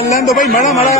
मिल लें दो भाई माड़ा माड़ा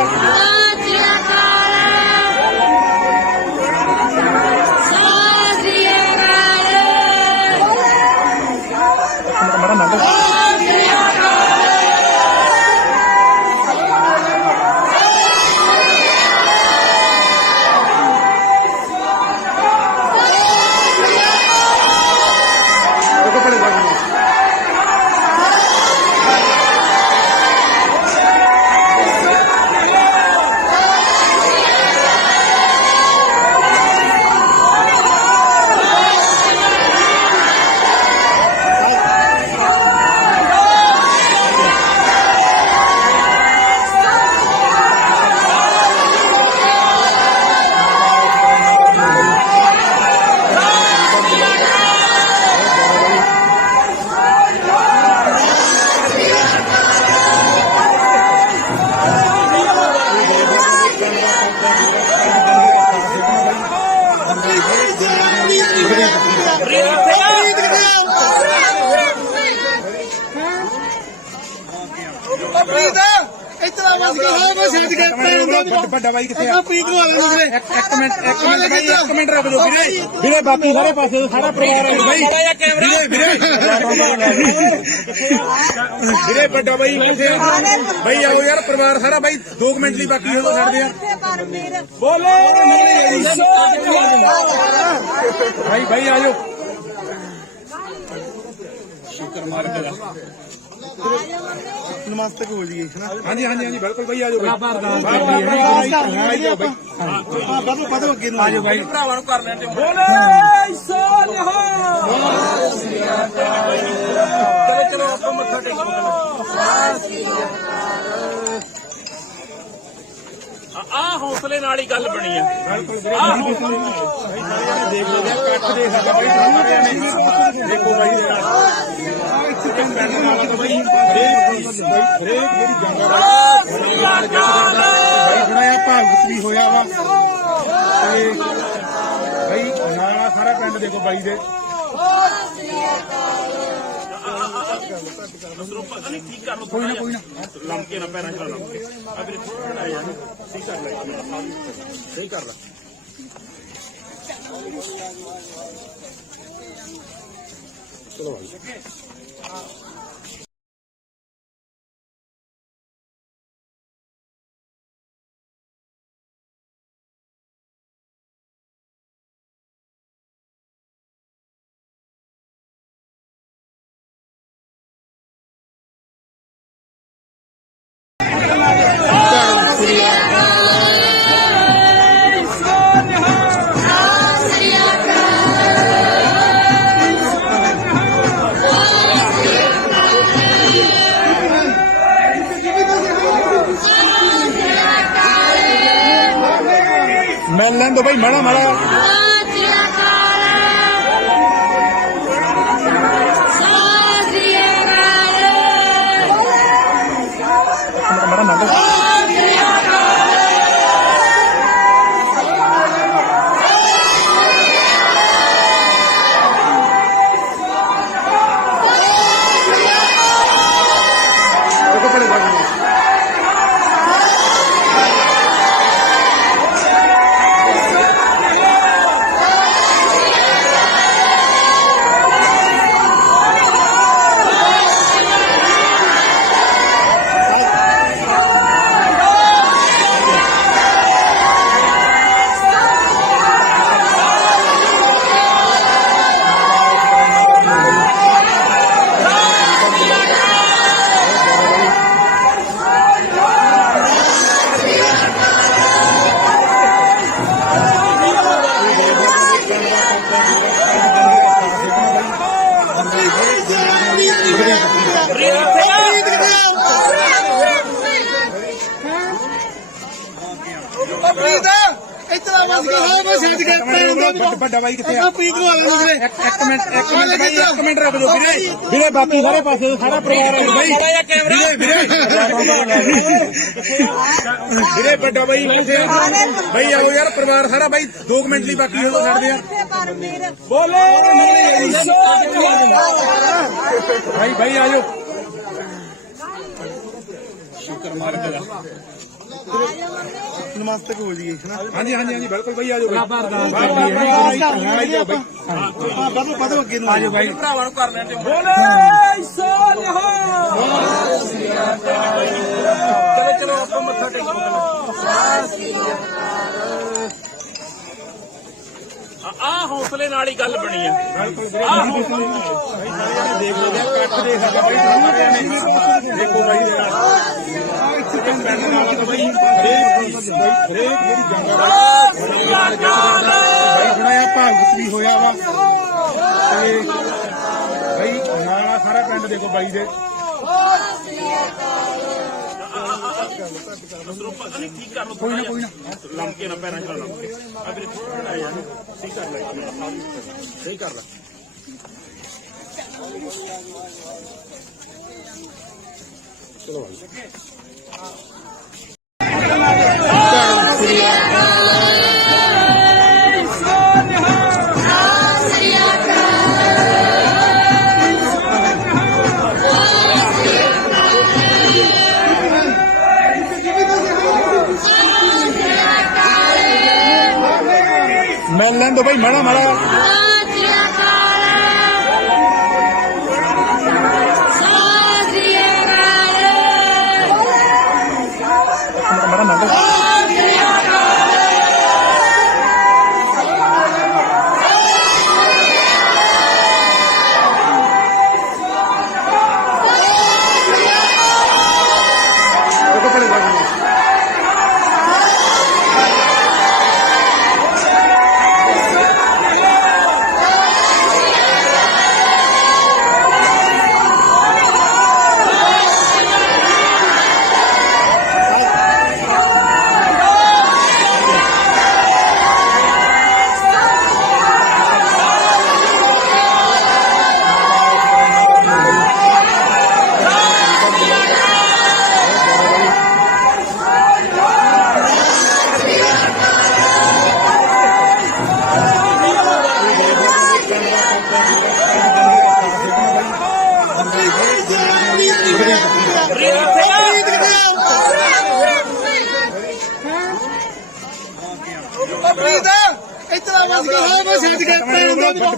ਵੱਡਾ ਬਾਈ ਕਿੱਥੇ ਆ ਪੀਕ ਲਵਾ ਲੈਂਦੇ ਵੀਰੇ ਇੱਕ ਮਿੰਟ ਰੁਕ ਜਾਓ ਵੀਰੇ ਬਾਕੀ ਸਾਰੇ ਪਾਸੇ ਸਾਰਾ ਪਰਿਵਾਰ ਆ ਬਾਈ ਵੀਰੇ ਵੱਡਾ ਬਾਈ ਕਿੱਥੇ ਆ ਬਾਈ ਆਓ ਯਾਰ ਪਰਿਵਾਰ ਸਾਰਾ ਬਾਈ 2 ਮਿੰਟ ਲਈ ਬਾਕੀ ਹੋ ਛੱਡਦੇ ਆ ਬੋਲੇ ਬਾਈ ਆ ਜਾਓ ਸ਼ੁਕਰ ਮਾਰ ਕੇ नमस्ते को बोलिए हाँ जी बिल्कुल भाई आ जाओ हौसले नाल ही गल बनी है देखो भाई भागवत भी होया वा भाई नाला सारा पिंड देखो बाई दे कोई ना लमके ना पैर लमके सही कर ला चलो भाई मिल लें दो भाई माड़ा माड़ा ਵੱਡਾ ਬਾਈ ਕਿੱਥੇ ਆ ਪੀਕ ਲਵਾ ਲੈਂਦੇ ਵੀਰੇ ਇੱਕ ਮਿੰਟ ਰੁਕ ਜਾਓ ਵੀਰੇ ਬਾਕੀ ਸਾਰੇ ਪਾਸੇ ਸਾਰਾ ਪਰਿਵਾਰ ਆ ਬਾਈ ਵੀਰੇ ਵੱਡਾ ਬਾਈ ਕਿੱਥੇ ਆ ਬਾਈ ਆਓ ਯਾਰ ਪਰਿਵਾਰ ਸਾਰਾ ਬਾਈ 2 ਮਿੰਟ ਲਈ ਬਾਕੀ ਹੋ ਛੱਡਦੇ ਆ ਬੋਲੇ ਭਾਈ ਆ ਜਾਓ ਨਮਸਤਕ ਹੋ ਜੀ ਹਾਂਜੀ ਹਾਂਜੀ ਹਾਂਜੀ ਬਿਲਕੁਲ ਬਈ ਆਜੋ ਬਈ ਵਧੋ ਅੱਗੇ ਨੂੰ ਆਜੋ ਬਾਈ ਭਰਾਵਾਂ ਨੂੰ ਕਰ ਲੈਣ ਬੋਲੇ ਸੋਨਿਹਾ ਚਲੋ ਚਲੋ ਆਪਾਂ ਮੱਥਾ ਟੇਕੋ ਆ ਹੌਸਲੇ ਨਾਲ ਹੀ ਗੱਲ ਬਣੀ ਆ। ਦੇਖ ਲਓ ਕੱਟ ਦੇਖ ਸਕਦਾ ਬਾਈ ਦੇਖੋ ਬਾਈ ਦੇ ਨਾਲ ਬਾਈ ਹਰੇਕ ਜਿਹੜੀ ਜੰਗ ਬਾਈ ਥੋੜਾ ਜਿਹਾ ਭਾਗਤ ਵੀ ਹੋਇਆ ਵਾ ਤੇ ਬਾਈ ਨਾਲ ਸਾਰਾ ਪਿੰਡ ਦੇਖੋ ਬਾਈ ਦੇ ਪਤਾ ਨਹੀਂ ਠੀਕ ਕਰ ਲੋ ਕੋਈ ਨਾ ਲੰਕੇ ਨਾ ਪੈਰਾਂ ਚ ਲੰਕੇ ਆ ਵੀਰੇ ਥੋੜਾ ਯਾਰ ਠੀਕ ਕਰ ਲੈ ਸਹੀ ਕਰ ਲੈ ਚਲੋ ਮਿਲ ਲੈਣ ਦੋ ਬਈ ਮਾੜਾ ਮਾੜਾ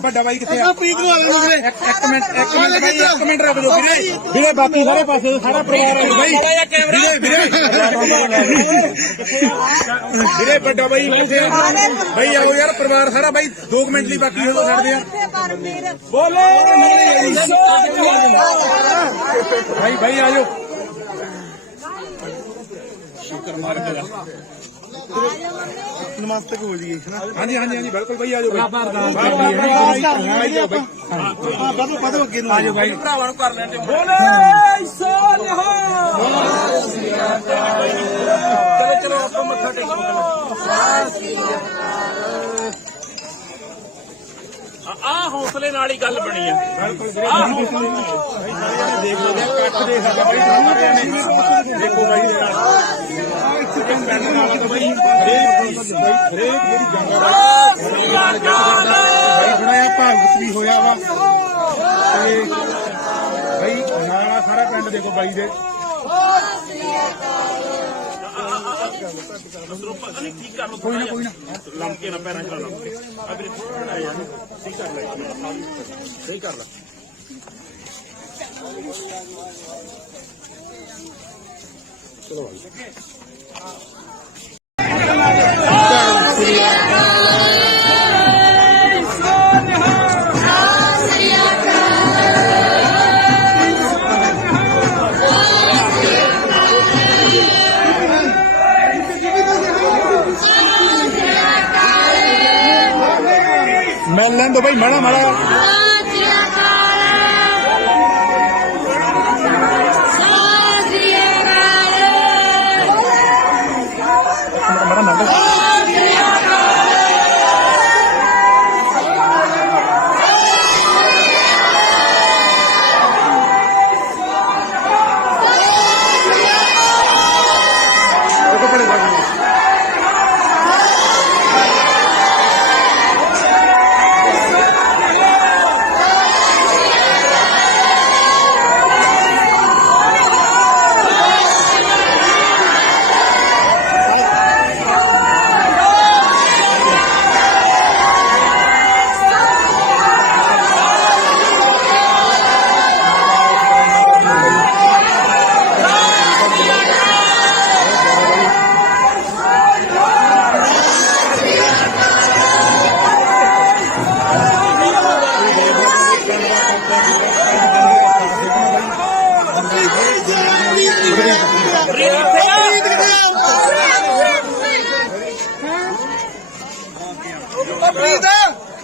ਵੱਡਾ ਬਾਈ ਕਿੱਥੇ ਆ ਇੱਕ ਮਿੰਟ ਰੁਕ ਜਾਓ ਵੀਰੇ ਬਾਕੀ ਸਾਰੇ ਪਾਸੇ ਸਾਰਾ ਪਰਿਵਾਰ ਆ ਬਾਈ ਵੀਰੇ ਵੱਡਾ ਬਾਈ ਕਿੱਥੇ ਆ ਬਾਈ ਆਓ ਯਾਰ ਪਰਿਵਾਰ ਸਾਰਾ ਬਾਈ 2 ਮਿੰਟ ਲਈ ਬਾਕੀ ਹੋ ਸਕਦੇ ਆ ਬੋਲੇ ਬਾਈ ਆਜੋ ਨਮਸਤਕ ਹੋ ਜੀ ਹਾਂਜੀ ਹਾਂਜੀ ਹਾਂਜੀ ਬਿਲਕੁਲ ਬਈ ਆਜੋ ਵਧੋ ਅੱਗੇ ਨੂੰ ਆਜੋ ਬਾਈ ਭਰਾਵਾਂ ਨੂੰ ਕਰ ਲੈਣ ਬੋਲੇ ਸੋਨਿਹਾ ਚਲੋ ਚਲੋ ਆਪਾਂ ਮੱਥਾ ਟੇਕੋ ਆ ਹੌਸਲੇ ਨਾਲ ਹੀ ਗੱਲ ਬਣੀ ਆ। ਦੇਖ ਲਓ ਕੱਟ ਦੇਖ ਸਕਦਾ ਬਾਈ ਦੇਖੋ ਬਾਈ ਦੇ ਨਾਲ ਬਾਈ ਹਰੇਕ ਜਿਹੜੀ ਜੰਗ ਬਾਈ ਥੋੜਾ ਜਿਹਾ ਭਾਗਤ ਵੀ ਹੋਇਆ ਵਾ ਤੇ ਬਾਈ ਨਾਲ ਸਾਰਾ ਪਿੰਡ ਦੇਖੋ ਬਾਈ ਦੇ ਪਤਾ ਨਹੀਂ ਠੀਕ ਕਰ ਲੋ ਕੋਈ ਨਾ ਲੰਕੇ ਨਾ ਪੈਰਾਂ ਚ ਲੰਕੇ ਆ ਵੀਰੇ ਥੋੜਾ ਯਾਰ ਠੀਕ ਕਰ ਲੈ ਸਹੀ ਕਰ ਲੈ ਚਲੋ ਮਿਲ ਲੈਣ ਦੋ ਬਈ ਮਾੜਾ ਮਾੜਾ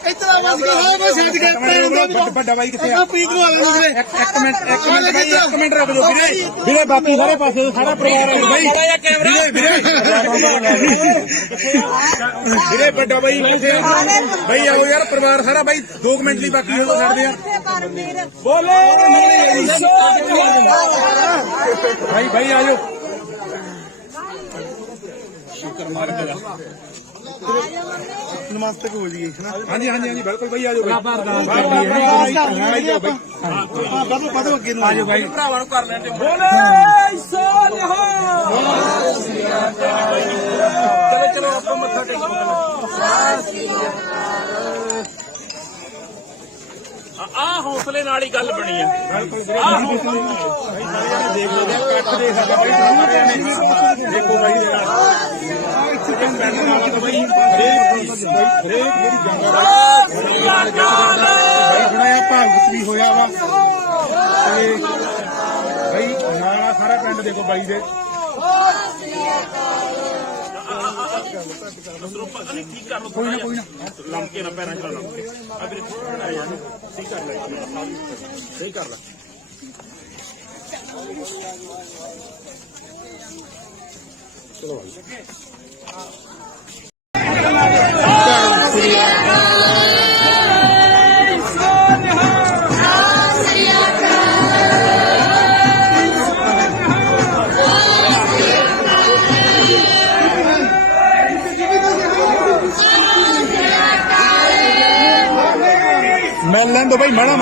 इतना बस के हां मैं छੱਡ के ਵੱਡਾ ਬਾਈ ਕਿੱਥੇ ਆ पीक लो वाले ਇੱਕ ਮਿੰਟ ਬਾਈ ਇੱਕ ਮਿੰਟ ਰੁਕ ਜਾਓ ਵੀਰੇ ਬਾਕੀ ਸਾਰੇ ਪਾਸੇ ਸਾਰਾ ਪਰਿਵਾਰ ਆ ਬਾਈ ਵੀਰੇ ਵੱਡਾ ਬਾਈ ਕਿੱਥੇ ਆ ਬਾਈ ਆਓ ਯਾਰ ਪਰਿਵਾਰ ਸਾਰਾ ਬਾਈ 2 ਮਿੰਟ ਲਈ ਬਾਕੀ ਹੋ ਸਕਦੇ ਆ ਬੋਲੇ ਬਾਈ ਆਜੋ नमस्ते को बोलिए ना ਹਾਂਜੀ ਬਿਲਕੁਲ ਬਾਈ ਆਜੋ हां बदो बदो अगे नु आजो भाई ਭਰਾਵਾਂ ਨੂੰ ਕਰ ਲੈਂਦੇ ਬੋਲੇ ਸੋਨਿਹਾ ਚਲੋ ਆਪਾਂ ਮੱਥਾ ਟੇਕੋ ਆ ਹੌਸਲੇ ਨਾਲ ਹੀ ਗੱਲ ਬਣੀ ਆ ਦੇਖ ਲਓ ਕੱਟ ਦੇ ਸਾਡਾ ਬਾਈ ਦੇਖੋ ਬਾਈ ਦੇ ਨਾਲ ਪਿੰਡ ਨਾਲ ਤਾਂ ਬਾਈ ਹਰੇਕ ਜਿਹੜੀ ਜੰਗਾਂ ਬਾਈ ਥੋੜਾ ਜਿਹਾ ਭਾਵੁਕ ਵੀ ਹੋਇਆ ਵਾ ਤੇ ਬਾਈ ਨਾਲ ਸਾਰਾ ਪਿੰਡ ਦੇਖੋ ਬਾਈ ਦੇ ਪਤਾ ਨਹੀਂ ਠੀਕ ਕਰ ਲੋ ਕੋਈ ਨਾ ਲੰਮਕੇ ਨਾ ਪੈਰਾਂ ਚ ਲੰਮਕੇ ਆ ਵੀਰੇ ਥੋੜਾ ਯਾਰ ਠੀਕ ਕਰ ਲੈ ਸਹੀ ਕਰ ਲੈ ਮਿਲ ਲੈਣ ਦੋ ਬਾਈ ਮਾੜਾ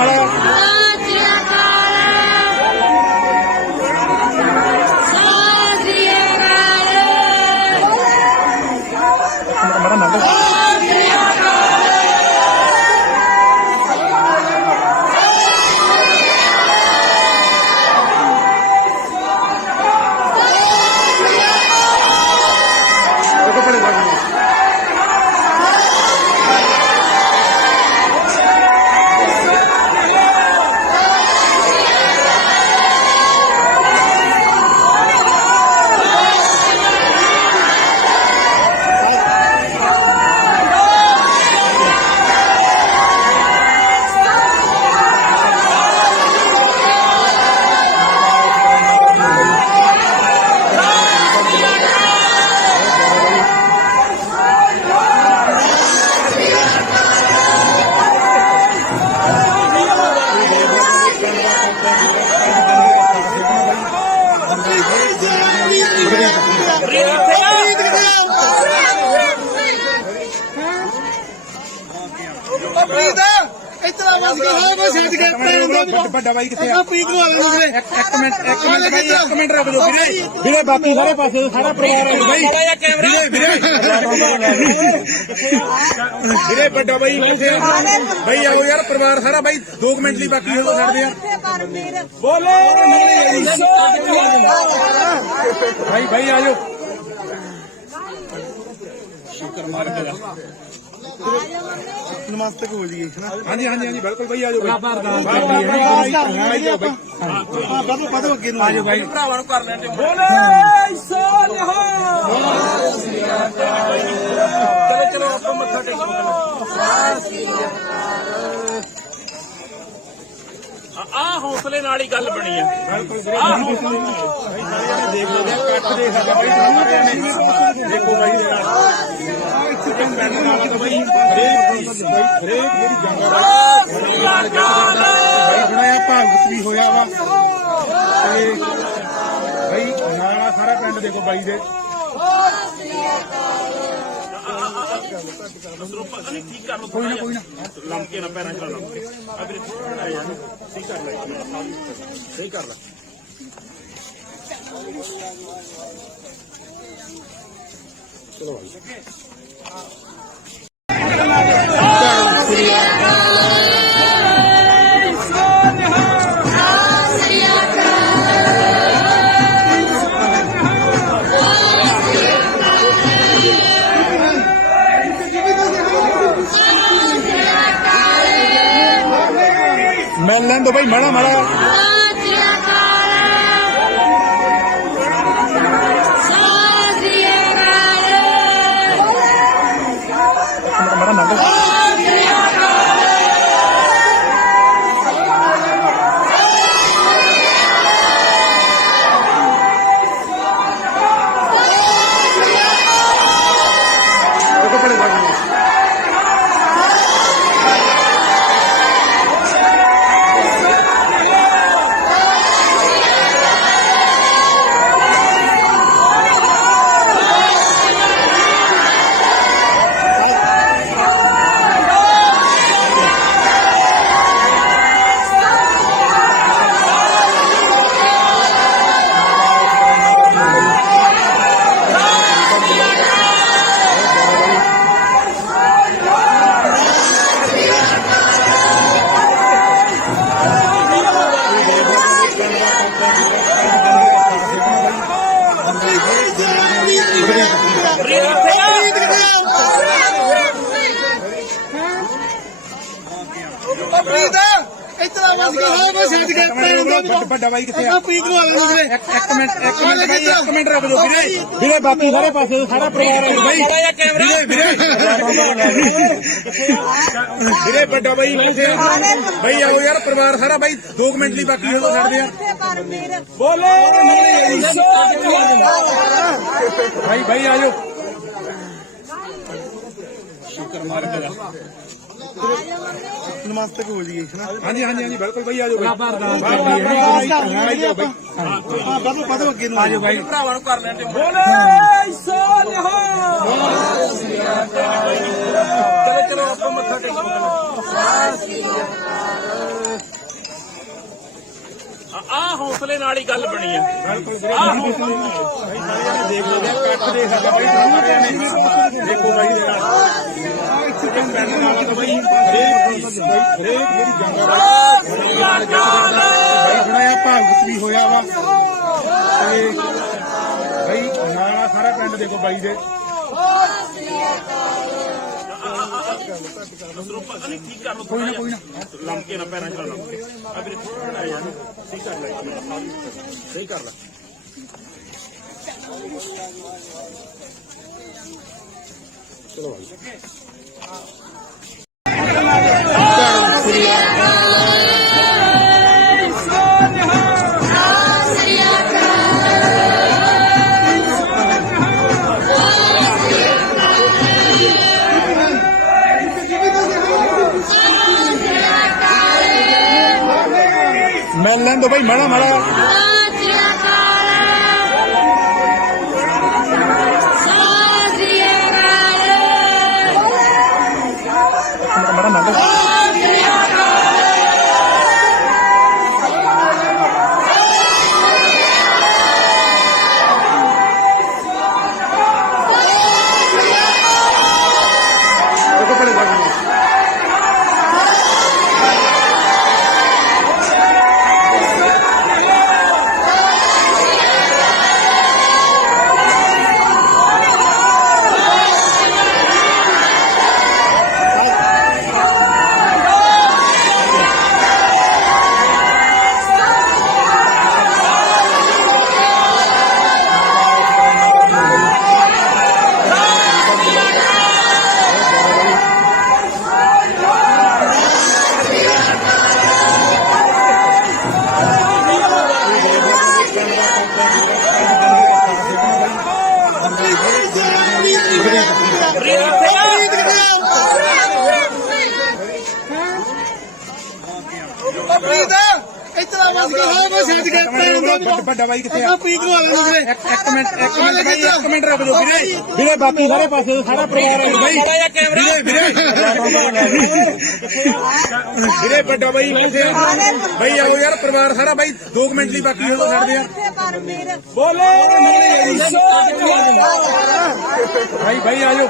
इतना बस के हां मैं छੱਡ के ਵੱਡਾ ਬਾਈ ਕਿੱਥੇ ਆ पीक लो वाले ਇੱਕ ਮਿੰਟ ਬਾਈ ਇੱਕ ਮਿੰਟ ਰੁਕ ਜਾਓ ਵੀਰੇ ਬਾਕੀ ਸਾਰੇ ਪਾਸੇ ਸਾਰਾ ਪਰਿਵਾਰ ਆ ਬਾਈ ਵੀਰੇ ਵੱਡਾ ਬਾਈ ਕਿੱਥੇ ਆ ਬਾਈ ਆਓ ਯਾਰ ਪਰਿਵਾਰ ਸਾਰਾ ਬਾਈ 2 ਮਿੰਟ ਲਈ ਬਾਕੀ ਹੋ ਸਕਦੇ ਆ ਬੋਲੇ ਬਾਈ ਆਜੋ नमस्ते को बोलिए ना ਹਾਂਜੀ ਬਿਲकुल ਬਾਈ ਆਜੋ हां बदो बदो अगे नु आजो भाई ਭਰਾਵਾਂ ਨੂੰ ਕਰ ਲੈਂਦੇ ਬੋਲੇ ਸੋਨਿਹਾ ਚਲੋ ਆਪਾਂ ਮੱਥਾ ਟੇਕੋ ਆ ਹੌਸਲੇ ਨਾਲ ਹੀ ਗੱਲ ਬਣੀ ਆ ਦੇਖ ਲਓ ਕੱਟ ਦੇ ਸਾਡਾ ਬਾਈ ਦੇਖੋ ਬਾਈ ਦੇ ਨਾਲ ਪਿੰਡ ਨਾਲ ਤਾਂ ਬਾਈ ਹਰੇਕ ਜਿਹੜੀ ਜੰਗਾਂ ਬਾਈ ਥੋੜਾ ਜਿਹਾ ਭਾਵੁਕ ਵੀ ਹੋਇਆ ਵਾ ਤੇ ਬਾਈ ਨਾਲ ਸਾਰਾ ਪਿੰਡ ਦੇਖੋ ਬਾਈ ਦੇ ਪਤਾ ਨਹੀਂ ਠੀਕ ਕਰ ਲੋ ਕੋਈ ਨਾ ਲੰਮਕੇ ਨਾ ਪੈਰਾਂ ਚ ਲੰਮਕੇ ਆ ਵੀਰੇ ਥੋੜਾ ਯਾਰ ਠੀਕ ਕਰ ਲੈ ਸਹੀ ਕਰ ਲੈ ਮਿਲ ਲੈਣ ਦੋ ਬਾਈ ਮਾੜਾ ਛੱਡ ਕੇ ਵੱਡਾ ਬਾਈ ਕਿੱਥੇ ਆ ਪੀਕ ਨੂੰ ਆ ਲੈਂਦੇ ਵੀਰੇ ਇੱਕ ਮਿੰਟ ਬਾਈ ਇੱਕ ਮਿੰਟ ਰੁਕ ਜਾਓ ਵੀਰੇ ਵੀਰੇ ਬਾਕੀ ਸਾਰੇ ਪਾਸੇ ਸਾਰਾ ਪਰਿਵਾਰ ਹੈ ਬਾਈ ਵੀਰੇ ਵੱਡਾ ਬਾਈ ਕਿੱਥੇ ਆ ਬਾਈ ਆਓ ਯਾਰ ਪਰਿਵਾਰ ਸਾਰਾ ਬਾਈ 2 ਮਿੰਟ ਲਈ ਬਾਕੀ ਹੋ ਸਕਦੇ ਆ ਬੋਲੇ ਬਾਈ ਆਜੋ ਨਮਸਤੇ ਹੋ ਜੀ ਨਾ ਹਾਂਜੀ ਬਿਲਕੁਲ ਬਾਈ ਆਜੋ ਬਾਈ ਵਧੋ ਅੱਗੇ ਨੂੰ ਆਜੋ ਬਾਈ ਭਰਾਵਾਂ ਨੂੰ ਕਰ ਲੈਣ ਦੇ ਬੋਲੇ ਚਲੋ ਆਪਾਂ ਮੱਥਾ ਟੇਕੋ ਆ ਹੌਸਲੇ ਨਾਲ ਹੀ ਗੱਲ ਬਣੀ ਆ ਬਿਲਕੁਲ ਦੇਖ ਲਓ ਕੱਟ ਦੇ ਸਾਡਾ ਬਾਈ ਸਾਰਿਆਂ ਨੇ ਦੇਖੋ ਬਾਈ ਦੇ ਨਾਲ ਪਿੰਡ ਨਾਲ ਤਾਂ ਬਾਈ ਹਰੇਕ ਜਿਹੜੀ ਜੰਗਲ ਬਾਈ ਬਣਾਇਆ ਭਾਗਤ ਵੀ ਹੋਇਆ ਵਾ ਤੇ ਬਾਈ ਨਾਲ ਸਾਰਾ ਪਿੰਡ ਦੇਖੋ ਬਾਈ ਦੇ ਪਤਾ ਨਹੀਂ ਕੀ ਕਰ ਲੋ ਕੋਈ ਨਾ ਲੰਮਕੇ ਨਾ ਪੈਰਾਂ ਚ ਨਾ ਲੰਮਕੇ ਆ ਵੀਰੇ ਥੋੜਾ ਯਾਰ ਸਹੀ ਕਰ ਲੈ ਸਹੀ ਕਰ ਲੈ ਮਿਲ ਲੈਣ ਦੋ ਬਾਈ ਮਾੜਾ ਮਾੜਾ ਵੱਡਾ ਬਾਈ ਕਿੱਥੇ ਆ ਪੀਕ ਨੂੰ ਆ ਲੈਂਦੇ ਵੀਰੇ ਇੱਕ ਮਿੰਟ ਰੁਕ ਜਾਓ ਵੀਰੇ ਬਾਕੀ ਸਾਰੇ ਪਾਸੇ ਸਾਰਾ ਪਰਿਵਾਰ ਹੈ ਬਾਈ ਵੀਰੇ ਵੱਡਾ ਬਾਈ ਕਿੱਥੇ ਆ ਬਾਈ ਆਓ ਯਾਰ ਪਰਿਵਾਰ ਸਾਰਾ ਬਾਈ 2 ਮਿੰਟ ਲਈ ਬਾਕੀ ਹੋ ਸਕਦੇ ਆ ਬੋਲੇ ਬਾਈ ਆਜੋ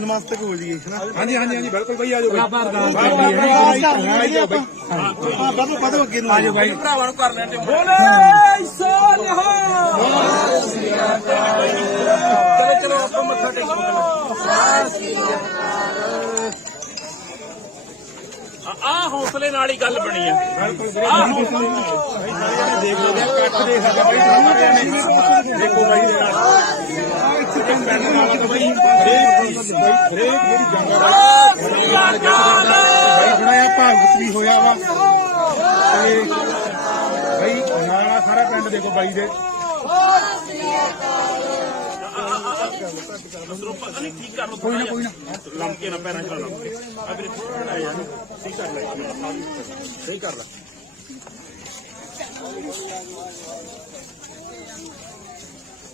ਨਮਸਤੇ ਹੋ ਜੀ ਨਾ ਹਾਂਜੀ ਬਿਲਕੁਲ ਬਾਈ ਆਜੋ ਬਾਈ ਵਧੋ ਅੱਗੇ ਨੂੰ ਆਜੋ ਬਾਈ ਭਰਾਵਾਂ ਨੂੰ ਕਰ ਲੈਣ ਦੇ ਬੋਲੇ ਚਲੋ ਆਪਾਂ ਮੱਥਾ ਟੇਕੋ ਆ ਹੌਸਲੇ ਨਾਲ ਹੀ ਗੱਲ ਬਣੀ ਆ ਬਿਲਕੁਲ ਦੇਖ ਲਓ ਕੱਟ ਦੇ ਸਾਡਾ ਬਾਈ ਸਾਰਿਆਂ ਨੇ ਦੇਖੋ ਬਾਈ ਦੇ ਨਾਲ ਪਿੰਡ ਨਾਲ ਤਾਂ ਬਾਈ ਹਰੇਕ ਜਿਹੜੀ ਜੰਗਲ ਬਾਈ ਬਣਾਇਆ ਭਾਗਤ ਵੀ ਹੋਇਆ ਵਾ ਤੇ ਬਾਈ ਨਾਲ ਸਾਰਾ ਪਿੰਡ ਦੇਖੋ ਬਾਈ ਦੇ ਪਤਾ ਨਹੀਂ ਕੀ ਕਰ ਲੋ ਕੋਈ ਨਾ ਲੰਮਕੇ ਨਾ ਪੈਰਾਂ ਚ ਨਾ ਲੰਮਕੇ ਆ ਵੀਰੇ ਥੋੜਾ ਯਾਰ ਸਹੀ ਕਰ ਲੈ ਸਹੀ ਕਰ ਲੈ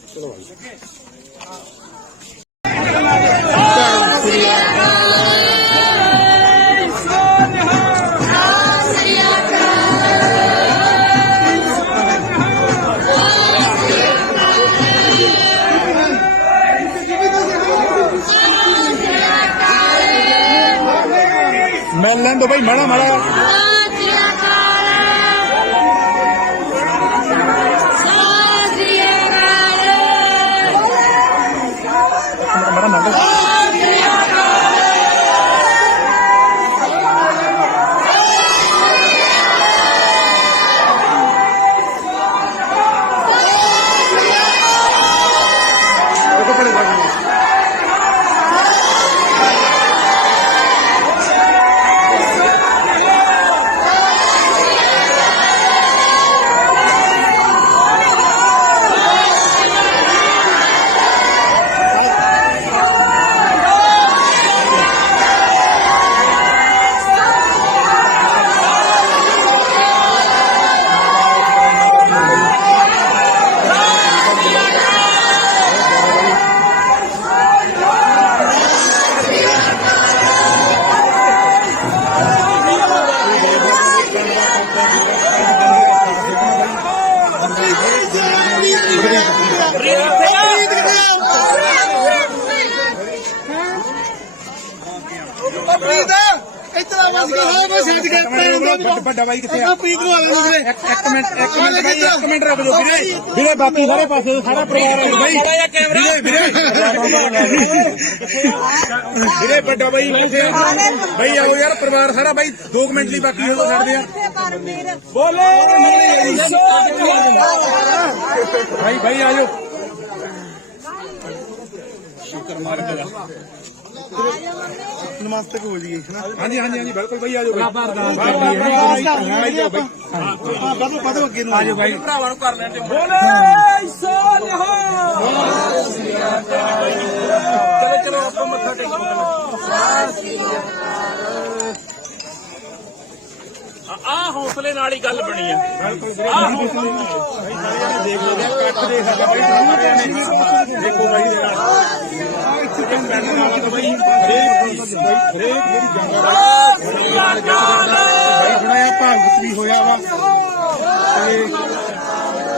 ਚਲੋ ਮਿਲ ਲੈਣ ਦੋ ਬਾਈ ਮਾੜਾ ਮਾੜਾ ਇੱਥੇ ਆ ਬਸ ਹਾਂ ਮੈਂ ਛੱਡ ਕੇ ਵੱਡਾ ਬਾਈ ਕਿੱਥੇ ਆ? ਆਪਾਂ ਪੀਕ ਨੂੰ ਆ ਲੈਂਦੇ ਇੱਕ ਮਿੰਟ ਬਾਈ, ਇੱਕ ਮਿੰਟ ਰੁਕ ਜਾਓ ਵੀਰੇ। ਵੀਰੇ ਬਾਕੀ ਸਾਰੇ ਪਾਸੇ ਸਾਰਾ ਪਰਿਵਾਰ ਆ ਬਾਈ। ਵੀਰੇ ਵੱਡਾ ਬਾਈ ਕਿੱਥੇ ਆ? ਬਾਈ ਆਓ ਯਾਰ, ਪਰਿਵਾਰ ਸਾਰਾ ਬਾਈ 2 ਮਿੰਟ ਲਈ ਬਾਕੀ ਹੋ ਸਕਦੇ ਆ। ਬੋਲੇ ਬਾਈ ਆ ਜਾਓ। ਨਮਸਤੇ ਹੋ ਜੀ ਹਾਂਜੀ ਬਿਲਕੁਲ ਬਾਈ ਆ ਜਾਓ। ਹਾਂ ਵਧੋ ਅੱਗੇ ਨੂੰ ਆ ਜਾਓ ਬਾਈ। ਭਰਾਵਾਂ ਨੂੰ ਕਰ ਲੈਣ ਚਲੋ ਆਪਾਂ ਮੱਥਾ ਟੇਕੋ। ਆ ਹੌਸਲੇ ਨਾਲ ਹੀ ਗੱਲ ਬਣੀ ਆ। ਦੇਖ ਲਓ ਕੱਟ ਦੇ ਸਾਡਾ ਬਾਈ ਸਾਰਿਆਂ ਨੇ ਦੇਖੋ ਬਾਈ ਦੇ ਨਾਲ ਪਿੰਡ ਨਾਲ ਤਾਂ ਬਾਈ ਹਰੇਕ ਜਿਹੜੀ ਜੰਗਾਂ ਬਾਈ ਥੋੜਾ ਜਿਹਾ ਭਾਗਤ ਵੀ ਹੋਇਆ ਵਾ ਤੇ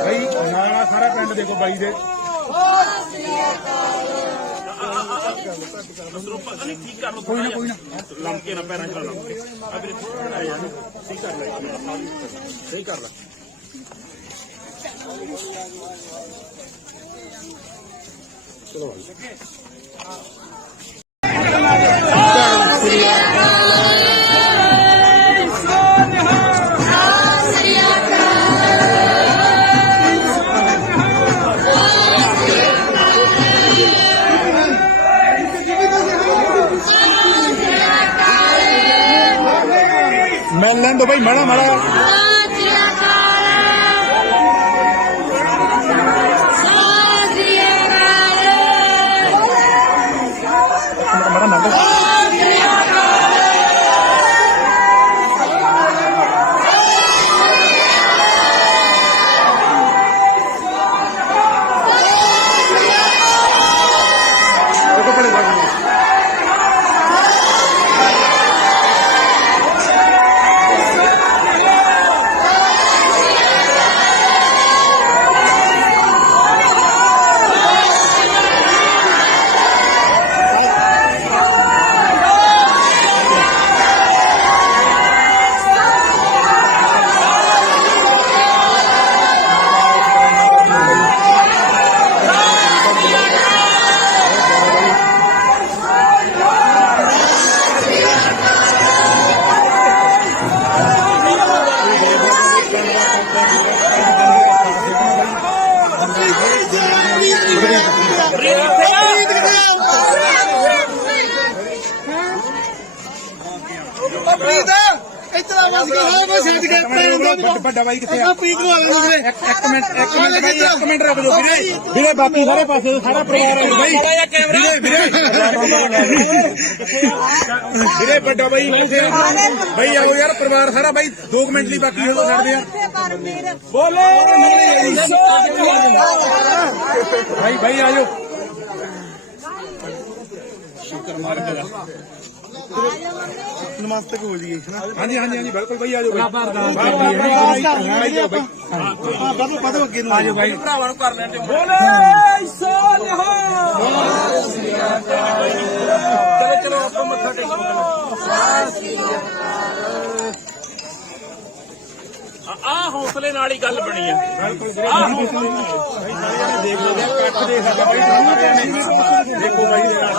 ਬਾਈ ਨਾਲ ਸਾਰਾ ਪਿੰਡ ਦੇਖੋ ਬਾਈ ਦੇ। ਪਤਾ ਨਹੀਂ ਠੀਕ ਕਰ ਲੋ। ਕੋਈ ਨਾ ਲੰਕੇ ਨਾ ਪੈਰਾਂ ਚ ਲੰਕੇ ਆ ਵੀਰੇ ਥੋੜਾ ਯਾਰ ਠੀਕ ਕਰ ਲੈ। ਸਹੀ ਕਰ ਲੈ। ਚਲੋ ਮਿਲ ਲੈਣ ਦੋ ਬਾਈ ਮਾੜਾ ਮਾੜਾ। ਇੱਥੇ ਆ ਬਸ ਹਾਂ ਮੈਂ ਛੱਡ ਕੇ ਵੱਡਾ ਬਾਈ ਕਿੱਥੇ ਆ? ਆਪਾਂ ਪੀਕ ਨੂੰ ਆ ਲੈਂਦੇ ਇੱਕ ਮਿੰਟ ਰੁਕ ਜਾਓ ਵੀਰੇ। ਵੀਰੇ ਬਾਕੀ ਸਾਰੇ ਪਾਸੇ ਸਾਰਾ ਪਰਿਵਾਰ ਆ ਬਾਈ। ਵੀਰੇ ਵੱਡਾ ਬਾਈ ਕਿੱਥੇ ਆ? ਬਾਈ ਆਓ ਯਾਰ, ਪਰਿਵਾਰ ਸਾਰਾ ਬਾਈ 2 ਮਿੰਟ ਲਈ ਬਾਕੀ ਹੋ ਸਕਦੇ ਆ। ਬੋਲੇ ਬਾਈ ਆ ਜਾਓ। ਨਮਸਤੇ ਹੋ ਜੀ ਹਾਂਜੀ ਬਿਲਕੁਲ ਬਾਈ ਆ ਜਾਓ। ਹਾਂ ਵਧੋ ਅੱਗੇ ਨੂੰ ਆ ਜਾਓ ਬਾਈ। ਭਰਾਵਾਂ ਨੂੰ ਕਰ ਲੈਣ ਦੇ। ਚਲੋ ਆਪਾਂ ਮੱਥਾ ਟੇਕੋ। ਆ ਹੌਸਲੇ ਨਾਲ ਹੀ ਗੱਲ ਬਣੀ ਆ। ਦੇਖ ਲਓ ਕੱਟ ਦੇ ਸਾਡਾ ਬਾਈ ਸਾਰਿਆਂ ਨੇ ਦੇਖੋ ਬਾਈ ਦੇ ਨਾਲ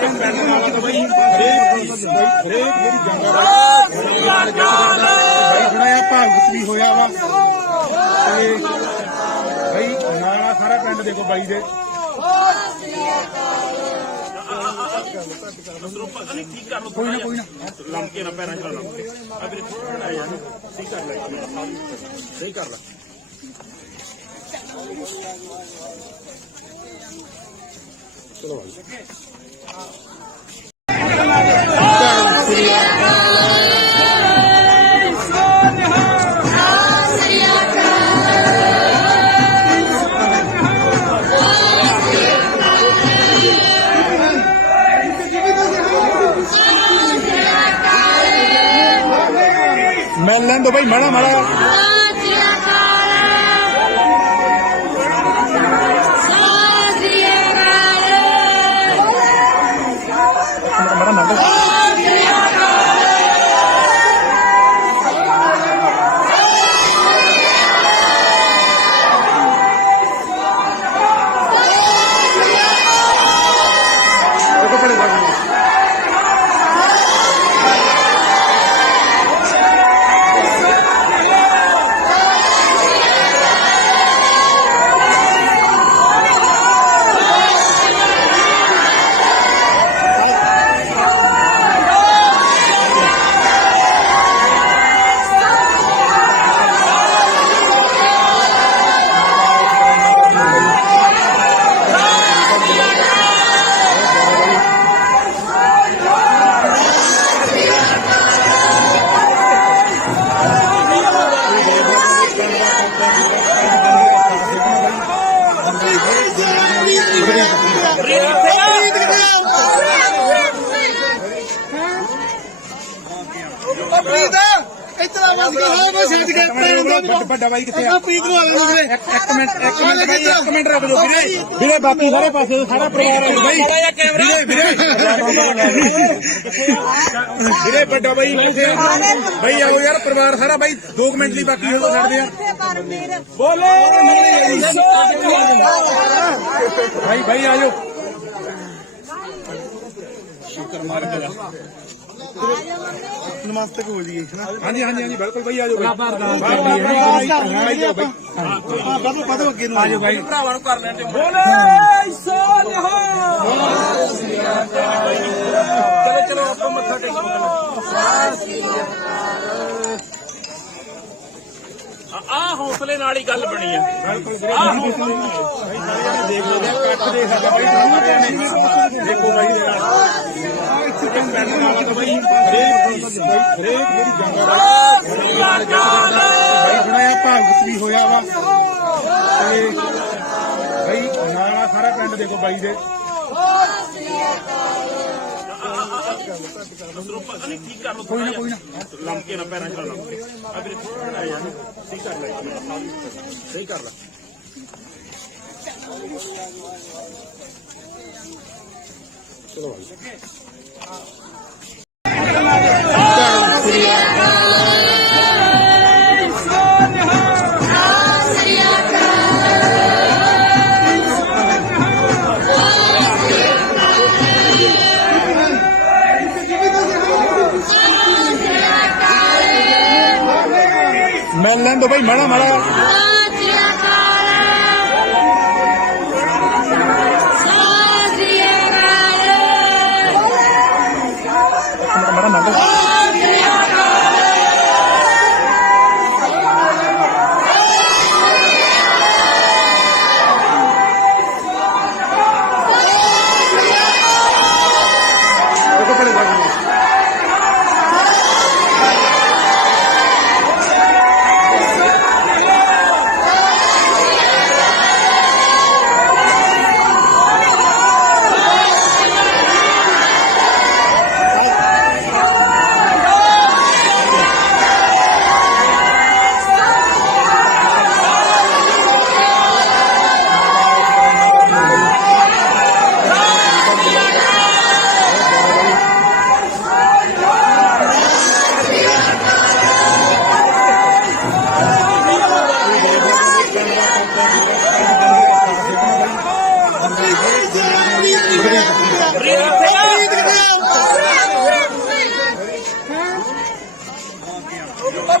ਪਿੰਡ ਨਾਲ ਤਾਂ ਬਾਈ ਹਰੇਕ ਜਿਹੜੀ ਜੰਗਾਂ ਬਾਈ ਥੋੜਾ ਜਿਹਾ ਭਾਗਤ ਵੀ ਹੋਇਆ ਵਾ ਤੇ ਬਾਈ ਨਾਲ ਸਾਰਾ ਪਿੰਡ ਦੇਖੋ ਬਾਈ ਦੇ। ਪਤਾ ਨਹੀਂ ਠੀਕ ਕਰ ਲੋ। ਕੋਈ ਨਾ ਲੰਕੇ ਨਾ ਪੈਰਾਂ ਚ ਲੰਕੇ ਆ ਵੀਰੇ ਥੋੜਾ ਯਾਰ ਠੀਕ ਕਰ ਲੈ। ਸਹੀ ਕਰ ਲੈ। ਚਲੋ ਮਿਲ ਲੈਣ ਦੋ ਬਾਈ ਮਾੜਾ ਮਾੜਾ। ਮਾੜਾ ਪ੍ਰੀਤ ਇੱਥੇ ਦਾ ਬਸ ਕੀ ਹੋਇਆ ਮੈਂ ਛੱਡ ਕੇ ਵੱਡਾ ਬਾਈ ਕਿੱਥੇ ਆ? ਆਪਾਂ ਪ੍ਰੀਤ ਨੂੰ ਆਲੇ ਨੂੰ ਇੱਕ ਮਿੰਟ ਰੁਕ ਜਾਓ ਵੀਰੇ ਬਾਕੀ ਸਾਰੇ ਪਾਸੇ ਸਾਰਾ ਪਰਿਵਾਰ ਆ ਬਾਈ ਵੀਰੇ ਵੱਡਾ ਬਾਈ ਕਿੱਥੇ ਆ? ਬਾਈ ਆਓ ਯਾਰ ਪਰਿਵਾਰ ਸਾਰਾ ਬਾਈ 2 ਮਿੰਟ ਲਈ ਬਾਕੀ ਹੋ ਸਕਦੇ ਆ ਬੋਲੇ ਬਾਈ ਆਜੋ ਨਮਸਤੇ ਹੋ ਜੀ ਹਾਂਜੀ ਬਿਲਕੁਲ ਬਾਈ ਆਜੋ ਹਾਂ ਬਦੋ ਅੱਗੇ ਨੂੰ ਆਜੋ ਬਾਈ ਭਰਾਵਾਂ ਨੂੰ ਕਰ ਲੈਣ ਚਲੋ ਆਪਾਂ ਮੱਥਾ ਟੇਕੋ ਆ ਹੌਸਲੇ ਨਾਲ ਹੀ ਗੱਲ ਬਣੀ ਆ ਦੇਖ ਲਓ ਕੱਟ ਦੇ ਸਾਡਾ ਬਾਈ ਦੇਖੋ ਬਾਈ ਦੇ ਨਾਲ ਪਿੰਡ ਨਾਲ ਤਾਂ ਬਾਈ ਹਰੇਕ ਮੇਰੀ ਜੰਗਾਂ ਬਾਈ ਥੋੜਾ ਭਾਗਤ ਵੀ ਹੋਇਆ ਵਾ ਤੇ ਬਾਈ ਨਾਲ ਸਾਰਾ ਪਿੰਡ ਦੇਖੋ ਬਾਈ ਦੇ ਪਤਾ ਨਹੀਂ ਕੀ ਕਰ ਲੋ ਕੋਈ ਨਾ ਲੰਮਕੇ ਨਾ ਪੈਰਾਂ ਚ ਲੰਮਕੇ ਆ ਵੀਰੇ ਥੋੜਾ ਯਾਰ ਠੀਕ ਕਰ ਲੈ ਸਹੀ ਕਰ ਲੈ ਚਲੋ ਮਿਲ ਲੈਣ ਦੋ ਬਾਈ ਮਾੜਾ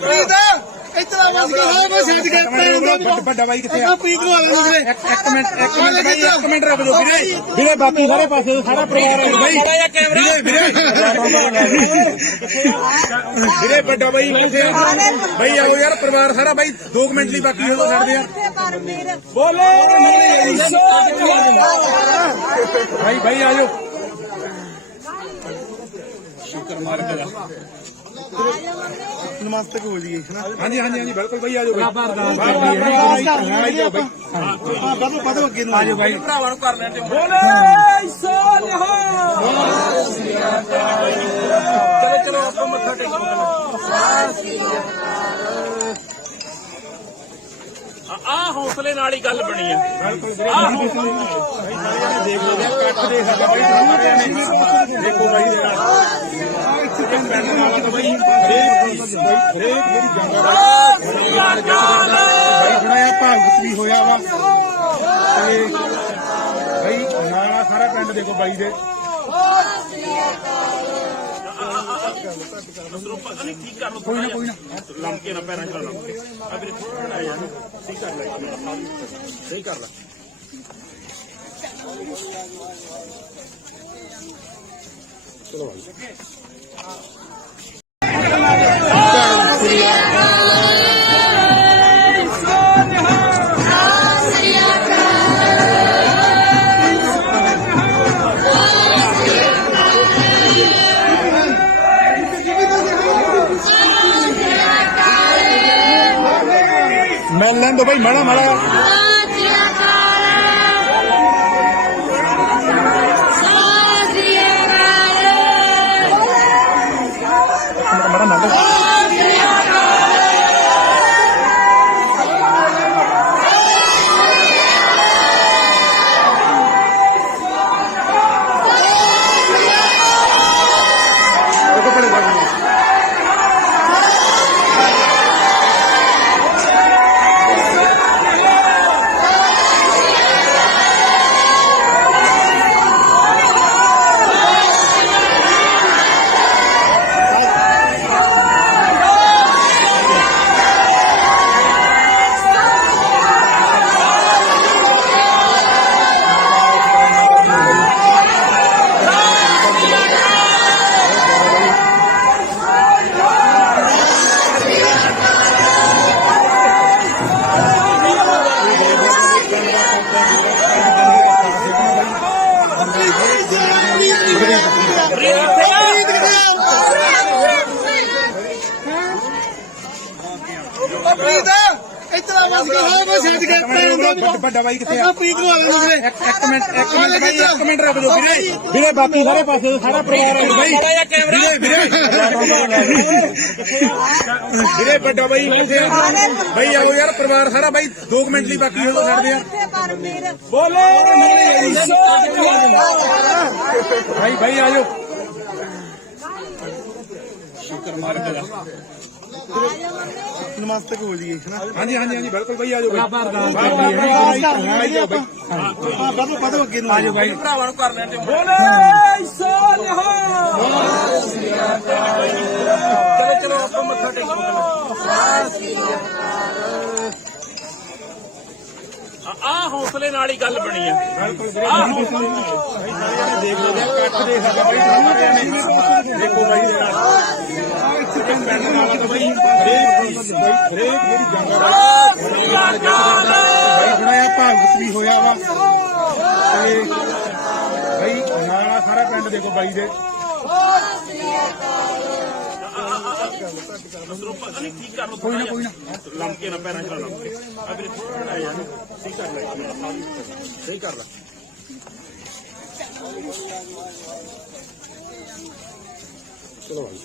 ਪ੍ਰੀਤ ਇੱਥੇ ਦਾ ਬਸ ਕੀ ਹੋਇਆ ਮੈਂ ਛੱਡ ਕੇ ਵੱਡਾ ਬਾਈ ਕਿੱਥੇ ਆ? ਆਪਾਂ ਪ੍ਰੀਤ ਨੂੰ ਆਲੇ ਨੂੰ ਇੱਕ ਮਿੰਟ ਰੁਕ ਜਾਓ ਵੀਰੇ ਬਾਕੀ ਸਾਰੇ ਪਾਸੇ ਸਾਰਾ ਪਰਿਵਾਰ ਆ ਬਾਈ ਵੀਰੇ ਵੱਡਾ ਬਾਈ ਕਿੱਥੇ ਆ? ਬਾਈ ਆਓ ਯਾਰ ਪਰਿਵਾਰ ਸਾਰਾ ਬਾਈ 2 ਮਿੰਟ ਲਈ ਬਾਕੀ ਹੋ ਸਕਦੇ ਆ ਬੋਲੇ ਬਾਈ ਆਜੋ ਨਮਸਤੇ ਹੋ ਜੀ ਹਾਂਜੀ ਬਿਲਕੁਲ ਬਾਈ ਆਜੋ ਬਦੋ ਅੱਗੇ ਨੂੰ ਆਜੋ ਬਾਈ ਭਰਾਵਾਂ ਨੂੰ ਕਰ ਲੈਣ ਚਲੋ ਆਪਾਂ ਮੱਥਾ ਟੇਕੋ ਆ ਹੌਸਲੇ ਨਾਲ ਹੀ ਗੱਲ ਬਣੀ ਆ ਦੇਖ ਲਓ ਕੱਟ ਦੇ ਸਾਡਾ ਬਾਈ ਦੇਖੋ ਬਾਈ ਦੇ ਨਾਲ ਪਿੰਡ ਨਾਲ ਤਾਂ ਬਾਈ ਹਰੇਕ ਮੇਰੀ ਜੰਗਾਂ ਬਾਈ ਥੋੜਾ ਭਾਗਤ ਵੀ ਹੋਇਆ ਵਾ ਤੇ ਬਾਈ ਨਾਲ ਸਾਰਾ ਪਿੰਡ ਦੇਖੋ ਬਾਈ ਦੇ ਪਤਾ ਨਹੀਂ ਕੀ ਕਰ ਲੋ ਕੋਈ ਨਾ ਲੰਮਕੇ ਨਾ ਪੈਰਾਂ ਚ ਲੰਮਕੇ ਆ ਵੀਰੇ ਥੋੜਾ ਯਾਰ ਠੀਕ ਕਰ ਲੈ ਸਹੀ ਕਰ ਲੈ ਚਲੋ ਮਿਲ ਲੈਣ ਦੋ ਬਾਈ ਮਾੜਾ ਮਾੜਾ ਇਤਨਾ ਬਸ ਕੀ ਹੋਇਆ ਮੈਂ ਛੱਡ ਕੇ ਵੱਡਾ ਬਾਈ ਕਿੱਥੇ ਆ? ਆਪਾਂ ਪੀਕ ਲਵਾ ਲੈਂਦੇ ਇੱਕ ਮਿੰਟ ਬਾਈ, ਇੱਕ ਮਿੰਟ ਰੁਕ ਜਾਓ ਵੀਰੇ। ਵੀਰੇ ਬਾਕੀ ਸਾਰੇ ਪਾਸੇ ਸਾਰਾ ਪਰਿਵਾਰ ਆ ਬਾਈ। ਵੀਰੇ ਵੱਡਾ ਬਾਈ ਕਿੱਥੇ ਆ? ਬਾਈ ਆਓ ਯਾਰ, ਪਰਿਵਾਰ ਸਾਰਾ ਬਾਈ 2 ਮਿੰਟ ਲਈ ਬਾਕੀ ਹੋ ਛੱਡਦੇ ਆ। ਬੋਲੇ ਬਾਈ ਆ ਜਾਓ। ਨਮਸਤੇ ਹੋ ਜੀ ਹਾਂਜੀ ਬਿਲਕੁਲ ਬਾਈ ਆ ਜਾਓ ਬਾਈ। ਵਧੋ ਅੱਗੇ ਨੂੰ ਆ ਜਾਓ ਬਾਈ। ਭਰਾਵਾਂ ਨੂੰ ਕਰ ਲੈਣ ਦਿਓ। ਚਲੋ ਆਪਾਂ ਮੱਥਾ ਟੇਕੋ। ਆ ਹੌਸਲੇ ਨਾਲ ਹੀ ਗੱਲ ਬਣੀ ਆ। ਦੇਖ ਲਓ ਕੱਟ ਦੇਖ ਸਾਡਾ ਬਾਈ ਸਾਰਿਆਂ ਨੇ। ਦੇਖੋ ਬਾਈ ਦੇ ਨਾਲ ਪਿੰਡ ਨਾਲ ਤਾਂ ਬਾਈ ਹਰੇਕ ਮੇਰੀ ਜੰਗ ਬਾਈ ਥੋੜਾ ਜਿਹਾ ਭਾਵੁਕ ਵੀ ਹੋਇਆ ਵਾ ਤੇ ਬਾਈ ਨਾਲ ਸਾਰਾ ਪਿੰਡ ਦੇਖੋ ਬਾਈ ਦੇ। ਠੀਕ ਕਰ ਲੋ ਕੋਈ ਨਾ ਲੰਕੇ ਨਾ ਪੈਰਾਂ ਚ ਨਾ ਲੰਕੇ ਆ ਵੀਰੇ ਥੋੜਾ ਯਾਰ ਠੀਕ ਕਰ ਲੈ ਸਹੀ ਕਰ ਲੈ ਚਲੋ ਬਾਈ।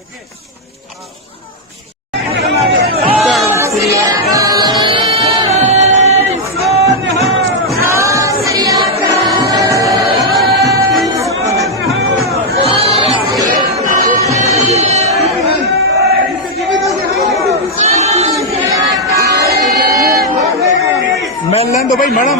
ਮਿਲ ਲੈਣ ਦੋ ਬਾਈ ਮਾੜਾ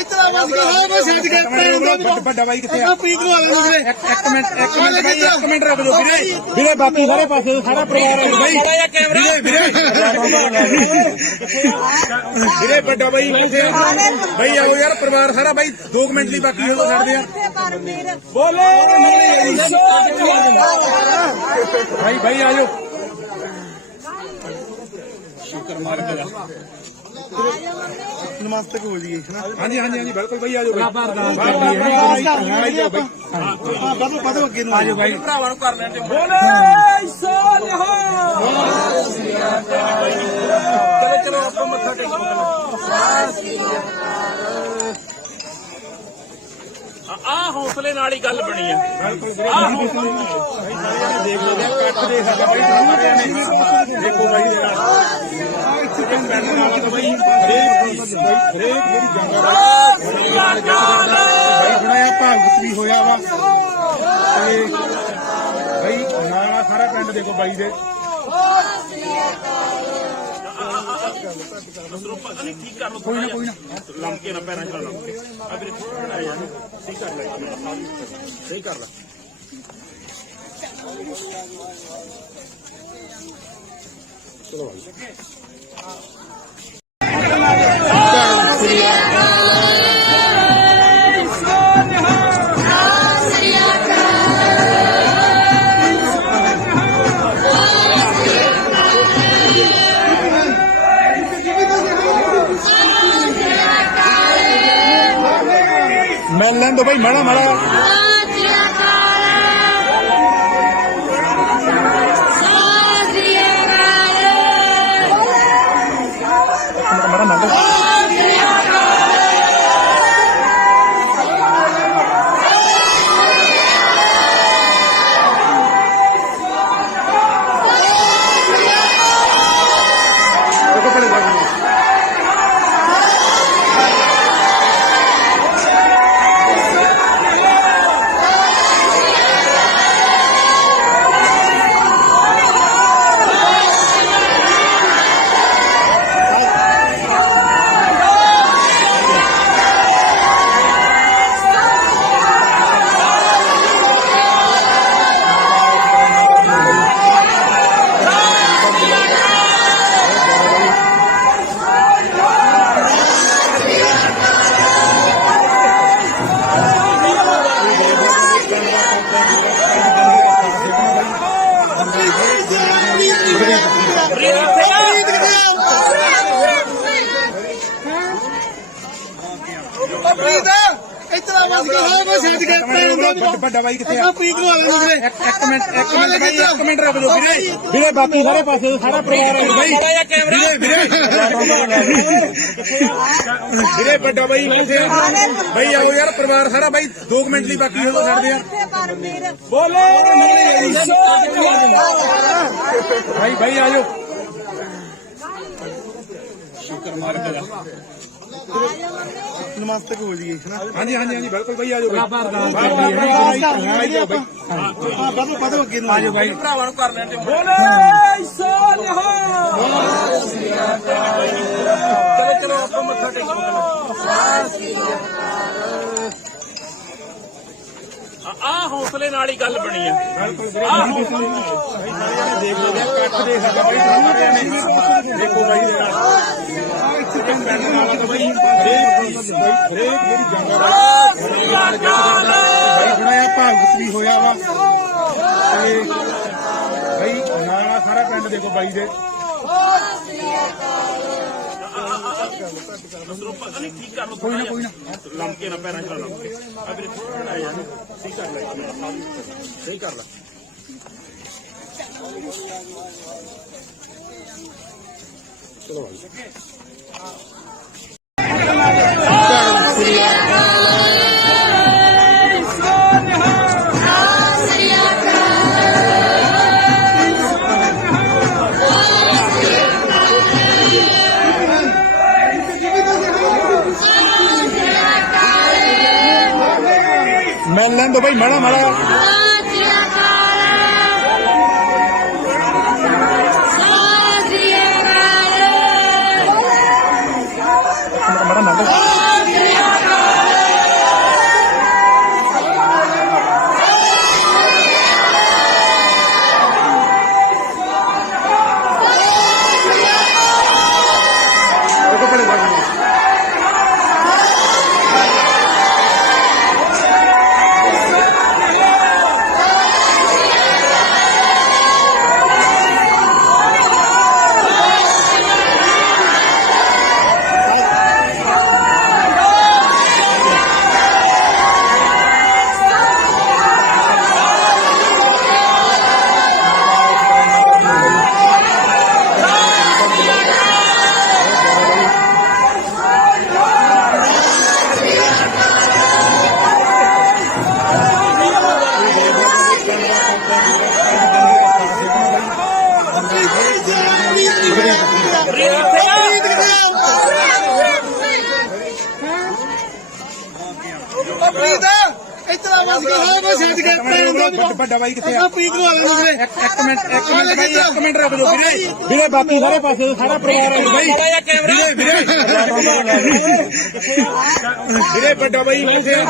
ਇਤਨਾ ਬਸ ਕੀ ਹੋਇਆ ਮੈਂ ਛੱਡ ਕੇ ਵੱਡਾ ਬਾਈ ਕਿੱਥੇ ਆ? ਆਪਾਂ ਪੀਕ ਲਵਾ ਲੈਂਦੇ ਇੱਕ ਮਿੰਟ ਬਾਈ, ਇੱਕ ਮਿੰਟ ਰੁਕ ਜਾਓ ਵੀਰੇ। ਵੀਰੇ ਬਾਕੀ ਸਾਰੇ ਪਾਸੇ ਸਾਰਾ ਪਰਿਵਾਰ ਆ ਬਾਈ। ਵੀਰੇ ਵੱਡਾ ਬਾਈ ਕਿੱਥੇ ਆ? ਬਾਈ ਆਓ ਯਾਰ, ਪਰਿਵਾਰ ਸਾਰਾ ਬਾਈ 2 ਮਿੰਟ ਲਈ ਬਾਕੀ ਹੋ ਛੱਡਦੇ ਆ। ਬੋਲੇ ਬਾਈ ਆ ਜਾਓ। ਨਮਸਤੇ ਹੋ ਜੀ ਹਾਂਜੀ ਬਿਲਕੁਲ ਬਾਈ ਆ ਜਾਓ ਬਾਈ। ਵਧੋ ਅੱਗੇ ਨੂੰ ਆ ਜਾਓ ਬਾਈ। ਭਰਾਵਾਂ ਨੂੰ ਕਰ ਲੈਣ ਦਿਓ। ਚਲੋ ਆਪਾਂ ਮੱਥਾ ਟੇਕੋ। ਆ ਹੌਸਲੇ ਨਾਲ ਹੀ ਗੱਲ ਬਣੀ ਆ। ਦੇਖ ਲਓ ਕੱਟ ਦੇਖ ਸਾਡਾ ਬਾਈ ਸਾਰਿਆਂ ਨੇ। ਦੇਖੋ ਬਾਈ ਦੇ ਨਾਲ ਪਿੰਡ ਨਾਲ ਤਾਂ ਬਾਈ ਹਰੇਕ ਮੇਰੀ ਜੰਗ ਬਾਈ ਥੋੜਾ ਜਿਹਾ ਭਾਵੁਕ ਵੀ ਹੋਇਆ ਵਾ ਤੇ ਬਾਈ ਨਾਲ ਸਾਰਾ ਪਿੰਡ ਦੇਖੋ ਬਾਈ ਦੇ। ਪਤਾ ਨਹੀਂ ਠੀਕ ਕਰ ਲੋ ਕੋਈ ਨਾ ਲੰਕੇ ਨਾ ਪੈਰਾਂ ਚ ਲਾ ਲਓ ਆ ਵੀਰੇ ਥੋੜਾ ਯਾਰ ਠੀਕ ਕਰ ਲੈ ਸਹੀ ਕਰ ਲੈ ਮਿਲ ਲੈਣ ਦੋ ਭਾਈ ਮਾੜਾ ਮਾੜਾ ਮਾੜਾ ਮਾੜਾ ਇਤਨਾ ਬਸ ਕੀ ਹੋਇਆ ਮੈਂ ਛੱਡ ਕੇ ਵੱਡਾ ਬਾਈ ਕਿੱਥੇ ਆ ਪੀਕ ਲਵਾ ਲੈਂਦੇ ਵੀਰੇ ਇੱਕ ਮਿੰਟ ਬਾਈ ਇੱਕ ਮਿੰਟ ਰੁਕ ਜਾਓ ਵੀਰੇ ਬਾਕੀ ਸਾਰੇ ਪਾਸੇ ਸਾਰਾ ਪਰਿਵਾਰ ਆ ਬਾਈ ਵੀਰੇ ਵੱਡਾ ਬਾਈ ਬਾਈ ਆਓ ਯਾਰ ਪਰਿਵਾਰ ਸਾਰਾ ਬਾਈ 2 ਮਿੰਟ ਲਈ ਬਾਕੀ ਹੋ ਛੱਡਦੇ ਆ ਬੋਲੇ ਬਾਈ ਆਜੋ ਨਮਸਤੇ ਹੋ ਜੀ ਹਾਂਜੀ ਬਿਲਕੁਲ ਬਾਈ ਆਜੋ ਬਾਈ ਵਧੋ ਅੱਗੇ ਨੂੰ ਆਜੋ ਬਾਈ ਭਰਾਵਾਂ ਨੂੰ ਕਰ ਲੈਣ ਦੇ ਚਲੋ ਆਪਾਂ ਮੱਥਾ ਟੇਕੋ ਆ ਹੌਸਲੇ ਨਾਲ ਹੀ ਗੱਲ ਬਣੀ ਹੈ ਦੇਖ ਲਓ ਕੱਟ ਦੇ ਸਾਡਾ ਬਾਈ ਸਾਰਿਆਂ ਨੇ ਦੇਖੋ ਬਾਈ ਦੇ ਨਾਲ ਪਿੰਡ ਨਾਲ ਬਾਈ ਹਰੇਕ ਜਿਹੜੀ ਜੰਗ ਆ ਬਾਈ ਬਣਾਇਆ ਭਾਗਤ ਵੀ ਹੋਇਆ ਵਾ ਤੇ ਬਾਈ ਨਾਲ ਸਾਰਾ ਪਿੰਡ ਦੇਖੋ ਬਾਈ ਦੇ ਪਤਾ ਨਹੀਂ ਠੀਕ ਕਰ ਲੋ ਕੋਈ ਨਾ ਲੰਕੇ ਨਾ ਪੈਰਾਂ ਚ ਲਾ ਲਓ ਆ ਵੀਰੇ ਥੋੜਾ ਯਾਰ ਠੀਕ ਕਰ ਲੈ ਸਹੀ ਕਰ ਲੈ ਮਿਲ ਲੈਣ ਦੋ ਭਾਈ ਮਾੜਾ ਮਾੜਾ ਮਾੜਾ ਮਾੜਾ ਇੱਧਰ ਆ ਬਸ ਕੀ ਹੋਇਆ ਬਸ ਛੱਡ ਕੇ ਵੱਡਾ ਬਾਈ ਕਿੱਥੇ ਆ ਆਪਾਂ ਪੀਕ ਲਵਾ ਲੈਂਦੇ ਇੱਕ ਮਿੰਟ ਬਾਈ ਇੱਕ ਮਿੰਟ ਰੁਕ ਜਾਓ ਵੀਰੇ ਵੀਰੇ ਬਾਕੀ ਸਾਰੇ ਪਾਸੇ ਸਾਰਾ ਪਰਿਵਾਰ ਆ ਬਾਈ ਵੀਰੇ ਵੱਡਾ ਬਾਈ ਕਿੱਥੇ ਆ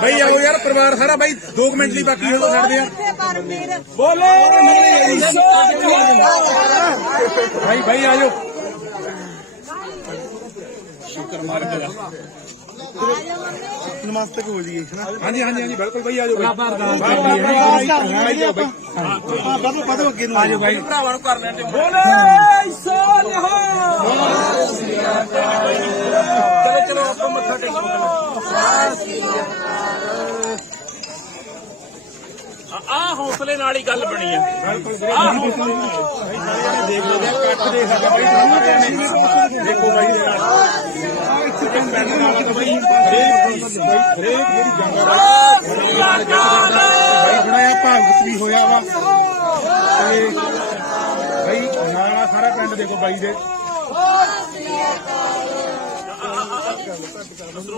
ਬਾਈ ਆਓ ਯਾਰ ਪਰਿਵਾਰ ਸਾਰਾ ਬਾਈ 2 ਮਿੰਟ ਲਈ ਬਾਕੀ ਹੋ ਛੱਡਦੇ ਆ ਬੋਲੇ ਭਾਈ ਆਜੋ ਸ਼ੁਕਰ ਮਾਰ ਕੇ ਨਮਸਤੇ ਹੋ ਜੀ ਹਾਂਜੀ ਬਿਲਕੁਲ ਬਾਈ ਆਜੋ ਬਾਈ ਵਧੋ ਅੱਗੇ ਨੂੰ ਆਜੋ ਬਾਈ ਭਰਾਵਾਂ ਨੂੰ ਕਰ ਲੈਣ ਦੇ ਚਲੋ ਆਪਾਂ ਮੱਥਾ ਟੇਕੋ ਆ ਹੌਸਲੇ ਨਾਲ ਹੀ ਗੱਲ ਬਣੀ ਹੈ ਦੇਖ ਲਓ ਕੱਟ ਦੇਖ ਸਕਦਾ ਬਾਈ ਸਾਰਿਆਂ ਨੇ ਦੇਖੋ ਬਾਈ ਦੇ ਨਾਲ ਪਿੰਡ ਨਾਲ ਤਾਂ ਬਾਈ ਹਰੇਕ ਮੇਰੀ ਜੰਗ ਬਾਈ ਥੋੜਾ ਜਿਹਾ ਭਾਗਤ ਵੀ ਹੋਇਆ ਵਾ ਤੇ ਬਾਈ ਨਾਲ ਸਾਰਾ ਪਿੰਡ ਦੇਖੋ ਬਾਈ ਦੇ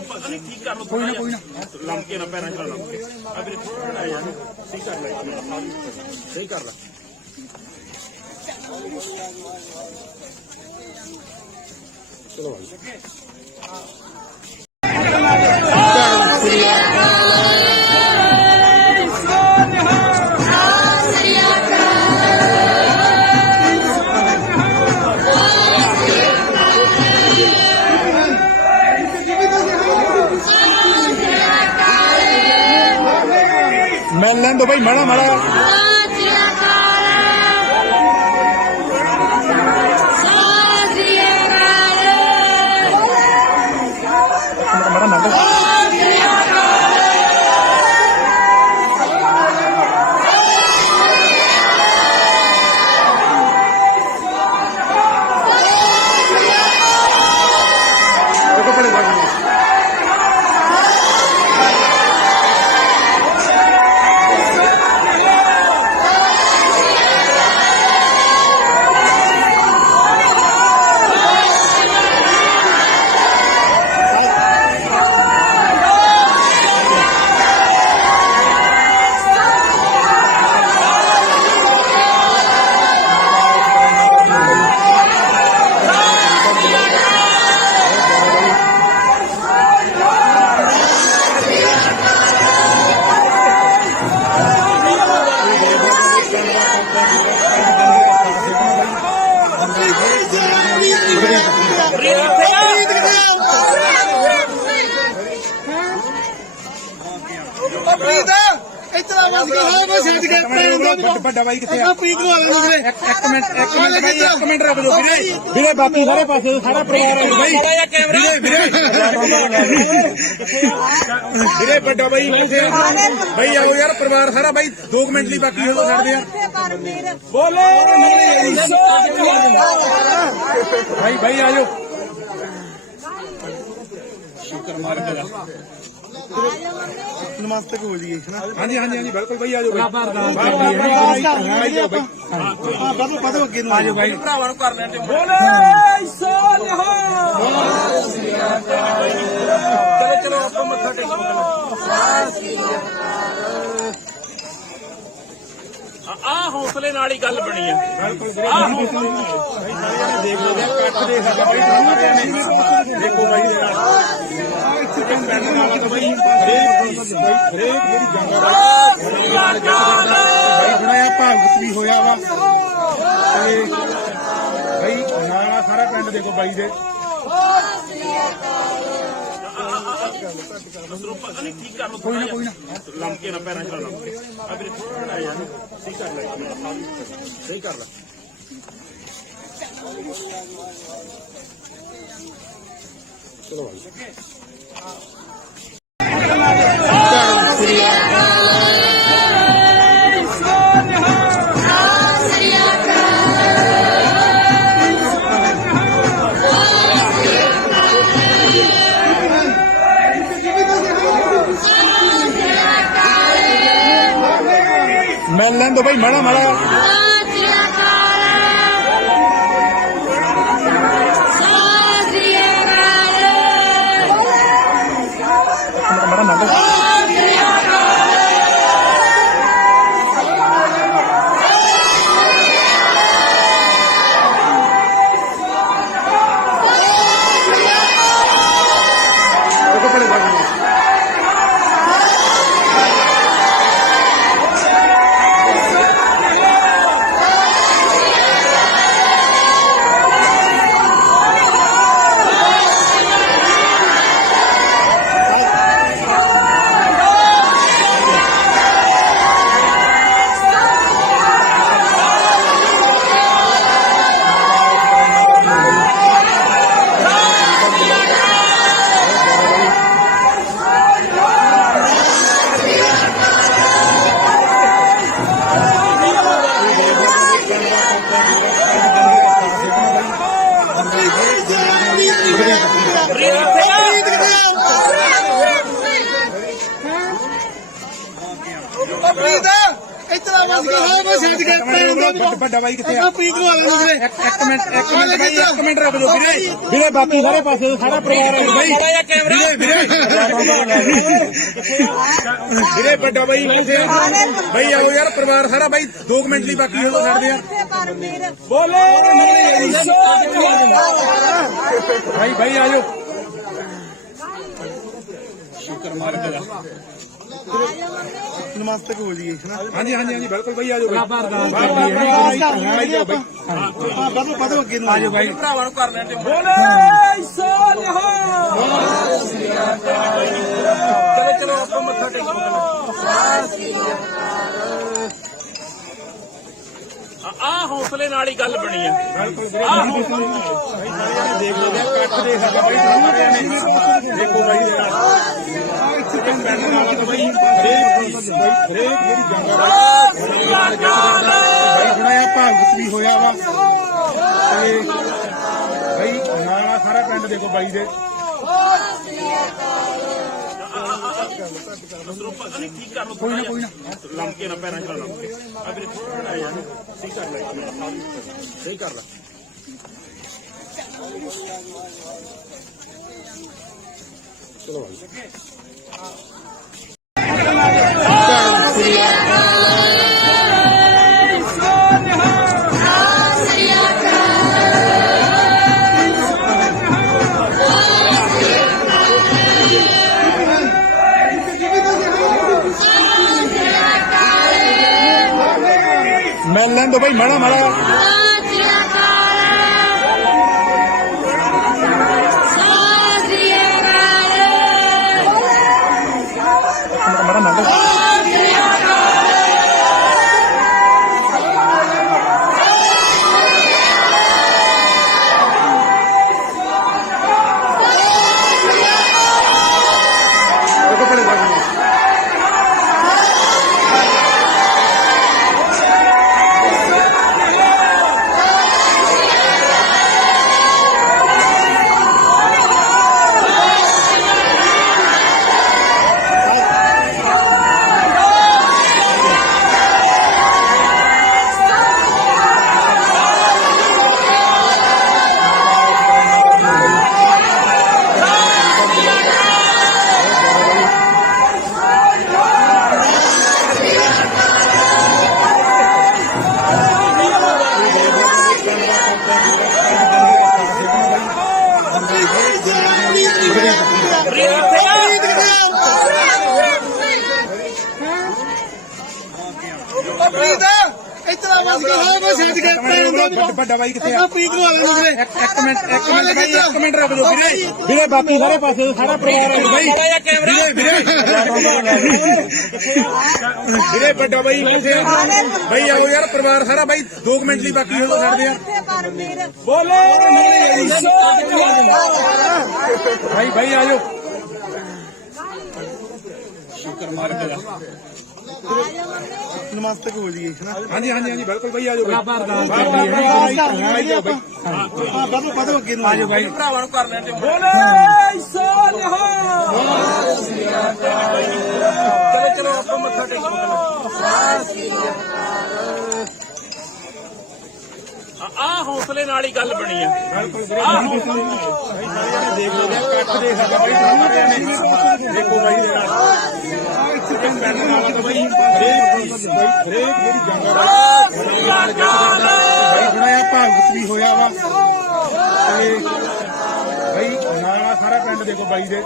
ਪਤਾ ਨਹੀਂ ਠੀਕ ਕਰ ਲੋ ਕੋਈ ਨਾ ਲੰਕੇ ਨਾ ਪੈਰਾਂ ਚ ਲੰਕੇ ਆ ਵੀਰੇ ਥੋੜਾ ਯਾਰ ਠੀਕ ਕਰ ਲੈ ਸਹੀ ਕਰ ਲੈ ਚਲੋ ਬਾਈ ਮਿਲ ਲੈਣ ਦੋ ਬਾਈ ਮਾੜਾ ਮਾੜਾ ਇੱਧਰ ਆ ਬਸ ਕੀ ਹੋਇਆ ਬਸ ਛੱਡ ਕੇ ਵੱਡਾ ਬਾਈ ਕਿੱਥੇ ਆ ਆਪਾਂ ਪੀਕ ਲਵਾ ਲੈਂਦੇ ਇੱਕ ਮਿੰਟ ਬਾਈ ਇੱਕ ਮਿੰਟ ਰੁਕ ਜਾਓ ਵੀਰੇ ਬਾਕੀ ਸਾਰੇ ਪਾਸੇ ਸਾਰਾ ਪਰਿਵਾਰ ਆ ਬਾਈ ਵੀਰੇ ਵੱਡਾ ਬਾਈ ਕਿੱਥੇ ਆ ਬਾਈ ਆਓ ਯਾਰ ਪਰਿਵਾਰ ਸਾਰਾ ਬਾਈ 2 ਮਿੰਟ ਲਈ ਬਾਕੀ ਹੋ ਛੱਡਦੇ ਆ ਬੋਲੇ ਭਾਈ ਆਜੋ ਸ਼ੁਕਰ ਮਾਰ ਕੇ ਨਮਸਤੇ ਹੋ ਜੀ ਹਾਂਜੀ ਬਿਲਕੁਲ ਬਾਈ ਆਜੋ ਬਾਈ ਵਧੋ ਅੱਗੇ ਨੂੰ ਆਜੋ ਬਾਈ ਭਰਾਵਾਂ ਨੂੰ ਕਰ ਲੈਣ ਦੇ ਚਲੋ ਆਪਾਂ ਮੱਥਾ ਟੇਕੋ ਆ ਹੌਸਲੇ ਨਾਲ ਹੀ ਗੱਲ ਬਣੀ ਹੈ ਦੇਖ ਲਓ ਕੱਟ ਦੇਖ ਸਕਦਾ ਬਾਈ ਸਾਰਿਆਂ ਨੇ ਦੇਖੋ ਬਾਈ ਦੇ ਨਾਲ ਪਿੰਡ ਨਾਲ ਤਾਂ ਬਾਈ ਹਰੇਕ ਮੇਰੀ ਜੰਗ ਬਾਈ ਥੋੜਾ ਜਿਹਾ ਭਾਗਤ ਵੀ ਹੋਇਆ ਵਾ ਤੇ ਬਾਈ ਨਾਲ ਸਾਰਾ ਪਿੰਡ ਦੇਖੋ ਬਾਈ ਦੇ ਪਤਾ ਨਹੀਂ ਠੀਕ ਕਰ ਲੋ ਕੋਈ ਨਾ ਲੰਕੇ ਨਾ ਪੈਰਾਂ ਚ ਲੰਕੇ ਆ ਵੀਰੇ ਥੋੜਾ ਯਾਰ ਠੀਕ ਕਰ ਲੈ ਸਹੀ ਕਰ ਲੈ ਚਲੋ ਬਾਈ ਮਿਲ ਲੈਣ ਦੋ ਬਾਈ ਮਾੜਾ ਮਾੜਾ ਮਾੜਾ ਬਸ ਗਿਆ ਹੋਇਆ ਮੈਂ ਛੱਡ ਕੇ ਵੱਡਾ ਬਾਈ ਕਿੱਥੇ ਆ ਆਪਾਂ ਪੀਕ ਲਵਾ ਲੈਂਦੇ ਇੱਕ ਮਿੰਟ ਬਾਈ ਇੱਕ ਮਿੰਟ ਰੁਕ ਜਾਓ ਵੀਰੇ ਵੀਰੇ ਬਾਕੀ ਸਾਰੇ ਪਾਸੇ ਸਾਰਾ ਪਰਿਵਾਰ ਆ ਬਾਈ ਵੀਰੇ ਵੱਡਾ ਬਾਈ ਕਿੱਥੇ ਆ ਬਾਈ ਆਓ ਯਾਰ ਪਰਿਵਾਰ ਸਾਰਾ ਬਾਈ 2 ਮਿੰਟ ਲਈ ਬਾਕੀ ਹੋ ਛੱਡਦੇ ਆ ਬੋਲੇ ਭਾਈ ਆ ਜਾਓ ਸ਼ੁਕਰ ਮਾਰ ਕੇ ਨਮਸਤੇ ਹੋ ਜੀ ਹਾਂਜੀ ਬਿਲਕੁਲ ਬਾਈ ਆ ਜਾਓ ਹਾਂ ਵਧੋ ਅੱਗੇ ਨੂੰ ਆ ਜਾਓ ਬਾਈ ਭਰਾਵਾਂ ਨੂੰ ਕਰ ਲੈਣ ਦੇ ਚਲੋ ਆਪਾਂ ਮੱਥਾ ਟੇਕੋ ਆ ਹੌਸਲੇ ਨਾਲ ਹੀ ਗੱਲ ਬਣੀ ਹੈ ਦੇਖ ਲਓ ਕੱਟ ਦੇਖ ਸਕਦਾ ਬਾਈ ਸਾਰਿਆਂ ਨੇ ਦੇਖੋ ਬਾਈ ਦੇ ਨਾਲ ਪਿੰਡ ਨਾਲ ਤਾਂ ਬਾਈ ਹਰੇਕ ਜਿਹੜੀ ਜੰਗ ਬਾਈ ਥੋੜਾ ਜਿਹਾ ਭਾਗਤ ਵੀ ਹੋਇਆ ਵਾ ਤੇ ਬਾਈ ਨਾਲ ਸਾਰਾ ਪਿੰਡ ਦੇਖੋ ਬਾਈ ਦੇ ਪਤਾ ਨਹੀਂ ਠੀਕ ਕਰ ਲੋ ਕੋਈ ਨਾ ਲੰਕੇ ਨਾ ਪੈਰਾਂ ਚ ਲੰਕੇ ਆ ਵੀਰੇ ਥੋੜਾ ਜਿਹਾ ਠੀਕ ਕਰ ਲੈ ਸਹੀ ਕਰ ਲੈ ਚਲੋ ਬਾਈ ਮਿਲ ਲੈਣ ਦੋ ਬਾਈ ਮਾੜਾ ਇਤਨਾ ਬਸ ਗਿਆ ਹੋਇਆ ਮੈਂ ਛੱਡ ਕੇ ਵੱਡਾ ਬਾਈ ਕਿੱਥੇ ਆ ਆਪਾਂ ਪੀਕ ਲਵਾ ਲੈਂਦੇ ਇੱਕ ਮਿੰਟ ਰੁਕ ਜਾਓ ਵੀਰੇ ਬਾਕੀ ਸਾਰੇ ਪਾਸੇ ਸਾਰਾ ਪਰਿਵਾਰ ਆ ਬਾਈ ਵੀਰੇ ਵੱਡਾ ਬਾਈ ਕਿੱਥੇ ਆ ਬਾਈ ਆਓ ਯਾਰ ਪਰਿਵਾਰ ਸਾਰਾ ਬਾਈ 2 ਮਿੰਟ ਲਈ ਬਾਕੀ ਹੋ ਛੱਡਦੇ ਆ ਬੋਲੇ ਭਾਈ ਆ ਜਾਓ ਸ਼ੁਕਰ ਮਾਰ ਕੇ ਨਮਸਤੇ ਹੋ ਜੀ ਹਾਂਜੀ ਬਿਲਕੁਲ ਬਾਈ ਆ ਜਾਓ ਹਾਂ ਵਧੋ ਅੱਗੇ ਨੂੰ ਆ ਜਾਓ ਬਾਈ ਭਰਾਵਾਂ ਨੂੰ ਕਰ ਲੈਣ ਦੇ ਚਲੋ ਆਪਾਂ ਮੱਥਾ ਟੇਕੋ ਆ ਹੌਸਲੇ ਨਾਲ ਹੀ ਗੱਲ ਬਣੀ ਹੈ ਦੇਖ ਲਓ ਕੱਟ ਦੇਖ ਸਕਦਾ ਬਾਈ ਸਾਰਿਆਂ ਨੇ ਦੇਖੋ ਬਾਈ ਦੇ ਨਾਲ ਪਿੰਡ ਨਾਲ ਤਾਂ ਬਾਈ ਹਰੇਕ ਜਿਹੜੀ ਜੰਗ ਬਾਈ ਥੋੜਾ ਜਿਹਾ ਭਾਗਤ ਵੀ ਹੋਇਆ ਵਾ ਤੇ ਬਾਈ ਨਾਲ ਸਾਰਾ ਪਿੰਡ ਦੇਖੋ ਬਾਈ ਦੇ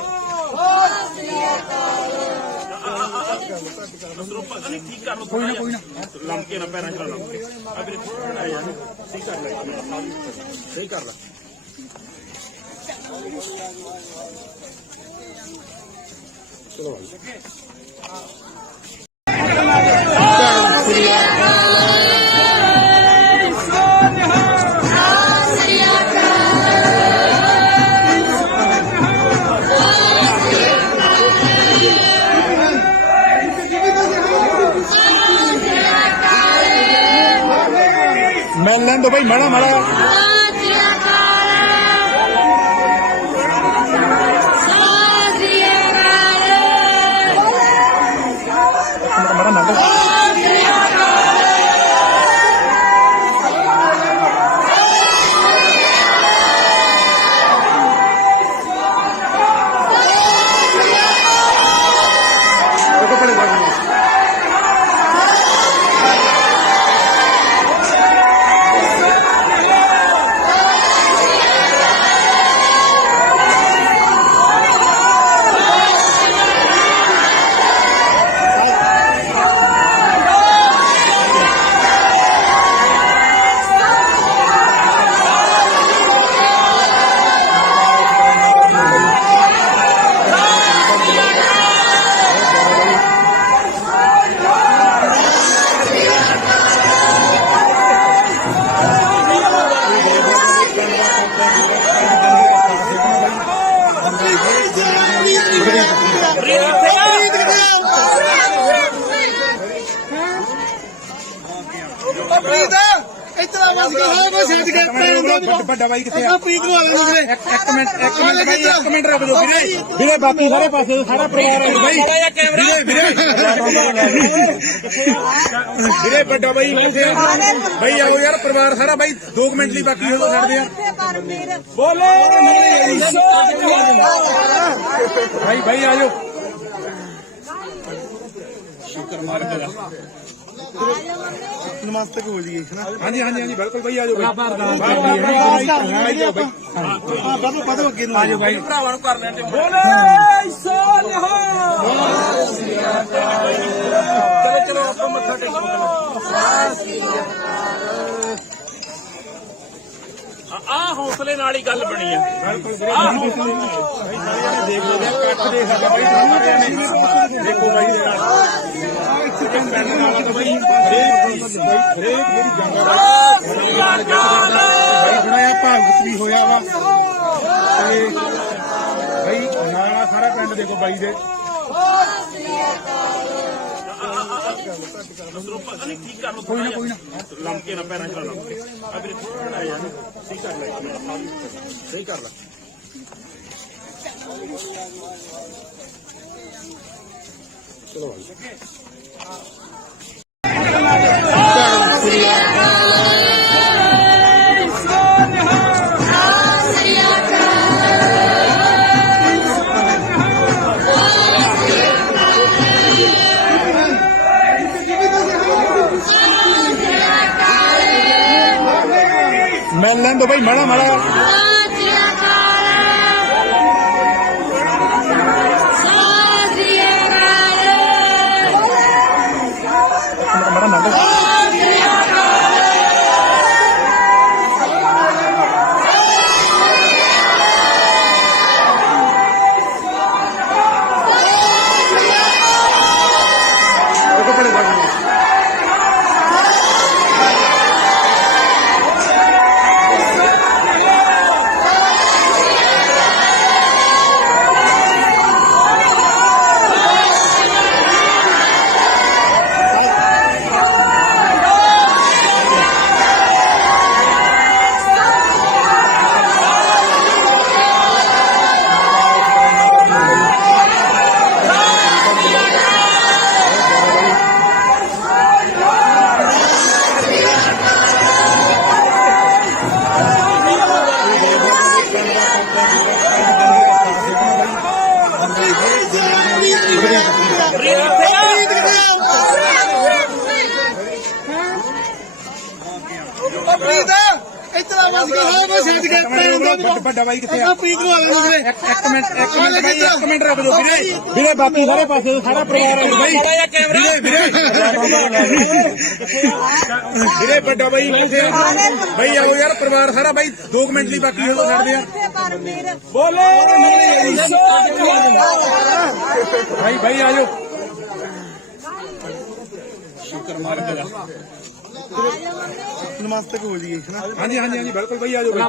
ਪਤਾ ਨਹੀਂ ਠੀਕ ਕਰ ਲੋ ਕੋਈ ਨਾ ਲੰਕੇ ਨਾ ਪੈਰਾਂ ਚ ਲੰਕੇ ਆ ਵੀਰੇ ਥੋੜਾ ਜਿਹਾ ਠੀਕ ਕਰ ਲੈ ਸਹੀ ਕਰ ਲੈ ਚਲੋ ਬਾਈ ਮਿਲ ਲੈਣ ਦੋ ਬਾਈ ਮਾੜਾ ਮੈਂ ਛੱਡ ਕੇ ਪੈਣ ਦੇ ਵੱਡਾ ਬਾਈ ਕਿੱਥੇ ਆ ਅੱਗਾ ਪੀਕ ਲਵਾ ਲੈਂਦੇ ਵੀਰੇ ਇੱਕ ਮਿੰਟ ਬਾਈ ਇੱਕ ਮਿੰਟ ਰੁਕ ਜਾਓ ਵੀਰੇ ਵੀਰੇ ਬਾਕੀ ਸਾਰੇ ਪਾਸੇ ਸਾਰਾ ਪਰਿਵਾਰ ਹੈ ਬਾਈ ਵੀਰੇ ਵੱਡਾ ਬਾਈ ਕਿੱਥੇ ਆ ਬਾਈ ਆਓ ਯਾਰ ਪਰਿਵਾਰ ਸਾਰਾ ਬਾਈ 2 ਮਿੰਟ ਲਈ ਬਾਕੀ ਹੋ ਛੱਡਦੇ ਆ ਬੋਲੇ ਬਾਈ ਆਜੋ ਨਮਸਤੇ ਹੋ ਜੀ ਹੈ ਨਾ ਹਾਂਜੀ ਬਿਲਕੁਲ ਬਾਈ ਆਜੋ ਬਾਈ ਵਧੋ ਅੱਗੇ ਨੂੰ ਆਜੋ ਬਾਈ ਭਰਾਵਾਂ ਨੂੰ ਕਰ ਲੈਣ ਦੇ ਚਲੋ ਆਪਾਂ ਮੱਥਾ ਟੇਕੋ ਆ ਹੌਸਲੇ ਨਾਲ ਹੀ ਗੱਲ ਬਣੀ ਹੈ ਦੇਖ ਲਓ ਕੱਟ ਦੇ ਸਾਡਾ ਬਾਈ ਸਾਰਿਆਂ ਨੇ ਦੇਖੋ ਬਾਈ ਦੇ ਨਾਲ ਪਿੰਡ ਨਾਲ ਬਾਈ ਹਰੇਕ ਮੇਰੀ ਜੰਗਾ ਬਾਈ ਬਣਾਇਆ ਭਾਗਤ ਵੀ ਹੋਇਆ ਵਾ ਤੇ ਬਾਈ ਨਾਲ ਸਾਰਾ ਪਿੰਡ ਦੇਖੋ ਬਾਈ ਦੇ ਪਤਾ ਨਹੀਂ ਕੀ ਕਰ ਲੋ ਕੋਈ ਨਾ ਲੰਕੇ ਨਾ ਪੈਰਾਂ ਚ ਲੰਕੇ ਆ ਵੀਰੇ ਥੋੜਾ ਯਾਰ ਸਹੀ ਕਰ ਲੈ ਸਹੀ ਕਰ ਲੈ ਚਲੋ ਬਾਈ ਮਿਲ ਲੈਣ ਦੋ ਬਾਈ ਮਾੜਾ ਇੱਥੇ ਬਸ ਕੇ ਹੋਇਆ ਮੈਂ ਛੱਡ ਕੇ ਪੈਣ ਦੇ ਵੱਡਾ ਬਾਈ ਕਿੱਥੇ ਆ ਅੱਗਾ ਪੀਕ ਲਵਾ ਲੈਂਦੇ ਵੀਰੇ ਇੱਕ ਮਿੰਟ ਰੁਕ ਜਾਓ ਵੀਰੇ ਬਾਕੀ ਸਾਰੇ ਪਾਸੇ ਸਾਰਾ ਪਰਿਵਾਰ ਹੈ ਬਾਈ ਵੀਰੇ ਵੱਡਾ ਬਾਈ ਕਿੱਥੇ ਆ ਬਾਈ ਆਓ ਯਾਰ ਪਰਿਵਾਰ ਸਾਰਾ ਬਾਈ 2 ਮਿੰਟ ਲਈ ਬਾਕੀ ਹੋ ਛੱਡਦੇ ਆ ਬੋਲੇ ਬਾਈ ਆਜੋ ਨਮਸਤੇ ਹੋ ਜੀ ਹੈ ਨਾ ਹਾਂਜੀ ਬਿਲਕੁਲ ਬਾਈ ਆਜੋ ਬਾਈ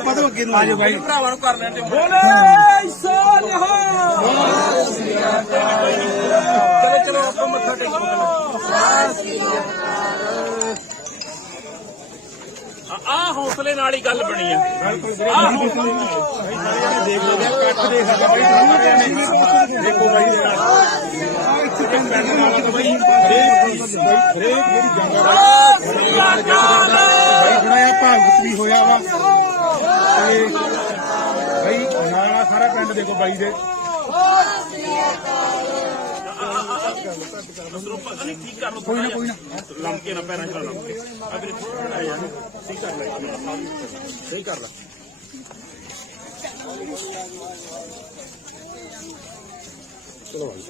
ਵਧੋ ਅੱਗੇ ਨੂੰ ਆਜੋ ਬਾਈ ਭਰਾਵਾਂ ਨੂੰ ਕਰ ਲੈਣ ਦੇ ਚਲੋ ਆਪਾਂ ਮੱਥਾ ਟੇਕੋ ਆ ਹੌਸਲੇ ਨਾਲ ਹੀ ਗੱਲ ਬਣੀ ਹੈ ਦੇਖ ਲਓ ਕੱਟ ਦੇ ਸਾਡਾ ਬਾਈ ਸਾਰਿਆਂ ਨੇ ਦੇਖੋ ਬਾਈ ਦੇ ਨਾਲ ਪਿੰਡ ਨਾਲ ਬਾਈ ਹਰੇਕ ਮੇਰੀ ਜੰਗਾ ਬਾਈ ਬਣਾਇਆ ਭਾਗਤ ਵੀ ਹੋਇਆ ਵਾ ਤੇ ਬਾਈ ਨਾਲ ਸਾਰਾ ਪਿੰਡ ਦੇਖੋ ਬਾਈ ਦੇ ਪਤਾ ਨਹੀਂ ਕੀ ਕਰ ਲੋ ਕੋਈ ਨਾ ਲੰਕੇ ਨਾ ਪੈਰਾਂ ਚ ਲੰਕੇ ਆ ਵੀਰੇ ਥੋੜਾ ਯਾਰ ਸਹੀ ਕਰ ਲੈ ਸਹੀ ਕਰ ਲੈ ਚਲੋ ਬਾਈ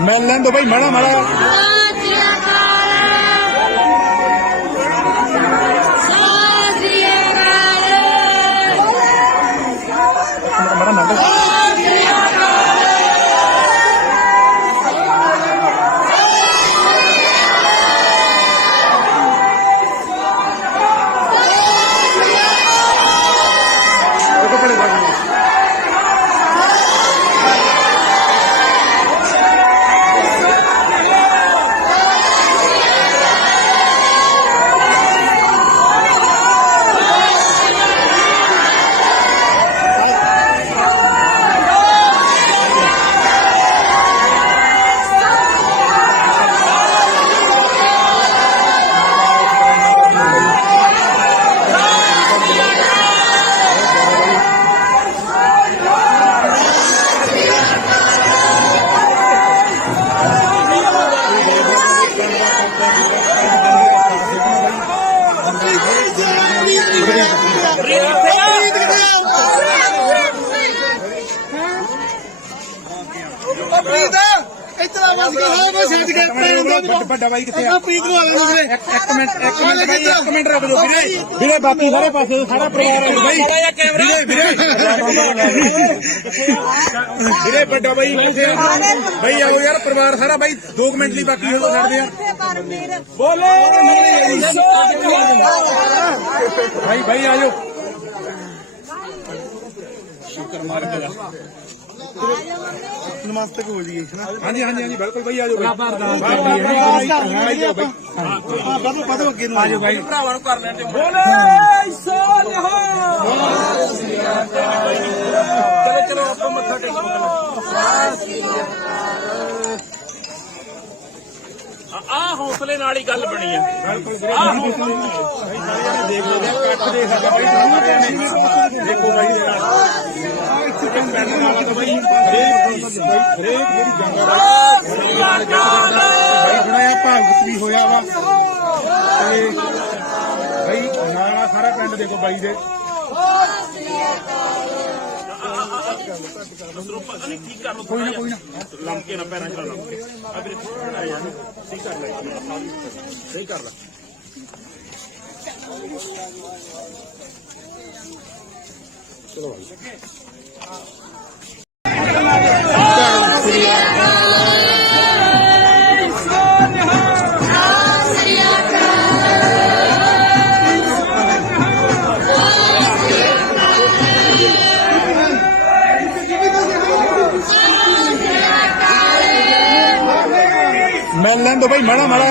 ਮਿਲ ਲੈਣ ਦੋ ਬਾਈ ਮਾੜਾ ਪ੍ਰੀਤ ਇੱਥੇ ਦਾ ਬਸ ਕੀ ਹੈ ਬਸ ਛੱਡ ਕੇ ਵੱਡਾ ਬਾਈ ਕਿੱਥੇ ਆ? ਆਪਾਂ ਪੀਕ ਲਵਾ ਲੈਂਦੇ ਵੀਰੇ ਇੱਕ ਮਿੰਟ ਰੁਕ ਜਾਓ ਵੀਰੇ। ਵੀਰੇ ਬਾਕੀ ਸਾਰੇ ਪਾਸੇ ਸਾਰਾ ਪਰਿਵਾਰ ਆ ਬਾਈ। ਵੀਰੇ ਵੱਡਾ ਬਾਈ ਕਿੱਥੇ ਆ? ਬਾਈ ਆਓ ਯਾਰ, ਪਰਿਵਾਰ ਸਾਰਾ ਬਾਈ 2 ਮਿੰਟ ਲਈ ਬਾਕੀ ਹੋ ਛੱਡਦੇ ਆ। ਬੋਲੇ ਬਾਈ ਆ ਜਾਓ। ਸ਼ੁਕਰ ਮਾਰ ਕੇ ਨਮਸਤੇ ਹੋ ਜੀ ਹਾਂਜੀ ਬਿਲਕੁਲ ਬਾਈ ਆ ਜਾਓ। ਹਾਂ ਬਦੋ ਅੱਗੇ ਨੂੰ ਆ ਜਾਓ ਬਾਈ। ਭਰਾਵਾਂ ਨੂੰ ਕਰ ਲੈਂਦੇ ਚਲੋ ਆਪਾਂ ਮੱਥਾ ਟੇਕੋ। ਆ ਹੌਸਲੇ ਨਾਲ ਹੀ ਗੱਲ ਬਣੀ ਆ। ਆ ਹੌਸਲੇ ਦੇਖ ਲਓ ਕੱਟ ਦੇ ਸਾਡਾ ਬਾਈ ਸਾਰਿਆਂ ਨੇ। ਦੇਖੋ ਬਾਈ ਦੇ ਨਾਲ ਪਿੰਡ ਨਾਲ ਤਾਂ ਬਾਈ ਹਰੇਕ ਜਿਹੜੀ ਜੰਗਾਂ ਬਾਈ ਥੋੜਾ ਭਾਗਤ ਵੀ ਹੋਇਆ ਵਾ ਤੇ ਬਾਈ ਨਾਲ ਸਾਰਾ ਪਿੰਡ ਦੇਖੋ ਬਾਈ ਦੇ। ਪਤਾ ਨਹੀਂ ਕੀ ਕਰ ਲੋ। ਕੋਈ ਨਾ ਲੰਕੇ ਨਾ ਪੈਰਾਂ ਚ ਲੰਕੇ ਆ ਵੀਰੇ ਥੋੜਾ ਜਿਹਾ ਸਹੀ ਕਰ ਲੈ। ਸਹੀ ਕਰ ਲੈ। ਚਲੋ ਮਿਲ ਲੈਣ ਦੋ ਬਾਈ ਮਾੜਾ ਮਾੜਾ।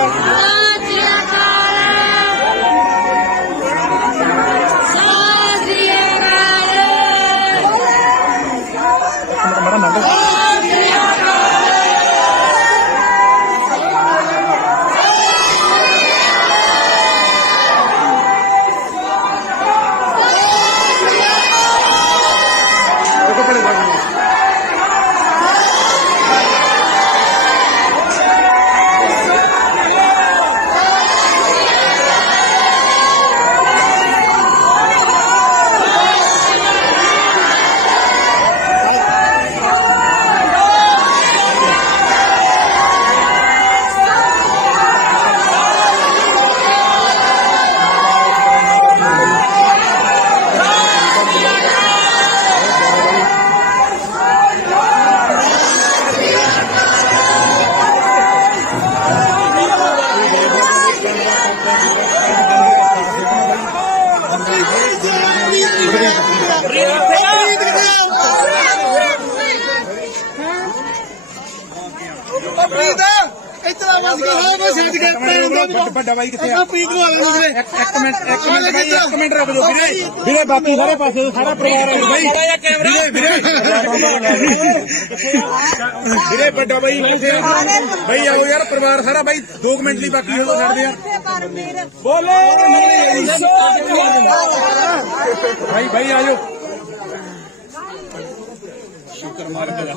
ਪ੍ਰੀਤ ਇੱਥੇ ਦਾ ਬਸ ਕੀ ਹੈ ਬਸ ਛੱਡ ਕੇ ਵੱਡਾ ਬਾਈ ਕਿੱਥੇ ਆ? ਆਪਾਂ ਪੀਕ ਲਵਾ ਲੈਂਦੇ ਵੀਰੇ। ਇੱਕ ਮਿੰਟ ਰੁਕ ਜਾਓ ਵੀਰੇ। ਵੀਰੇ ਬਾਕੀ ਸਾਰੇ ਪਾਸੇ ਸਾਰਾ ਪਰਿਵਾਰ ਆ ਬਾਈ। ਵੀਰੇ ਵੱਡਾ ਬਾਈ ਕਿੱਥੇ ਆ? ਬਾਈ ਆਓ ਯਾਰ, ਪਰਿਵਾਰ ਸਾਰਾ ਬਾਈ 2 ਮਿੰਟ ਲਈ ਬਾਕੀ ਹੋ ਛੱਡਦੇ ਆ। ਬੋਲੇ ਬਾਈ ਆ ਜਾਓ। ਸ਼ੁਕਰ ਮਾਰ ਕੇ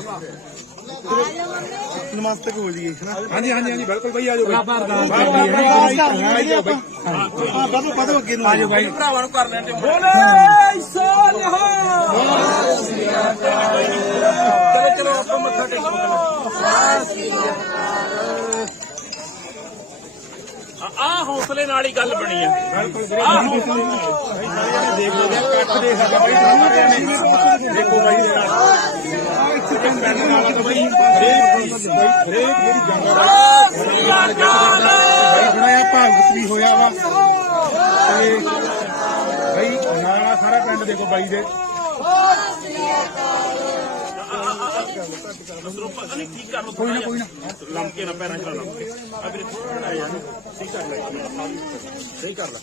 ਨਮਸਤੇ ਹੋ ਜੀ ਹਾਂਜੀ ਬਿਲਕੁਲ ਬਾਈ ਆ ਜਾਓ। ਹਾਂ ਬਦੋ ਅੱਗੇ ਨੂੰ ਆ ਜਾਓ ਬਾਈ। ਭਰਾਵਾਂ ਨੂੰ ਕਰ ਲੈਂਦੇ ਚਲੋ ਆਪਾਂ ਮੱਥਾ ਟੇਕੋ। ਆ ਹੌਸਲੇ ਨਾਲ ਹੀ ਗੱਲ ਬਣੀ ਆ। ਆ ਹੌਸਲੇ ਦੇਖ ਲਓ ਕੱਟ ਦੇ ਸਾਡਾ ਬਾਈ ਸਾਰਿਆਂ ਨੇ। ਦੇਖੋ ਬਾਈ ਦੇ ਨਾਲ ਪਿੰਡ ਨਾਲ ਤਾਂ ਬਾਈ ਹਰੇਕ ਜਿਹੜੀ ਜੰਗਾਂ ਬਾਈ ਥੋੜਾ ਭਾਗਤ ਵੀ ਹੋਇਆ ਵਾ ਤੇ ਬਾਈ ਨਾਲ ਸਾਰਾ ਪਿੰਡ ਦੇਖੋ ਬਾਈ ਦੇ। ਪਤਾ ਨਹੀਂ ਕੀ ਕਰ ਲੋ। ਕੋਈ ਨਾ ਲੰਕੇ ਨਾ ਪੈਰਾਂ ਚ ਲੰਕੇ ਆ ਵੀਰੇ ਥੋੜਾ ਜਿਹਾ ਸਹੀ ਕਰ ਲੈ। ਸਹੀ ਕਰ ਲੈ।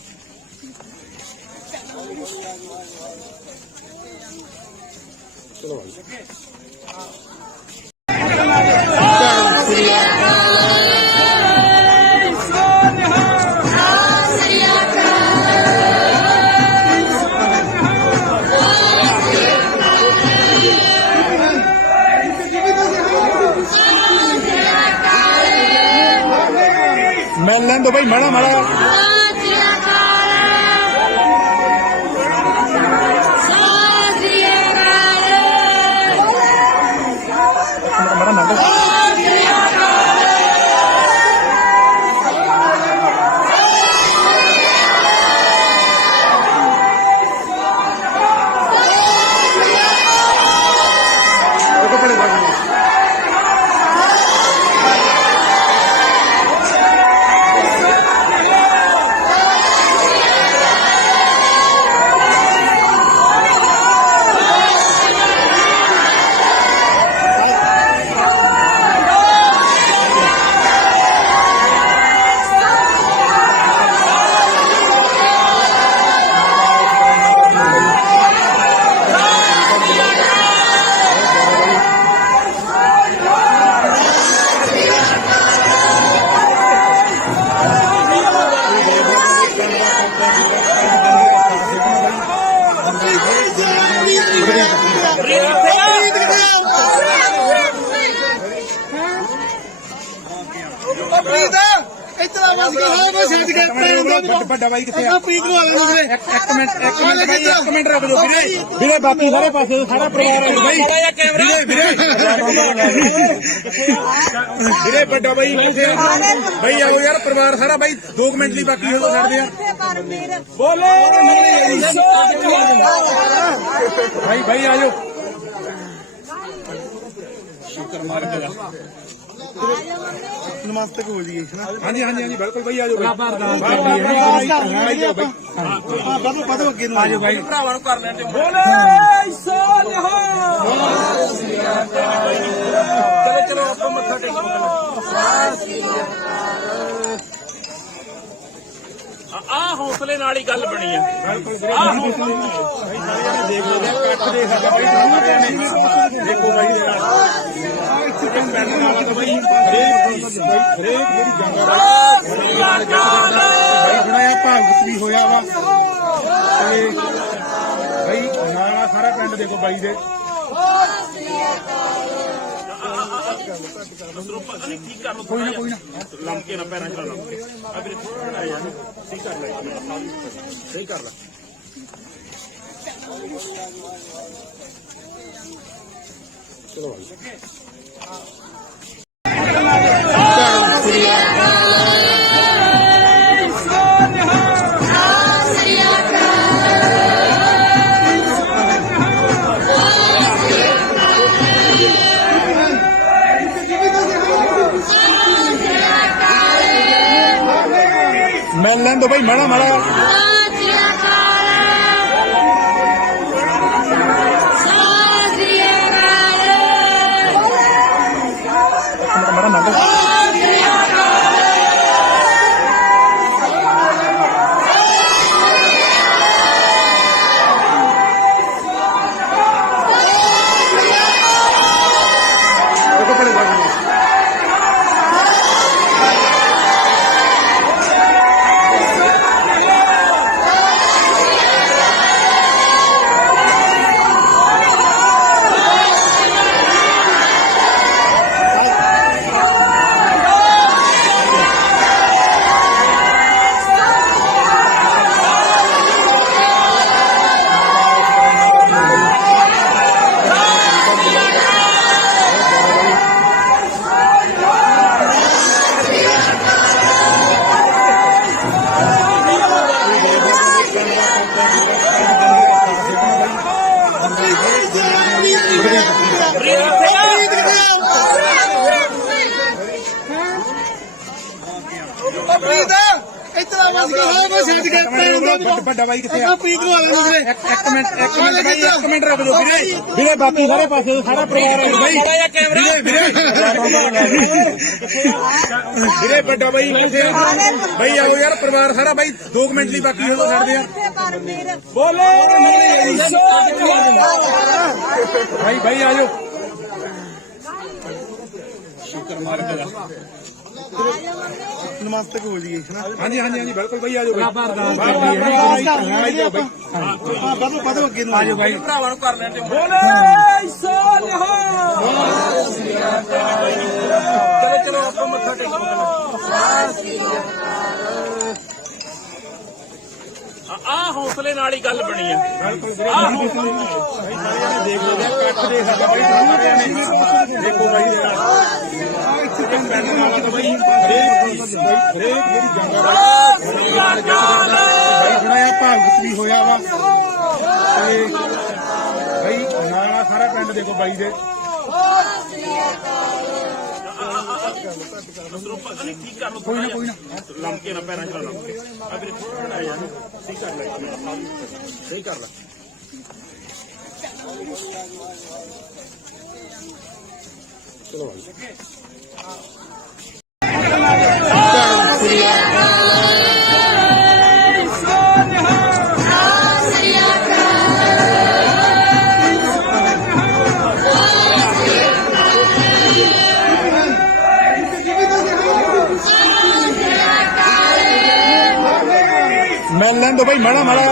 ਚਲੋ ਮਿਲ ਲੈਣ ਦੋ ਬਾਈ ਮਾੜਾ ਮਾੜਾ। ਮਾੜਾ ਪ੍ਰੀਤ ਇੱਥੇ ਦਾ ਬਸ ਕੀ ਹੋਇਆ ਮੈਂ ਛੱਡ ਕੇ ਪੈਣ ਵੱਡਾ ਬਾਈ ਕਿੱਥੇ ਆ? ਦਾ ਪੀਕ ਲਵਾ ਲੈਂਦੇ ਇੱਕ ਮਿੰਟ ਰੁਕ ਜਾਓ ਵੀਰੇ। ਵੀਰੇ ਬਾਕੀ ਸਾਰੇ ਪਾਸੇ ਤੋਂ ਸਾਰਾ ਪਰਿਵਾਰ ਆ ਬਾਈ। ਵੀਰੇ ਵੱਡਾ ਬਾਈ ਕਿੱਥੇ ਆ? ਬਾਈ ਆਓ ਯਾਰ, ਪਰਿਵਾਰ ਸਾਰਾ ਬਾਈ 2 ਮਿੰਟ ਲਈ ਬਾਕੀ ਹੋ ਸਕਦੇ ਆ। ਬੋਲੇ ਬਾਈ ਆ ਜਾਓ। ਨਮਸਤੇ ਹੋ ਜੀ ਹਾਂਜੀ ਬਿਲਕੁਲ ਬਾਈ ਆ ਜਾਓ। ਹਾਂ ਬਦੋ ਅੱਗੇ ਨੂੰ ਆ ਜਾਓ ਬਾਈ। ਭਰਾਵਾਂ ਨੂੰ ਕਰ ਲੈਣ ਦੇ ਚਲੋ ਆਪਾਂ ਮੱਥਾ ਟੇਕੋ। ਆ ਹੌਸਲੇ ਨਾਲ ਹੀ ਗੱਲ ਬਣੀ ਆ। ਆ ਹੌਸਲੇ ਦੇਖ ਲਓ ਕੱਟ ਦੇ ਸਾਡਾ ਬਾਈ ਸਾਰਿਆਂ ਨੇ। ਦੇਖੋ ਬਾਈ ਦੇ ਨਾਲ ਪਿੰਡ ਨਾਲ ਤਾਂ ਬਾਈ ਹਰੇਕ ਜਿਹੜੀ ਜੰਗਾਂ ਬਾਈ ਥੋੜਾ ਜਿਹਾ ਭਾਵੁਕ ਵੀ ਹੋਇਆ ਵਾ ਤੇ ਬਾਈ ਨਾਲ ਸਾਰਾ ਪਿੰਡ ਦੇਖੋ ਬਾਈ ਦੇ। ਪਤਾ ਨਹੀਂ ਕੀ ਕਰ ਲੋ। ਕੋਈ ਨਾ ਲੰਕੇ ਨਾ ਪੈਰਾਂ ਚ ਲਾ ਲਓ। ਆ ਵੀਰੇ ਥੋੜਾ ਜਿਹਾ ਠੀਕ ਕਰ ਲੈ। ਸਹੀ ਕਰ ਲੈ। ਚਲੋ ਮਿਲ ਲੈਣ ਦੋ ਬਾਈ ਮਾੜਾ ਮਾੜਾ। ਪ੍ਰੀਤ ਇੱਥੇ ਦਾ ਬਸ ਕੀ ਹੋਇਆ ਮੈਂ ਛੱਡ ਕੇ ਪੈਣ ਵੱਡਾ ਬਾਈ ਕਿੱਥੇ ਆ? ਦਾ ਪੀਕ ਲਵਾ ਲੈਂਦੇ ਇੱਕ ਮਿੰਟ ਰੁਕ ਜਾਓ ਵੀਰੇ। ਵੀਰੇ ਬਾਕੀ ਸਾਰੇ ਪਾਸੇ ਤੋਂ ਸਾਰਾ ਪਰਿਵਾਰ ਆ ਬਾਈ। ਵੀਰੇ ਵੱਡਾ ਬਾਈ ਕਿੱਥੇ ਆ? ਬਾਈ ਆਓ ਯਾਰ, ਪਰਿਵਾਰ ਸਾਰਾ ਬਾਈ 2 ਮਿੰਟ ਲਈ ਬਾਕੀ ਹੋ ਸਕਦੇ ਆ। ਬੋਲੇ ਬਾਈ ਆ ਜਾਓ। ਨਮਸਤੇ ਹੋ ਜੀ ਹਾਂਜੀ ਬਿਲਕੁਲ ਬਾਈ ਆ ਜਾਓ। ਹਾਂ ਬਦੋ ਅੱਗੇ ਨੂੰ ਆ ਜਾਓ ਬਾਈ। ਭਰਾਵਾਂ ਨੂੰ ਕਰ ਲੈਣ ਦੇ ਚਲੋ ਆਪਾਂ ਮੱਥਾ ਟੇਕੋ। ਆ ਹੌਸਲੇ ਨਾਲ ਹੀ ਗੱਲ ਬਣੀ ਆ। ਆ ਹੌਸਲੇ ਦੇਖ ਲਓ ਕੱਟ ਦੇ ਸਾਡਾ ਬਾਈ ਸਾਰਿਆਂ ਨੇ। ਦੇਖੋ ਬਾਈ ਦੇ ਨਾਲ ਪਿੰਡ ਨਾਲ ਤਾਂ ਬਾਈ ਹਰੇਕ ਜਿਹੜੀ ਜੰਗਾਂ ਬਾਈ ਥੋੜਾ ਜਿਹਾ ਭਾਵੁਕ ਵੀ ਹੋਇਆ ਵਾ ਤੇ ਬਾਈ ਨਾਲ ਸਾਰਾ ਪਿੰਡ ਦੇਖੋ ਬਾਈ ਦੇ। ਪਤਾ ਨਹੀਂ ਕੀ ਕਰ ਲੋ। ਕੋਈ ਨਾ ਲੰਕੇ ਨਾ ਪੈਰਾਂ ਚ ਲਾ ਲਓ। ਆ ਵੀਰੇ ਥੋੜਾ ਜਿਹਾ ਠੀਕ ਕਰ ਲੈ। ਸਹੀ ਕਰ ਲੈ। ਚਲੋ ਮਿਲ ਲੈਣ ਦੋ ਬਾਈ ਮਾੜਾ ਮਾੜਾ।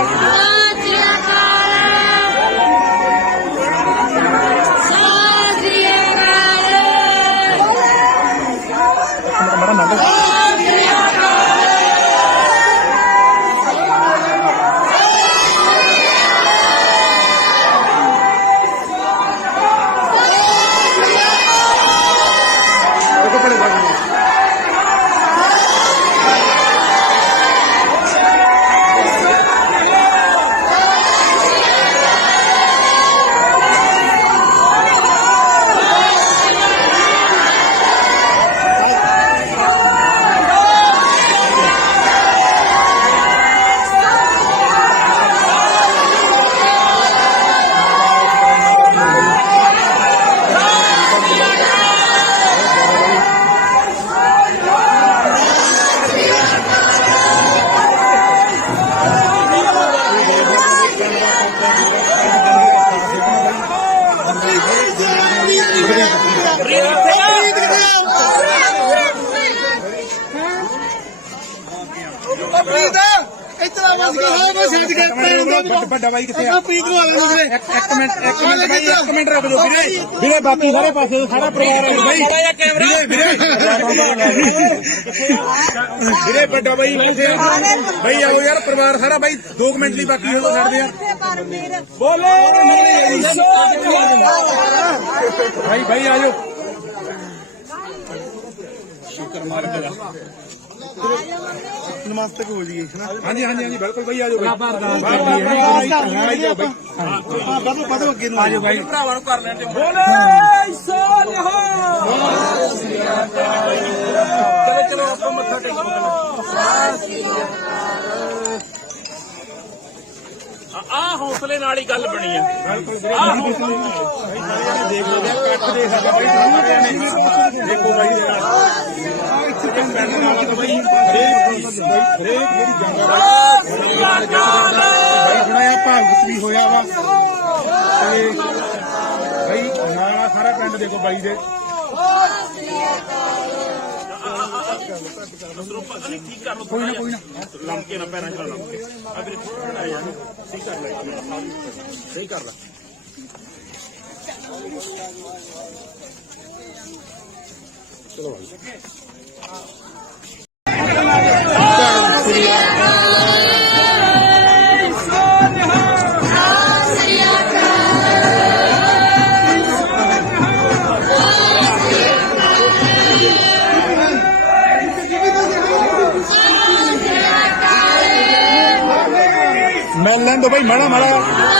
ਬਸ ਗਿਆ ਮੈਂ ਛੱਡ ਕੇ ਵੱਡਾ ਬਾਈ ਕਿੱਥੇ ਆ ਆਪਾਂ ਪੀਕ ਲਵਾ ਲੈਂਦੇ ਇੱਕ ਮਿੰਟ ਬਾਈ ਇੱਕ ਮਿੰਟ ਰੁਕ ਜਾਓ ਵੀਰੇ ਵੀਰੇ ਬਾਕੀ ਸਾਰੇ ਪਾਸੇ ਸਾਰਾ ਪਰਿਵਾਰ ਆ ਬਾਈ ਵੀਰੇ ਵੱਡਾ ਬਾਈ ਕਿੱਥੇ ਆ ਬਾਈ ਆਓ ਯਾਰ ਪਰਿਵਾਰ ਸਾਰਾ ਬਾਈ 2 ਮਿੰਟ ਲਈ ਬਾਕੀ ਹੋ ਛੱਡਦੇ ਆ ਬੋਲੇ ਭਾਈ ਆ ਜਾਓ ਸ਼ੁਕਰ ਮਾਰ ਕੇ ਨਮਸਤੇ ਹੋ ਜੀ ਹਾਂਜੀ ਬਿਲਕੁਲ ਬਾਈ ਆ ਜਾਓ ਹਾਂ ਵਧੋ ਅੱਗੇ ਨੂੰ ਆ ਜਾਓ ਬਾਈ ਭਰਾਵਾਂ ਨੂੰ ਕਰ ਲੈਣ ਦੇ ਚਲੋ ਆਪਾਂ ਮੱਥਾ ਟੇਕੋ ਆ ਹੌਸਲੇ ਨਾਲ ਹੀ ਗੱਲ ਬਣੀ ਆ ਦੇਖ ਲਓ ਕੱਟ ਦੇਖ ਸਕਦਾ ਬਾਈ ਦੇਖੋ ਬਾਈ ਦੇ ਨਾਲ ਪਿੰਡ ਨਾਲ ਤਾਂ ਬਾਈ ਹਰੇਕ ਮੇਰੀ ਜੰਗ ਬਾਈ ਥੋੜਾ ਜਿਹਾ ਭਾਵੁਕ ਵੀ ਹੋਇਆ ਵਾ ਤੇ ਬਾਈ ਨਾਲ ਸਾਰਾ ਪਿੰਡ ਦੇਖੋ ਬਾਈ ਦੇ ਪਤਾ ਨਹੀਂ ਠੀਕ ਕਰ ਲੋ ਕੋਈ ਨਾ ਲੰਕੇ ਨਾ ਪੈਰਾਂ ਚ ਲੰਕੇ ਆ ਵੀਰੇ ਥੋੜਾ ਜਿਹਾ ਠੀਕ ਕਰ ਲੈ ਸਹੀ ਕਰ ਲੈ ਚਲੋ ਮਿਲ ਲੈਣ ਦੋ ਬਾਈ ਮਾੜਾ ਮਾੜਾ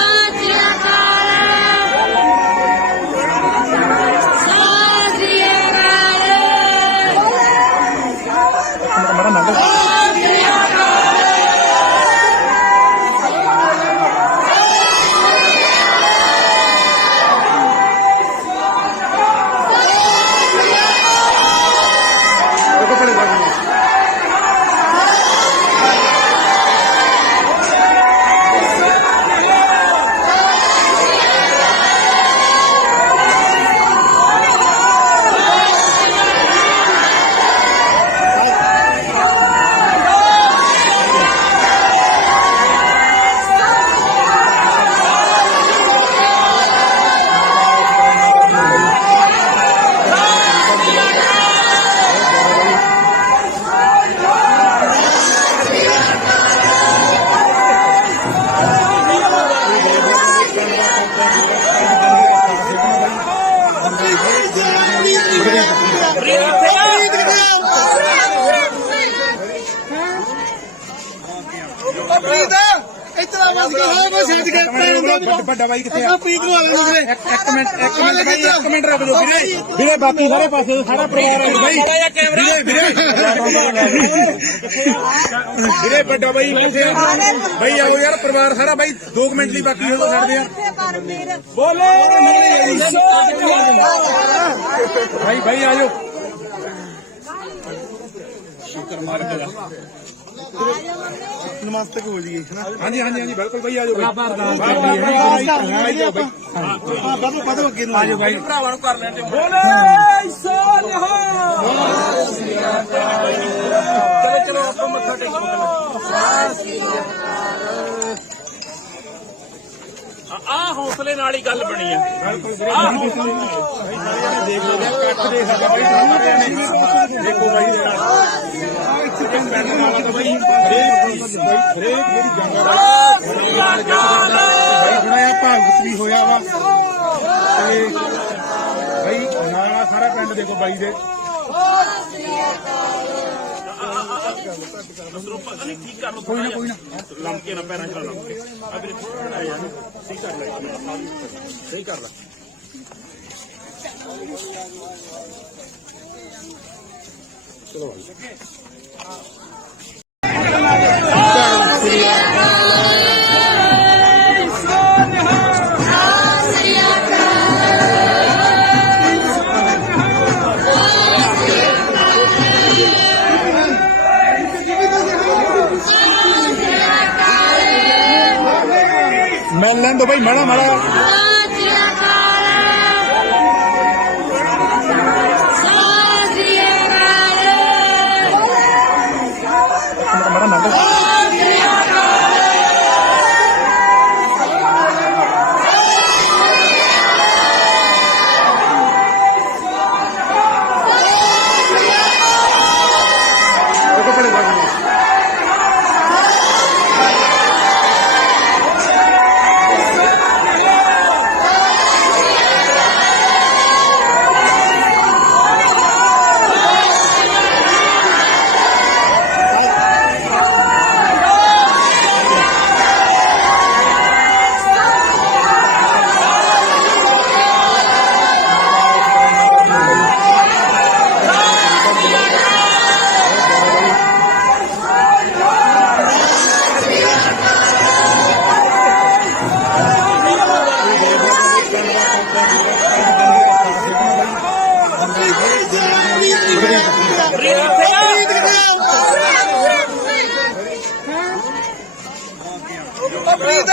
ਇਤਨਾ ਬਸ ਗਿਆ ਮੈਂ ਛੱਡ ਕੇ ਵੱਡਾ ਬਾਈ ਕਿੱਥੇ ਆ ਆਪਾਂ ਪੀਕ ਲਵਾ ਲੈਂਦੇ ਇੱਕ ਮਿੰਟ ਰੁਕ ਜਾਓ ਵੀਰੇ ਬਾਕੀ ਸਾਰੇ ਪਾਸੇ ਸਾਰਾ ਪਰਿਵਾਰ ਆ ਬਾਈ ਵੀਰੇ ਵੱਡਾ ਬਾਈ ਕਿੱਥੇ ਆ ਬਾਈ ਆਓ ਯਾਰ ਪਰਿਵਾਰ ਸਾਰਾ ਬਾਈ 2 ਮਿੰਟ ਲਈ ਬਾਕੀ ਹੋ ਛੱਡਦੇ ਆ ਬੋਲੇ ਭਾਈ ਆ ਜਾਓ ਸ਼ੁਕਰ ਮਾਰ ਕੇ ਨਮਸਤੇ ਹੋ ਜੀ ਹਾਂਜੀ ਬਿਲਕੁਲ ਬਾਈ ਆ ਜਾਓ ਹਾਂ ਵਧੋ ਅੱਗੇ ਨੂੰ ਆ ਜਾਓ ਬਾਈ ਭਰਾਵਾਂ ਨੂੰ ਕਰ ਲੈਣ ਦੇ ਚਲੋ ਆਪਾਂ ਮੱਥਾ ਟੇਕੋ ਆ ਹੌਸਲੇ ਨਾਲ ਹੀ ਗੱਲ ਬਣੀ ਆ ਦੇਖ ਲਓ ਕੱਟ ਦੇਖ ਸਕਦਾ ਬਾਈ ਦੇਖੋ ਬਾਈ ਦੇ ਨਾਲ ਪਿੰਡ ਨਾਲ ਤਾਂ ਬਾਈ ਹਰੇਕ ਮੇਰੀ ਜੰਗ ਬਾਈ ਥੋੜਾ ਜਿਹਾ ਭਾਵੁਕ ਵੀ ਹੋਇਆ ਵਾ ਤੇ ਬਾਈ ਨਾਲ ਸਾਰਾ ਪਿੰਡ ਦੇਖੋ ਬਾਈ ਦੇ ਪਤਾ ਨਹੀਂ ਠੀਕ ਕਰ ਲੋ ਕੋਈ ਨਾ ਲੰਕੇ ਨਾ ਪੈਰਾਂ ਚ ਲੰਕੇ ਆ ਵੀਰੇ ਥੋੜਾ ਜਿਹਾ ਠੀਕ ਕਰ ਲੈ ਸਹੀ ਕਰ ਲੈ ਚਲੋ ਮਿਲ ਲੈਣ ਦੋ ਬਾਈ ਮਾੜਾ ਮਾੜਾ ਮਾੜਾ ਪ੍ਰੀਤ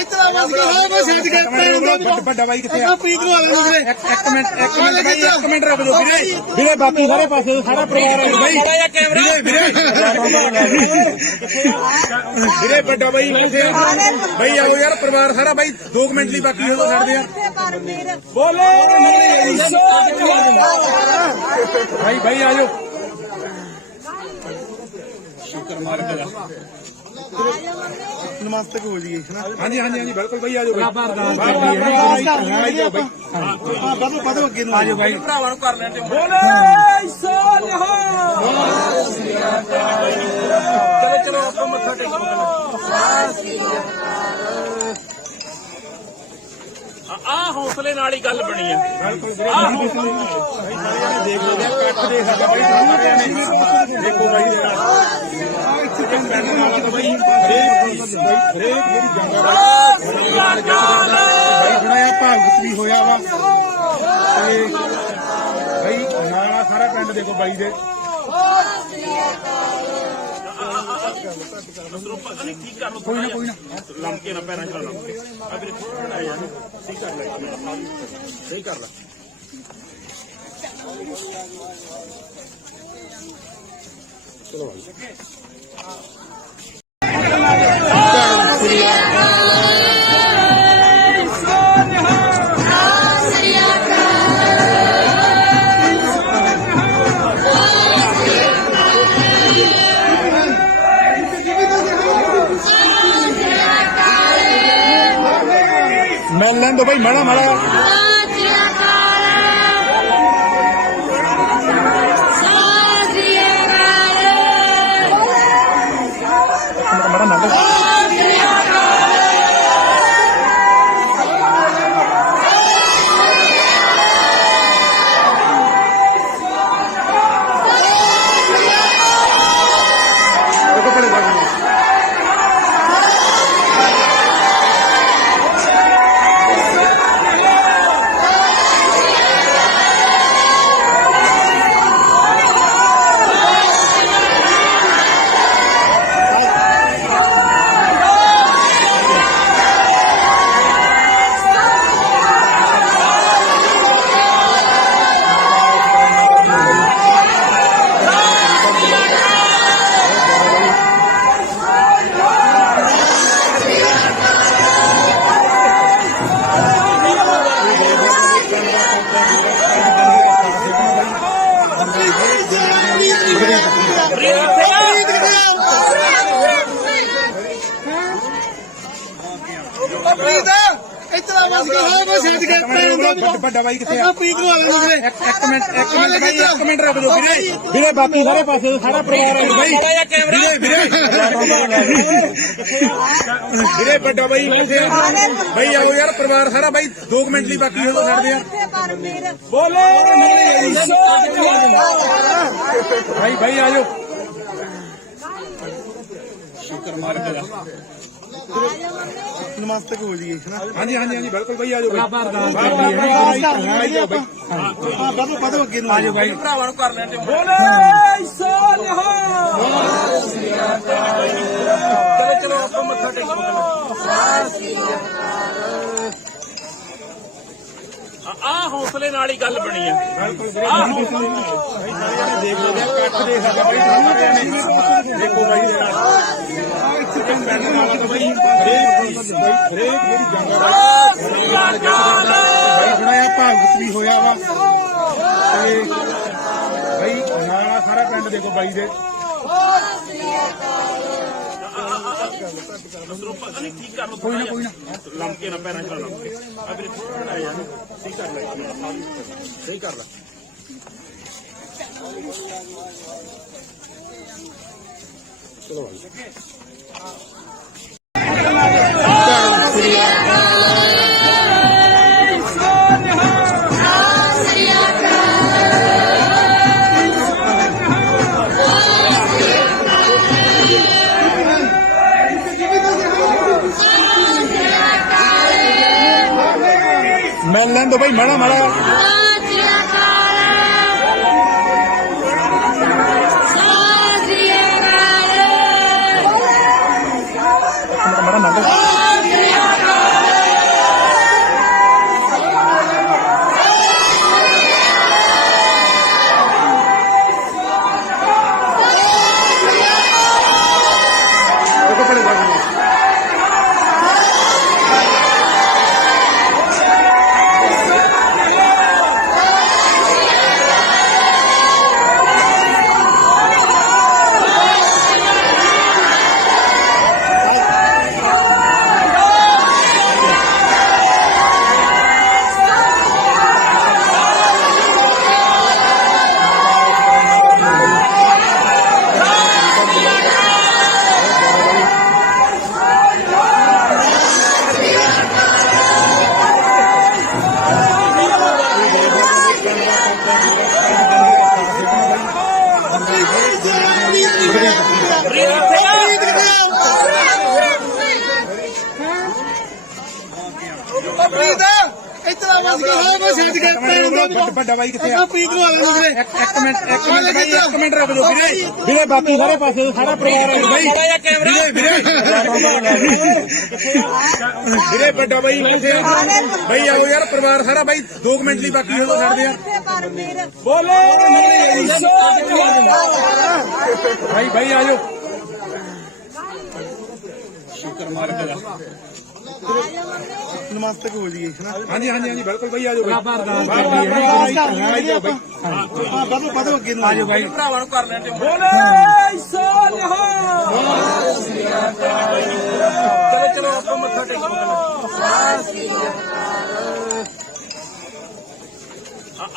ਇੱਧਰ ਆ ਬਸ ਕੀ ਹੋਇਆ ਮੈਂ ਛੱਡ ਕੇ ਵੱਡਾ ਬਾਈ ਕਿੱਥੇ ਆ? ਪ੍ਰੀਤ ਨੂੰ ਆ ਲੈਣ ਵੀਰੇ ਇੱਕ ਮਿੰਟ ਰੁਕ ਜਾਓ ਵੀਰੇ। ਵੀਰੇ ਬਾਕੀ ਸਾਰੇ ਪਾਸੇ ਸਾਰਾ ਪਰਿਵਾਰ ਆ ਬਾਈ। ਵੀਰੇ ਵੱਡਾ ਬਾਈ ਕਿੱਥੇ ਆ? ਬਾਈ ਆਓ ਯਾਰ, ਪਰਿਵਾਰ ਸਾਰਾ ਬਾਈ 2 ਮਿੰਟ ਲਈ ਬਾਕੀ ਹੋ ਛੱਡਦੇ ਆ। ਬੋਲੇ ਬਾਈ ਆਜੋ। ਸ਼ੁਕਰ ਮਾਰ ਕੇ ਨਮਸਤਕ ਹੋ ਜੀ ਨਾ। ਹਾਂਜੀ ਬਿਲਕੁਲ ਬਾਈ ਆਜੋ ਬਾਈ। ਵਧੋ ਅੱਗੇ ਨੂੰ ਆਜੋ ਬਾਈ। ਭਰਾਵਾਂ ਨੂੰ ਕਰ ਲੈਣ ਦਿਓ। ਚਲੋ ਆਪਾਂ ਮੱਥਾ ਟੇਕੋ। ਆ ਹੌਸਲੇ ਨਾਲ ਹੀ ਗੱਲ ਬਣੀ ਹੈ। ਦੇਖ ਲਓ ਕੱਟ ਦੇ ਸਾਡਾ ਬਾਈ ਸਾਰਿਆਂ ਨੇ। ਦੇਖੋ ਬਾਈ ਦੇ ਨਾਲ ਪਿੰਡ ਨਾਲ ਤਾਂ ਬਾਈ ਹਰੇਕ ਮੇਰੀ ਜੰਗਾ ਬਾਈ ਬਣਾਇਆ ਭਾਗਤ ਵੀ ਹੋਇਆ ਵਾ ਤੇ ਬਾਈ ਨਾਲ ਸਾਰਾ ਪਿੰਡ ਦੇਖੋ ਬਾਈ ਦੇ। ਪਤਾ ਨਹੀਂ ਕੀ ਕਰ ਲੋ। ਕੋਈ ਨਾ ਲੰਮਕੇ ਨਾ ਪੈਰਾਂ ਚ ਲਾ ਲੰਮਕੇ। ਆ ਵੀਰੇ ਥੋੜਾ ਜਿਹਾ ਸਹੀ ਕਰ ਲੈ। ਸਹੀ ਕਰ ਲੈ। ਚਲੋ ਬਾਈ। ਮਿਲ ਲੈਣ ਦੋ ਬਾਈ ਮਾੜਾ ਮਾੜਾ। ਪ੍ਰੀਤ ਇੱਧਰ ਆ ਬਸ ਕੀ ਹੋਇਆ ਮੈਂ ਛੱਡ ਕੇ ਵੱਡਾ ਬਾਈ ਕਿੱਥੇ ਆ? ਪ੍ਰੀਤ ਨੂੰ ਆ ਲੈਣ ਵੀਰੇ ਇੱਕ ਮਿੰਟ ਰੁਕ ਜਾਓ ਵੀਰੇ। ਵੀਰੇ ਬਾਕੀ ਸਾਰੇ ਪਾਸੇ ਸਾਰਾ ਪਰਿਵਾਰ ਆ ਬਾਈ। ਵੀਰੇ ਵੱਡਾ ਬਾਈ ਕਿੱਥੇ ਆ? ਬਾਈ ਆਓ ਯਾਰ, ਪਰਿਵਾਰ ਸਾਰਾ ਬਾਈ 2 ਮਿੰਟ ਲਈ ਬਾਕੀ ਹੋ ਛੱਡਦੇ ਆ। ਬੋਲੇ ਬਾਈ ਆਜੋ। ਸ਼ੁਕਰ ਮਾਰ ਕੇ ਨਮਸਤਕ ਹੋ ਜੀ ਨਾ। ਹਾਂਜੀ ਬਿਲਕੁਲ ਬਾਈ ਆਜੋ ਬਾਈ। ਵਧੋ ਅੱਗੇ ਨੂੰ ਆਜੋ ਬਾਈ। ਭਰਾਵਾਂ ਨੂੰ ਕਰ ਲੈਣ ਦਿਓ। ਚਲੋ ਆਪਾਂ ਮੱਥਾ ਟੇਕੋ। ਆ ਹੌਸਲੇ ਨਾਲ ਹੀ ਗੱਲ ਬਣੀ ਹੈ। ਦੇਖ ਲਓ ਕੱਟ ਦੇ ਸਾਡਾ ਬਾਈ ਸਾਰਿਆਂ ਨੇ। ਦੇਖੋ ਬਾਈ ਦੇ ਨਾਲ ਪਿੰਡ ਨਾਲ ਤਾਂ ਬਾਈ ਹਰੇਕ ਮੇਰੀ ਜੰਗਾ ਬਾਈ ਬਣਾਇਆ ਭਾਗਤ ਵੀ ਹੋਇਆ ਵਾ ਤੇ ਬਾਈ ਨਾਲ ਸਾਰਾ ਪਿੰਡ ਦੇਖੋ ਬਾਈ ਦੇ। ਪਤਾ ਨਹੀਂ ਕੀ ਕਰ ਲੋ। ਕੋਈ ਨਾ ਲੰਮਕੇ ਨਾ ਪੈਰਾਂ ਚ ਲਾ ਲੰਮਕੇ। ਆ ਵੀਰੇ ਥੋੜਾ ਜਿਹਾ ਸਹੀ ਕਰ ਲੈ। ਸਹੀ ਕਰ ਲੈ। ਚਲੋ ਬਾਈ। ਮਿਲ ਲੈਣ ਦੋ ਬਾਈ ਮਾੜਾ ਮਾੜਾ। ਛੱਡ ਕੇ ਪੈਣ ਦੇ ਵੱਡਾ ਬਾਈ ਕਿੱਥੇ ਆ ਅੱਗਾ ਪੀਕ ਲਵਾ ਲੈਂਦੇ ਵੀਰੇ ਇੱਕ ਮਿੰਟ ਬਾਈ ਇੱਕ ਮਿੰਟ ਰੁਕ ਜਾਓ ਵੀਰੇ ਵੀਰੇ ਬਾਕੀ ਸਾਰੇ ਪਾਸੇ ਸਾਰਾ ਪਰਿਵਾਰ ਆ ਬਾਈ ਵੀਰੇ ਵੱਡਾ ਬਾਈ ਕਿੱਥੇ ਆ ਬਾਈ ਆਓ ਯਾਰ ਪਰਿਵਾਰ ਸਾਰਾ ਬਾਈ 2 ਮਿੰਟ ਲਈ ਬਾਕੀ ਹੋ ਛੱਡਦੇ ਆ ਬੋਲੇ ਬਾਈ ਆਜੋ ਸ਼ੁਕਰ ਮਾਰ ਕੇ ਨਮਸਤਕ ਹੋ ਜੀ ਹਾਂਜੀ ਬਿਲਕੁਲ ਬਾਈ ਆਜੋ ਬਾਈ ਵਧੋ ਅੱਗੇ ਨੂੰ ਆਜੋ ਬਾਈ ਭਰਾਵਾਂ ਨੂੰ ਕਰ ਲੈਣ ਬੋਲੇ ਚਲੋ ਆਪਾਂ ਮੱਥਾ ਟੇਕੋ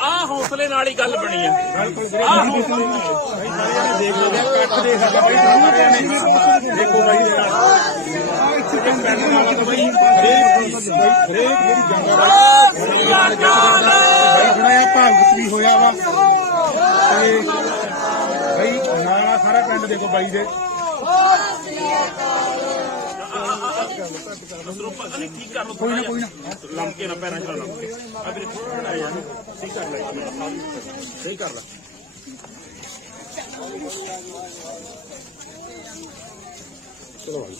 ਆ ਹੌਸਲੇ ਨਾਲ ਹੀ ਗੱਲ ਬਣੀ ਹੈ ਦੇਖ ਲਓ ਕੱਟ ਦੇ ਸਾਡਾ ਬਾਈ ਸਾਰਿਆਂ ਨੇ ਦੇਖੋ ਬਾਈ ਦੇ ਨਾਲ ਪਿੰਡ ਨਾਲ ਬਾਈ ਹਰੇਕ ਮੇਰੀ ਜੰਗਾ ਬਾਈ ਥੋੜਾ ਭਾਗਤ ਵੀ ਹੋਇਆ ਵਾ ਤੇ ਬਾਈ ਨਾਲ ਸਾਰਾ ਪਿੰਡ ਦੇਖੋ ਬਾਈ ਦੇ ਪਤਾ ਨਹੀਂ ਕੀ ਕਰ ਲੋ ਕੋਈ ਨਾ ਲੰਮਕੇ ਨਾ ਪੈਰਾਂ ਚ ਲੰਮਕੇ ਆ ਵੀਰੇ ਥੋੜਾ ਜਿਹਾ ਸਹੀ ਕਰ ਲੈ ਸਹੀ ਕਰ ਲੈ ਚਲੋ ਬਾਈ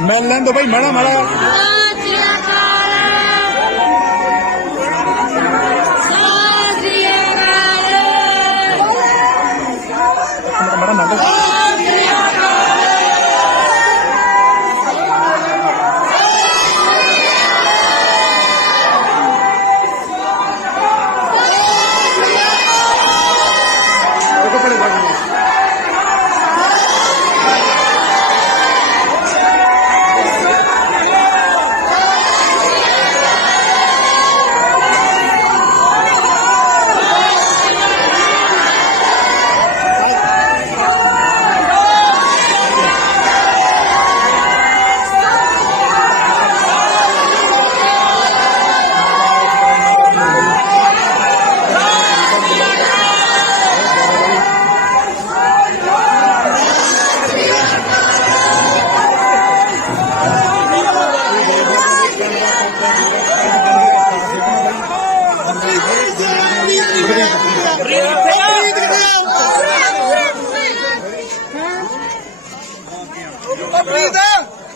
ਮਿਲ ਲੈਣ ਦੋ ਬਾਈ ਮਾੜਾ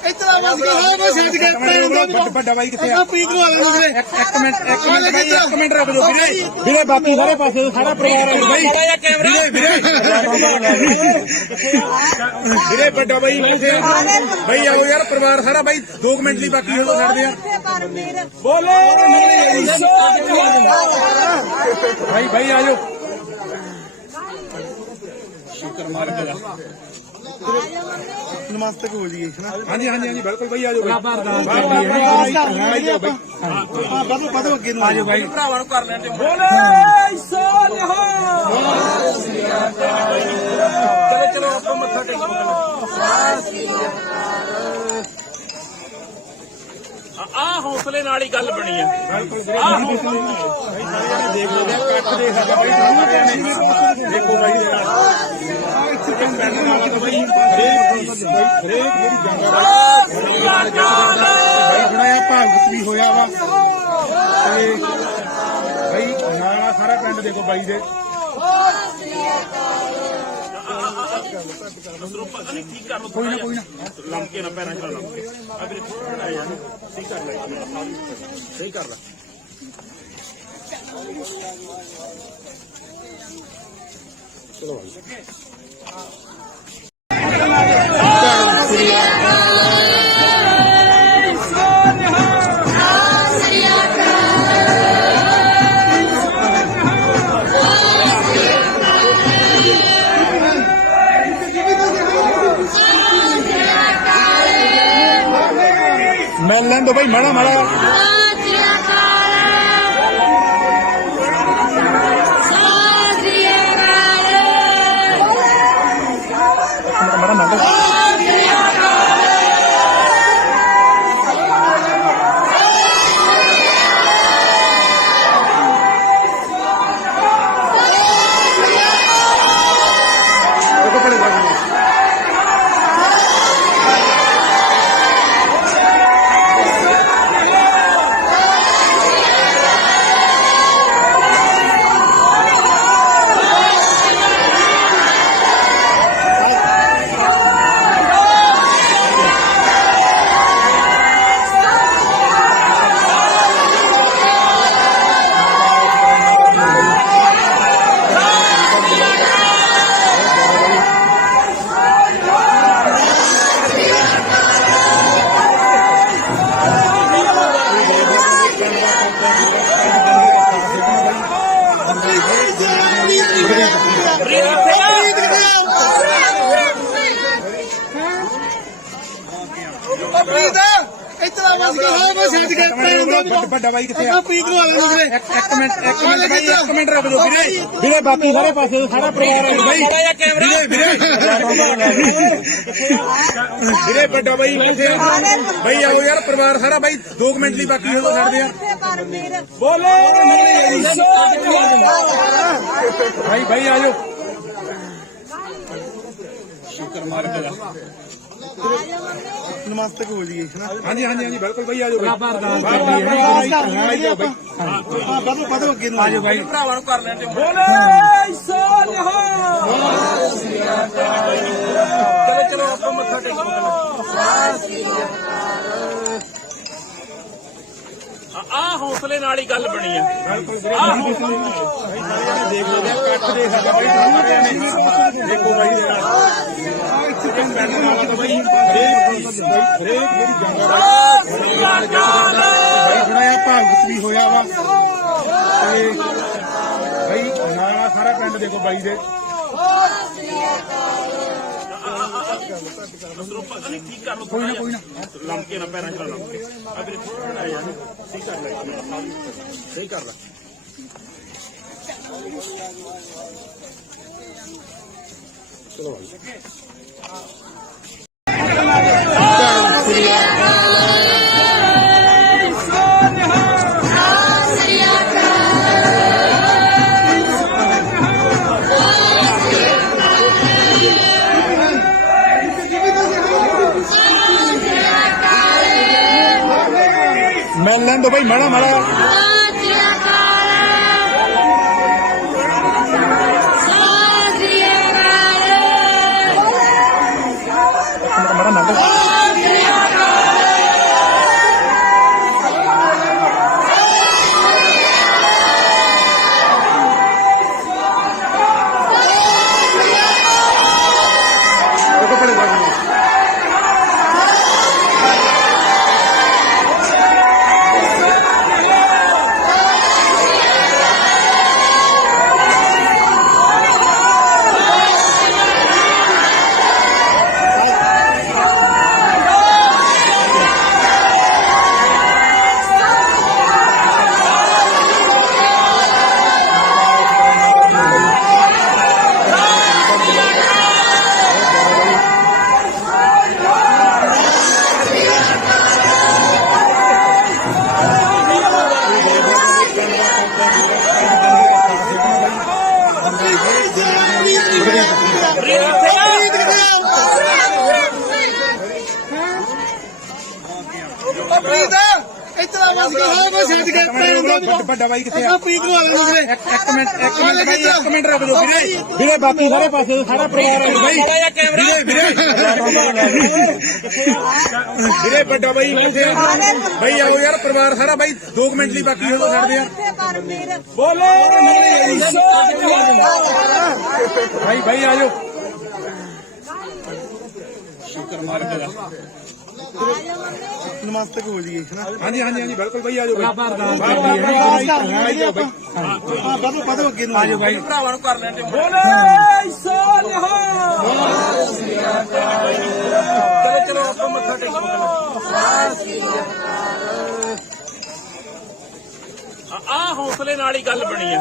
ਇੱਥੇ ਬਸ ਕੀ ਹੋਇਆ ਬਸ ਛੱਡ ਕੇ ਪੈਣ ਦੇ ਵੱਡਾ ਬਾਈ ਕਿੱਥੇ ਆ ਅੱਗਾ ਪੀਕ ਲਵਾ ਲੈਂਦੇ ਵੀਰੇ ਇੱਕ ਮਿੰਟ ਰੁਕ ਜਾਓ ਵੀਰੇ ਬਾਕੀ ਸਾਰੇ ਪਾਸੇ ਸਾਰਾ ਪਰਿਵਾਰ ਆ ਬਾਈ ਵੀਰੇ ਵੱਡਾ ਬਾਈ ਕਿੱਥੇ ਆ ਬਾਈ ਆਓ ਯਾਰ ਪਰਿਵਾਰ ਸਾਰਾ ਬਾਈ 2 ਮਿੰਟ ਲਈ ਬਾਕੀ ਹੋ ਛੱਡਦੇ ਆ ਬੋਲੇ ਬਾਈ ਆਜੋ ਸ਼ੁਕਰ ਮਾਰ ਕੇ ਨਮਸਤਕ ਹੋ ਜੀ ਹਾਂਜੀ ਬਿਲਕੁਲ ਬਾਈ ਆਜੋ ਬਾਈ ਵਧੋ ਅੱਗੇ ਨੂੰ ਆਜੋ ਬਾਈ ਭਰਾਵਾਂ ਨੂੰ ਕਰ ਲੈਣ ਬੋਲੇ ਚਲੋ ਆਪਾਂ ਮੱਥਾ ਟੇਕੋ ਆ ਹੌਸਲੇ ਨਾਲ ਹੀ ਗੱਲ ਬਣੀ ਹੈ ਦੇਖ ਲਓ ਕੱਟ ਦੇ ਸਾਡਾ ਬਾਈ ਸਾਰਿਆਂ ਨੇ ਦੇਖੋ ਬਾਈ ਦੇ ਨਾਲ ਪਿੰਡ ਨਾਲ ਬਾਈ ਹਰੇਕ ਮੇਰੀ ਜੰਗਾ ਬਾਈ ਥੋੜਾ ਭਾਗਤ ਵੀ ਹੋਇਆ ਵਾ ਤੇ ਬਾਈ ਨਾਲ ਸਾਰਾ ਪਿੰਡ ਦੇਖੋ ਬਾਈ ਦੇ ਪਤਾ ਨਹੀਂ ਕੀ ਕਰ ਲੋ ਕੋਈ ਨਾ ਲੰਮਕੇ ਨਾ ਪੈਰਾਂ ਚ ਲੰਮਕੇ ਆ ਵੀਰੇ ਥੋੜਾ ਜਿਹਾ ਸਹੀ ਕਰ ਲੈ ਸਹੀ ਕਰ ਲੈ ਚਲੋ ਬਾਈ ਮਿਲ ਲੈਣ ਦੋ ਬਾਈ ਮਾੜਾ ਬਸ ਕੇ ਹੈ ਮੈਂ ਛੱਡ ਕੇ ਵੱਡਾ ਬਾਈ ਕਿੱਥੇ ਆ? ਪੀਕ ਨੂੰ ਆਲੇ ਨਿਕਲੇ ਇੱਕ ਮਿੰਟ ਰੁਕ ਜਾਓ ਵੀਰੇ ਬਾਕੀ ਸਾਰੇ ਪਾਸੇ ਸਾਰਾ ਪਰਿਵਾਰ ਆ ਬਾਈ ਵੀਰੇ ਵੱਡਾ ਬਾਈ ਕਿੱਥੇ ਆ? ਬਾਈ ਆਓ ਯਾਰ ਪਰਿਵਾਰ ਸਾਰਾ ਬਾਈ 2 ਮਿੰਟ ਲਈ ਬਾਕੀ ਹੋ ਛੱਡਦੇ ਆ ਬੋਲੇ ਬਾਈ ਆ ਜਾਓ ਨਮਸਤੇ ਹੋ ਜੀ ਹਾਂਜੀ ਬਿਲਕੁਲ ਬਾਈ ਆ ਜਾਓ ਹਾਂ ਬਦੋ ਅੱਗੇ ਨੂੰ ਆ ਜਾਓ ਬਾਈ ਭਰਾਵਾਂ ਨੂੰ ਕਰ ਲੈਂਦੇ ਚਲੋ ਆਪਾਂ ਮੱਥਾ ਟੇਕੋ ਆ ਹੌਸਲੇ ਨਾਲ ਹੀ ਗੱਲ ਬਣੀ ਆ ਦੇਖ ਲਓ ਕੱਟ ਦੇ ਸਾਡਾ ਬਾਈ ਦੇਖੋ ਬਾਈ ਦੇ ਨਾਲ ਪਿੰਡ ਨਾਲ ਤਾਂ ਬਾਈ ਹਰੇਕ ਮੇਰੀ ਜੰਗਾਂ ਬਾਈ ਥੋੜਾ ਜਿਹਾ ਭਾਵੁਕ ਵੀ ਹੋਇਆ ਵਾ ਤੇ ਬਾਈ ਨਾਲ ਸਾਰਾ ਪਿੰਡ ਦੇਖੋ ਬਾਈ ਦੇ ਪਤਾ ਨਹੀਂ ਕੀ ਕਰ ਲੋ ਕੋਈ ਨਾ ਲੰਮਕੇ ਨਾ ਪੈਰਾਂ ਚ ਲੰਮਕੇ ਆ ਵੀਰੇ ਥੋੜਾ ਜਿਹਾ ਠੀਕ ਕਰ ਲੈ ਸਹੀ ਕਰ ਲੈ ਚਲੋ ਮਿਲ ਲੈਣ ਦੋ ਬਾਈ ਮਾੜਾ ਮਾੜਾ ਇਤਨਾ ਬਸ ਕੇ ਹੈ ਮੈਂ ਛੱਡ ਕੇ ਵੱਡਾ ਬਾਈ ਕਿੱਥੇ ਆ? ਪੀਕ ਨੂੰ ਆਲੇ ਨਿਕਲੇ ਇੱਕ ਮਿੰਟ ਰੁਕ ਜਾਓ ਵੀਰੇ ਬਾਕੀ ਸਾਰੇ ਪਾਸੇ ਸਾਰਾ ਪਰਿਵਾਰ ਆ ਬਾਈ ਵੀਰੇ ਵੱਡਾ ਬਾਈ ਕਿੱਥੇ ਆ? ਬਾਈ ਆਓ ਯਾਰ ਪਰਿਵਾਰ ਸਾਰਾ ਬਾਈ 2 ਮਿੰਟ ਲਈ ਬਾਕੀ ਹੋ ਛੱਡਦੇ ਆ ਬੋਲੇ ਬਾਈ ਆ ਜਾਓ ਨਮਸਤੇ ਹੋ ਜੀ ਹਾਂਜੀ ਬਿਲਕੁਲ ਬਾਈ ਆ ਜਾਓ ਹਾਂ ਬਦੋ ਅੱਗੇ ਨੂੰ ਆ ਜਾਓ ਬਾਈ ਭਰਾਵਾਂ ਨੂੰ ਕਰ ਲੈਂਦੇ ਚਲੋ ਆਪਾਂ ਮੱਥਾ ਟੇਕੋ ਆ ਹੌਸਲੇ ਨਾਲ ਹੀ ਗੱਲ ਬਣੀ ਆ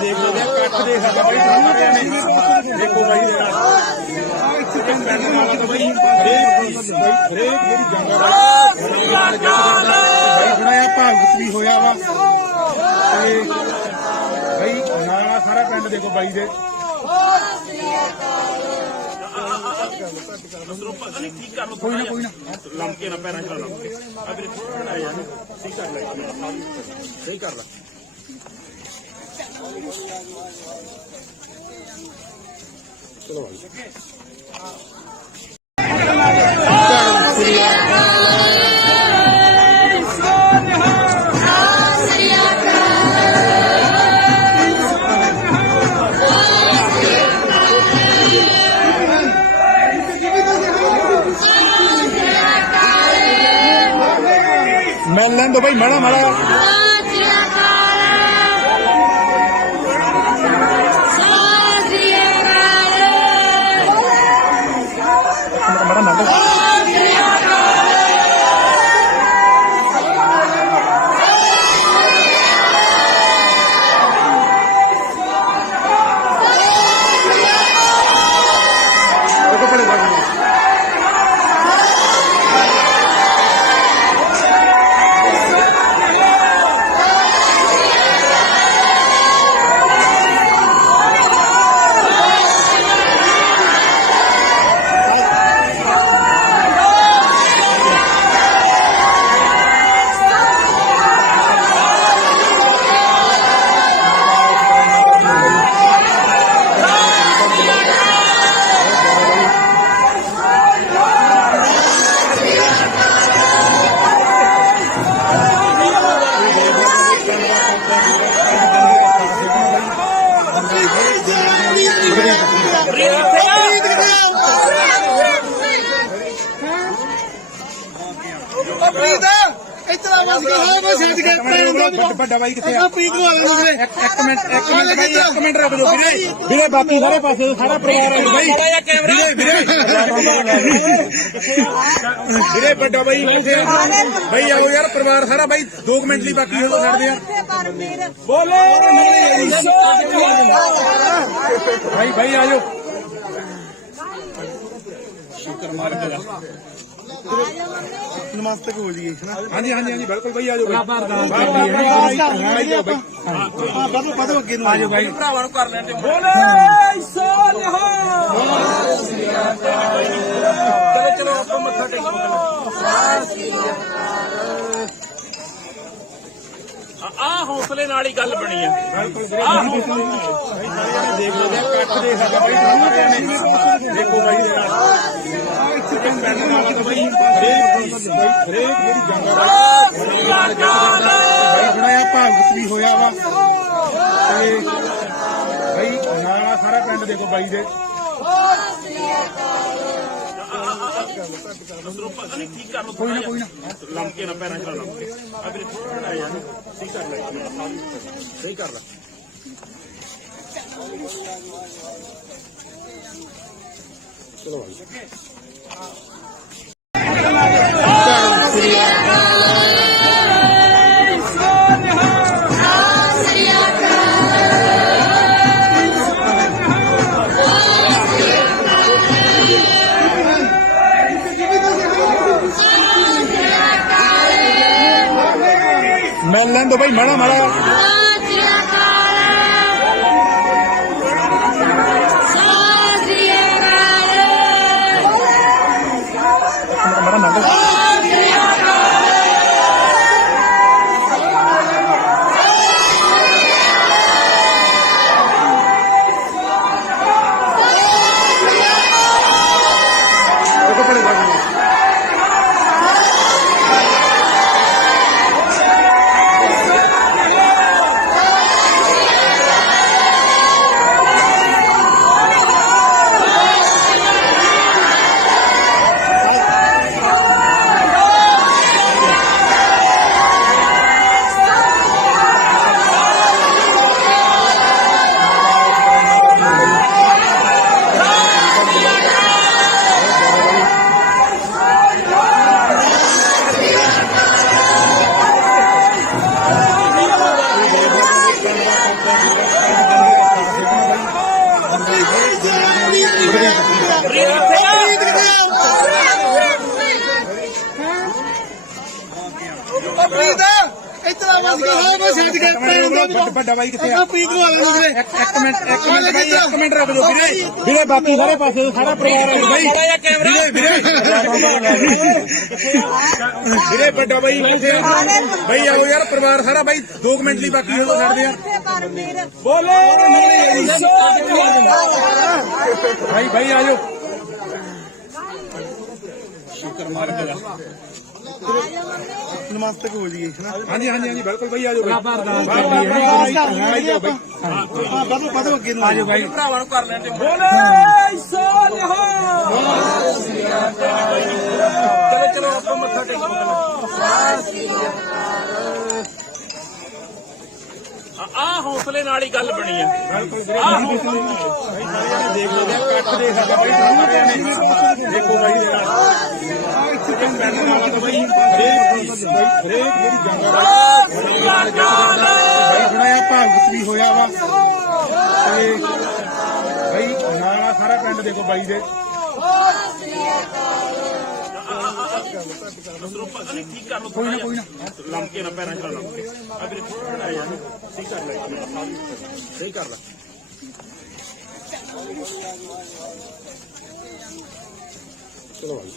ਦੇਖ ਲਓ ਕੱਟ ਦੇ ਸਾਡਾ ਬਾਈ ਦੇਖੋ ਬਾਈ ਦੇ ਨਾਲ ਪਿੰਡ ਨਾਲ ਤਾਂ ਬਾਈ ਹਰੇਕ ਮੇਰੀ ਜੰਗਾਂ ਬਾਈ ਥੋੜਾ ਜਿਹਾ ਭਾਵੁਕ ਵੀ ਹੋਇਆ ਵਾ ਤੇ ਬਾਈ ਨਾਲ ਸਾਰਾ ਪਿੰਡ ਦੇਖੋ ਬਾਈ ਦੇ ਪਤਾ ਨਹੀਂ ਕੀ ਕਰ ਲੋ ਕੋਈ ਨਾ ਲੰਮਕੇ ਨਾ ਪੈਰਾਂ ਚ ਲੰਮਕੇ ਆ ਵੀਰੇ ਥੋੜਾ ਜਿਹਾ ਠੀਕ ਕਰ ਲੈ ਸਹੀ ਕਰ ਲੈ ਚਲੋ ਮਿਲ ਲੈਣ ਦੋ ਬਾਈ ਮਾੜਾ ਮਾੜਾ ਮਾੜਾ ਬਸ ਗਿਆ ਮੈਂ ਛੱਡ ਕੇ ਵੱਡਾ ਬਾਈ ਕਿੱਥੇ ਆ ਆਪਾਂ ਪੀਕ ਲਵਾ ਲੈਂਦੇ ਇੱਕ ਮਿੰਟ ਬਾਈ ਇੱਕ ਮਿੰਟ ਰੁਕ ਜਾਓ ਵੀਰੇ ਵੀਰੇ ਬਾਕੀ ਸਾਰੇ ਪਾਸੇ ਸਾਰਾ ਪਰਿਵਾਰ ਆ ਬਾਈ ਵੀਰੇ ਵੱਡਾ ਬਾਈ ਕਿੱਥੇ ਆ ਬਾਈ ਆਓ ਯਾਰ ਪਰਿਵਾਰ ਸਾਰਾ ਬਾਈ 2 ਮਿੰਟ ਲਈ ਬਾਕੀ ਹੋ ਛੱਡਦੇ ਆ ਬੋਲੇ ਭਾਈ ਆਜੋ ਸ਼ੁਕਰ ਮਾਰ ਕੇ ਨਮਸਤੇ ਹੋ ਜੀ ਹਾਂਜੀ ਬਿਲਕੁਲ ਬਾਈ ਆਜੋ ਬਾਈ ਵਧੋ ਅੱਗੇ ਨੂੰ ਆਜੋ ਬਾਈ ਭਰਾਵਾਂ ਨੂੰ ਕਰ ਲੈਣ ਦੇ ਚਲੋ ਆਪਾਂ ਮੱਥਾ ਟੇਕੋ ਆ ਹੌਸਲੇ ਨਾਲ ਹੀ ਗੱਲ ਬਣੀ ਆ ਦੇਖ ਲਓ ਕੱਟ ਦੇ ਸਾਡਾ ਬਾਈ ਦੇਖੋ ਬਾਈ ਦੇ ਨਾਲ ਪਿੰਡ ਨਾਲ ਤਾਂ ਬਾਈ ਹਰੇਕ ਮੇਰੀ ਜੰਗ ਬਾਈ ਥੋੜਾ ਜਿਹਾ ਭਾਗਤ ਵੀ ਹੋਇਆ ਵਾ ਤੇ ਬਾਈ ਨਾਲ ਸਾਰਾ ਪਿੰਡ ਦੇਖੋ ਬਾਈ ਦੇ ਪਤਾ ਨਹੀਂ ਠੀਕ ਕਰ ਲੋ ਕੋਈ ਨਾ ਲੰਕੇ ਨਾ ਪੈਰਾਂ ਚ ਲੰਕੇ ਆ ਵੀਰੇ ਥੋੜਾ ਜਿਹਾ ਠੀਕ ਕਰ ਲੈ ਸਹੀ ਕਰ ਲੈ ਚਲੋ ਬਾਈ ਮਿਲ ਲੈਣ ਦੋ ਬਾਈ ਮਾੜਾ ਇਤਨਾ ਬਸ ਗਿਆ ਮੈਂ ਛੱਡ ਕੇ ਵੱਡਾ ਬਾਈ ਕਿੱਥੇ ਆ ਆਪਾਂ ਪੀਕ ਲਵਾ ਲੈਂਦੇ ਇੱਕ ਮਿੰਟ ਬਾਈ ਇੱਕ ਮਿੰਟ ਰੁਕ ਜਾਓ ਵੀਰੇ ਬਾਕੀ ਸਾਰੇ ਪਾਸੇ ਸਾਰਾ ਪਰਿਵਾਰ ਆ ਬਾਈ ਵੀਰੇ ਵੱਡਾ ਬਾਈ ਕਿੱਥੇ ਆ ਬਾਈ ਆਓ ਯਾਰ ਪਰਿਵਾਰ ਸਾਰਾ ਬਾਈ 2 ਮਿੰਟ ਲਈ ਬਾਕੀ ਹੋ ਛੱਡਦੇ ਆ ਬੋਲੇ ਭਾਈ ਆਜੋ ਸ਼ੁਕਰ ਮਾਰ ਕੇ ਨਮਸਤੇ ਹੋ ਜੀ ਹਾਂਜੀ ਬਿਲਕੁਲ ਬਾਈ ਆਜੋ ਵਧੋ ਅੱਗੇ ਨੂੰ ਆਜੋ ਬਾਈ ਭਰਾਵਾਂ ਨੂੰ ਕਰ ਲੈਣ ਦੇ ਚਲੋ ਆਪਾਂ ਮੱਥਾ ਟੇਕੋ ਆ ਹੌਸਲੇ ਨਾਲ ਹੀ ਗੱਲ ਬਣੀ ਆ ਦੇਖ ਲਓ ਕੱਟ ਦੇ ਸਾਡਾ ਬਾਈ ਦੇਖੋ ਬਾਈ ਦੇ ਨਾਲ ਪਿੰਡ ਨਾਲ ਤਾਂ ਬਾਈ ਹਰੇਕ ਮੇਰੀ ਜੰਗ ਬਾਈ ਥੋੜਾ ਜਿਹਾ ਭਾਗਤ ਵੀ ਹੋਇਆ ਵਾ ਤੇ ਬਾਈ ਨਾਲ ਸਾਰਾ ਪਿੰਡ ਦੇਖੋ ਬਾਈ ਦੇ ਪਤਾ ਨਹੀਂ ਠੀਕ ਕਰ ਲੋ ਕੋਈ ਨਾ ਲੰਕੇ ਨਾ ਪੈਰਾਂ ਚ ਲੰਕੇ ਆ ਵੀਰੇ ਥੋੜਾ ਜਿਹਾ ਠੀਕ ਕਰ ਲੈ ਸਹੀ ਕਰ ਲੈ ਚਲੋ ਬਾਈ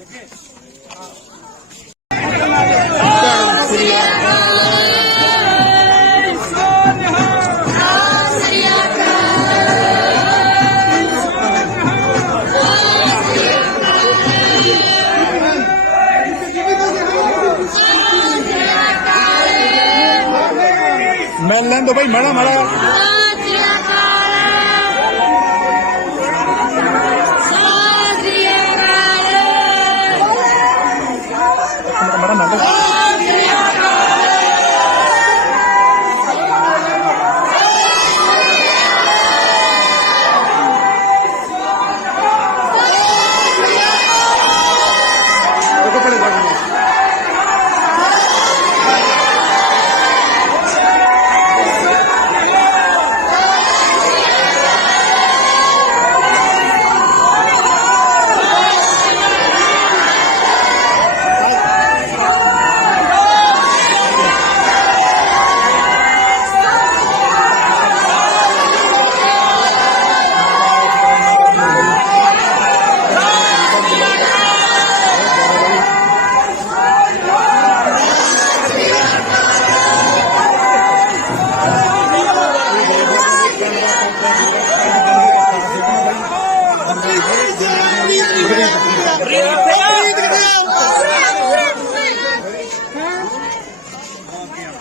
ਮਿਲ ਲੈਣ ਦੋ ਬਾਈ ਮਾੜਾ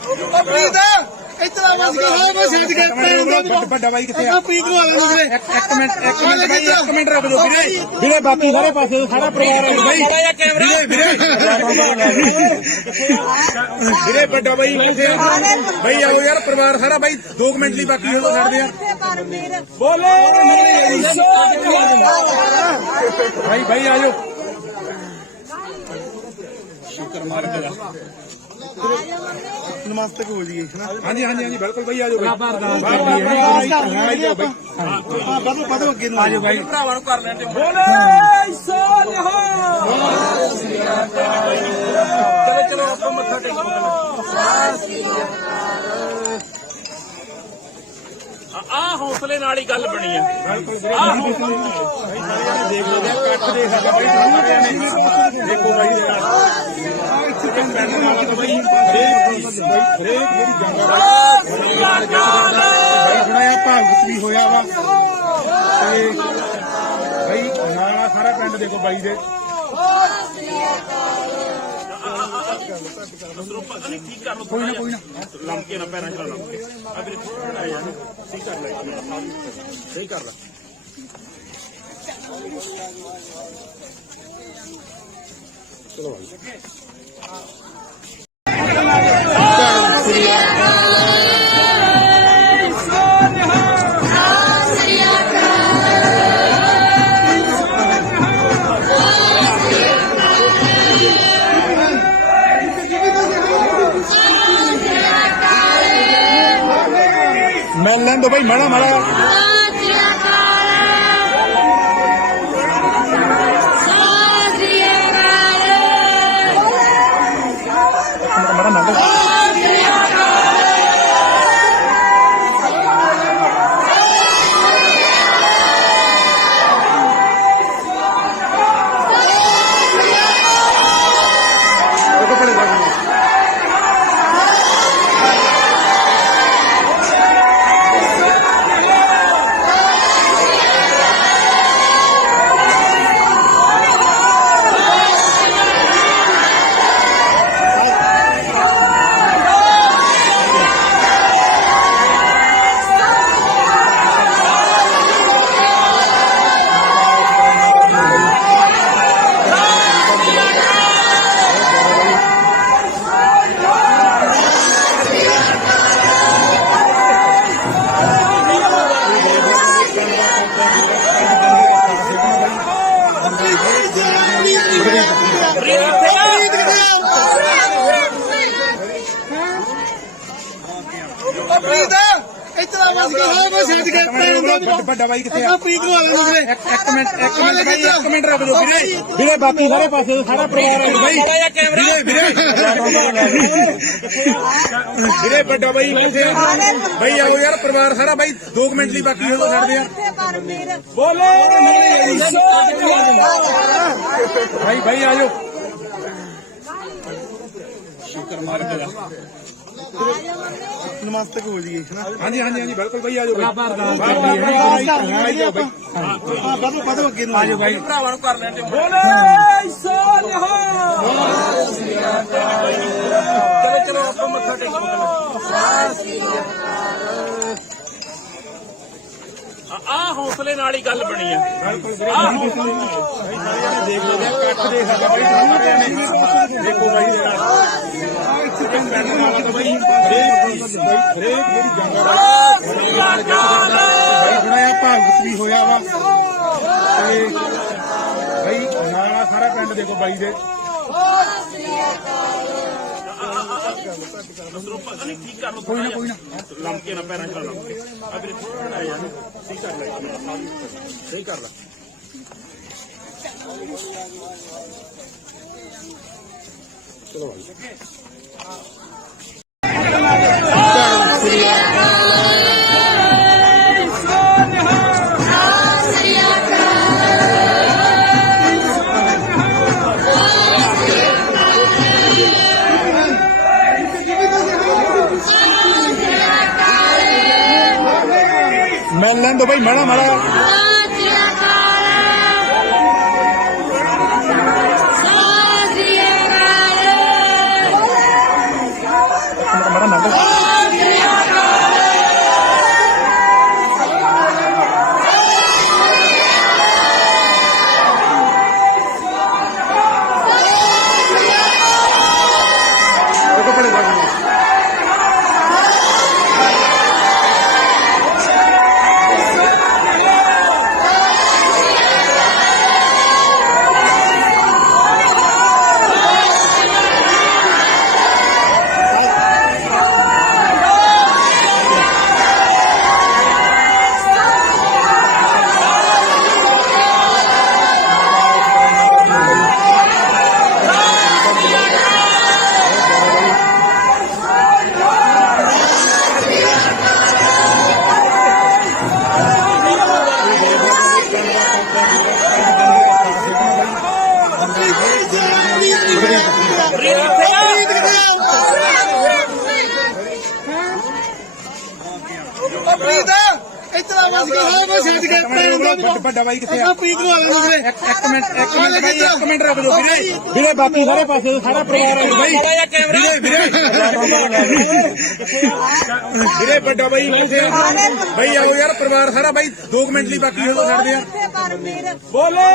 ਪ੍ਰੀਤ ਇਤਨਾ ਬਸ ਕੀ ਹੋਇਆ ਮੈਂ ਛੱਡ ਕੇ ਵੱਡਾ ਬਾਈ ਕਿੱਥੇ ਆ ਆਪਾਂ ਪੀਕ ਲਵਾ ਲੈਂਦੇ ਇੱਕ ਮਿੰਟ ਬਾਈ ਇੱਕ ਮਿੰਟ ਰੁਕ ਜਾਓ ਵੀਰੇ ਵੀਰੇ ਬਾਕੀ ਸਾਰੇ ਪਾਸੇ ਸਾਰਾ ਪਰਿਵਾਰ ਆ ਬਾਈ ਵੀਰੇ ਵੱਡਾ ਬਾਈ ਕਿੱਥੇ ਆ ਬਾਈ ਆਓ ਯਾਰ ਪਰਿਵਾਰ ਸਾਰਾ ਬਾਈ 2 ਮਿੰਟ ਲਈ ਬਾਕੀ ਹੋ ਛੱਡਦੇ ਆ ਬੋਲੇ ਬਾਈ ਆ ਜਾਓ ਸ਼ੁਕਰ ਮਾਰ ਕੇ ਨਮਸਤੇ ਹੋ ਜੀ ਹਾਂਜੀ ਬਿਲਕੁਲ ਬਾਈ ਆ ਜਾਓ ਬਾਈ ਵਧੋ ਅੱਗੇ ਨੂੰ ਆ ਜਾਓ ਬਾਈ ਭਰਾਵਾਂ ਨੂੰ ਕਰ ਲੈਣ ਦੇ ਚਲੋ ਆਪਾਂ ਮੱਥਾ ਟੇਕੋ ਆ ਹੌਸਲੇ ਨਾਲ ਹੀ ਗੱਲ ਬਣੀ ਆ ਦੇਖ ਲਓ ਕੱਟ ਦੇਖ ਲਓ ਬਾਈ ਦੇਖੋ ਬਾਈ ਦੇ ਨਾਲ ਪਿੰਡ ਨਾਲ ਤਾਂ ਬਾਈ ਹਰੇਕ ਮੇਰੀ ਜੰਗ ਬਾਈ ਥੋੜਾ ਜਿਹਾ ਭਾਗਤ ਵੀ ਹੋਇਆ ਵਾ ਤੇ ਬਾਈ ਨਾਲ ਸਾਰਾ ਪਿੰਡ ਦੇਖੋ ਬਾਈ ਦੇ ਪਤਾ ਨਹੀਂ ਠੀਕ ਕਰ ਲੋ ਕੋਈ ਨਾ ਲੰਕੇ ਨਾ ਪੈਰਾਂ ਚ ਲੰਕੇ ਆ ਵੀਰੇ ਥੋੜਾ ਜਿਹਾ ਠੀਕ ਕਰ ਲੈ ਸਹੀ ਕਰ ਲੈ ਚਲੋ ਮਿਲ ਲੈਣ ਦੋ ਬਾਈ ਮਾੜਾ ਮਾੜਾ ਪ੍ਰੀਤ ਇਤਨਾ ਬਸ ਕੀ ਹੋਇਆ ਮੈਂ ਛੱਡ ਕੇ ਵੱਡਾ ਬਾਈ ਕਿੱਥੇ ਆ ਆਪਾਂ ਪੀਕ ਲਵਾ ਲੈਂਦੇ ਇੱਕ ਮਿੰਟ ਰੁਕ ਜਾਓ ਵੀਰੇ ਬਾਕੀ ਸਾਰੇ ਪਾਸੇ ਸਾਰਾ ਪਰਿਵਾਰ ਆ ਬਾਈ ਵੀਰੇ ਵੱਡਾ ਬਾਈ ਕਿੱਥੇ ਆ ਬਾਈ ਆਓ ਯਾਰ ਪਰਿਵਾਰ ਸਾਰਾ ਬਾਈ 2 ਮਿੰਟ ਲਈ ਬਾਕੀ ਹੋ ਛੱਡਦੇ ਆ ਬੋਲੇ ਬਾਈ ਆ ਜਾਓ ਸ਼ੁਕਰ ਮਾਰ ਕੇ ਨਮਸਤੇ ਹੋ ਜੀ ਹਾਂਜੀ ਬਿਲਕੁਲ ਬਾਈ ਆ ਜਾਓ ਵਧੋ ਅੱਗੇ ਨੂੰ ਆ ਜਾਓ ਬਾਈ ਭਰਾਵਾਂ ਨੂੰ ਕਰ ਲੈਣ ਦੇ ਚਲੋ ਆਪਾਂ ਮੱਥਾ ਟੇਕੋ ਆ ਹੌਸਲੇ ਨਾਲ ਹੀ ਗੱਲ ਬਣੀ ਆ ਦੇਖ ਲਓ ਕੱਟ ਦੇਖ ਲਓ ਬਾਈ ਦੇਖੋ ਬਾਈ ਦੇ ਨਾਲ ਪਿੰਡ ਨਾਲ ਤਾਂ ਬਾਈ ਹਰੇਕ ਮੇਰੀ ਜੰਗ ਬਾਈ ਥੋੜਾ ਜਿਹਾ ਭਾਗਤ ਵੀ ਹੋਇਆ ਵਾ ਤੇ ਬਾਈ ਨਾਲ ਸਾਰਾ ਪਿੰਡ ਦੇਖੋ ਬਾਈ ਦੇ ਪਤਾ ਨਹੀਂ ਠੀਕ ਕਰ ਲੋ ਕੋਈ ਨਾ ਲੰਕੇ ਨਾ ਪੈਰਾਂ ਚ ਲੰਕੇ ਆ ਵੀਰੇ ਥੋੜਾ ਜਿਹਾ ਠੀਕ ਕਰ ਲੈ ਸਹੀ ਕਰ ਲੈ ਚਲੋ ਮਿਲ ਲੈਣ ਦੋ ਬਾਈ ਮਾੜਾ ਮਾੜਾ ਮੰਗ ਇਤਨਾ ਬਸ ਕੀ ਹੋਇਆ ਮੈਂ ਛੱਡ ਕੇ ਵੱਡਾ ਬਾਈ ਕਿੱਥੇ ਆ ਪੀਕ ਨੂੰ ਆ ਲੈਂਦੇ ਇੱਕ ਮਿੰਟ ਬਾਈ ਇੱਕ ਮਿੰਟ ਰੁਕ ਜਾਓ ਵੀਰੇ ਬਾਕੀ ਸਾਰੇ ਪਾਸੇ ਸਾਰਾ ਪਰਿਵਾਰ ਆ ਬਾਈ ਵੀਰੇ ਵੱਡਾ ਬਾਈ ਕਿੱਥੇ ਆ ਬਾਈ ਆਓ ਯਾਰ ਪਰਿਵਾਰ ਸਾਰਾ ਬਾਈ 2 ਮਿੰਟ ਲਈ ਬਾਕੀ ਹੋ ਛੱਡਦੇ ਆ ਬੋਲੇ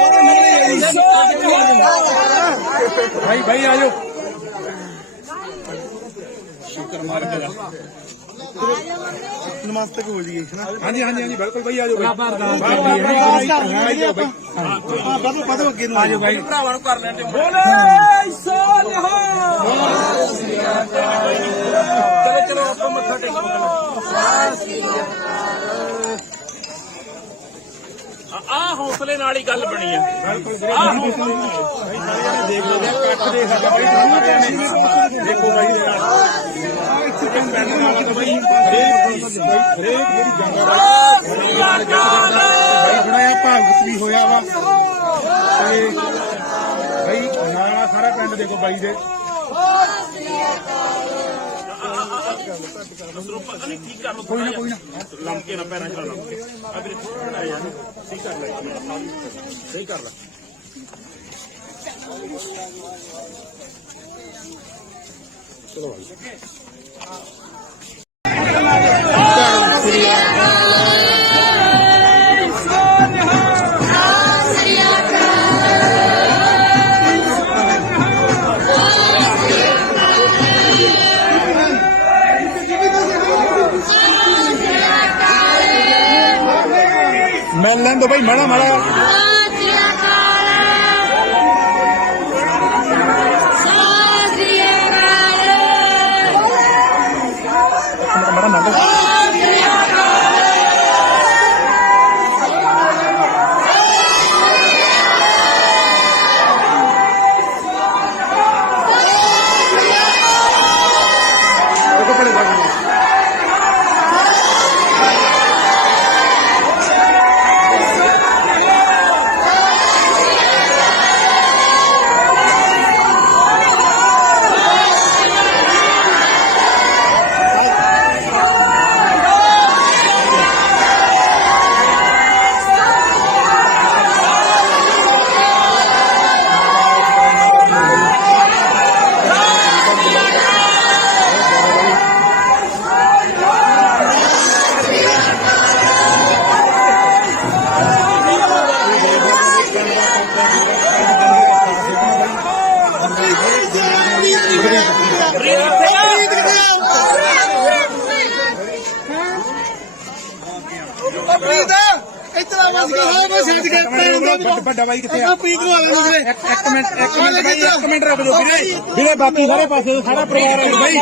ਬਾਈ ਆਜੋ ਸ਼ੁਕਰ ਮਾਰ ਕੇ ਨਮਸਤਕ ਹੋ ਜੀ ਹਾਂਜੀ ਬਿਲਕੁਲ ਬਾਈ ਆਜੋ ਬਾਈ ਵਧੋ ਅੱਗੇ ਨੂੰ ਆਜੋ ਬਾਈ ਭਰਾਵਾਂ ਨੂੰ ਕਰ ਲੈਣ ਦੇ ਚਲੋ ਆਪਾਂ ਮੱਥਾ ਟੇਕੋ ਆ ਹੌਸਲੇ ਨਾਲ ਹੀ ਗੱਲ ਬਣੀ ਹੈ ਦੇਖ ਲਓ ਕੱਟ ਦੇ ਸਾਡਾ ਬਾਈ ਸਾਰਿਆਂ ਨੇ ਦੇਖੋ ਬਾਈ ਦੇ ਨਾਲ ਪਿੰਡ ਨਾਲ ਬਾਈ ਹਰੇਕ ਮੇਰੀ ਜੰਗਾ ਬਾਈ ਬਣਾਇਆ ਭਾਗਤ ਵੀ ਹੋਇਆ ਵਾ ਤੇ ਬਾਈ ਨਾਲ ਸਾਰਾ ਪਿੰਡ ਦੇਖੋ ਬਾਈ ਦੇ ਪਤਾ ਨਹੀਂ ਕੀ ਕਰ ਲੋ ਕੋਈ ਨਾ ਲੰਮਕੇ ਨਾ ਪੈਰਾਂ ਚ ਲੰਮਕੇ ਆ ਵੀਰੇ ਥੋੜਾ ਯਾਰ ਸਹੀ ਕਰ ਲੈ ਸਹੀ ਕਰ ਲੈ ਚਲੋ ਬਾਈ ਮਿਲ ਲੈਣ ਦੋ ਬਾਈ ਮਾੜਾ ਮੰਗ ਇਤਨਾ ਬਸ ਕੀ ਹੋਇਆ ਮੈਂ ਛੱਡ ਕੇ ਵੱਡਾ ਬਾਈ ਕਿੱਥੇ ਆ ਪੀਕ ਨੂੰ ਆ ਲੈਂਦੇ ਇੱਕ ਮਿੰਟ ਰੁਕ ਜਾਓ ਵੀਰੇ ਬਾਕੀ ਸਾਰੇ ਪਾਸੇ ਸਾਰਾ ਪਰਿਵਾਰ ਆ ਬਾਈ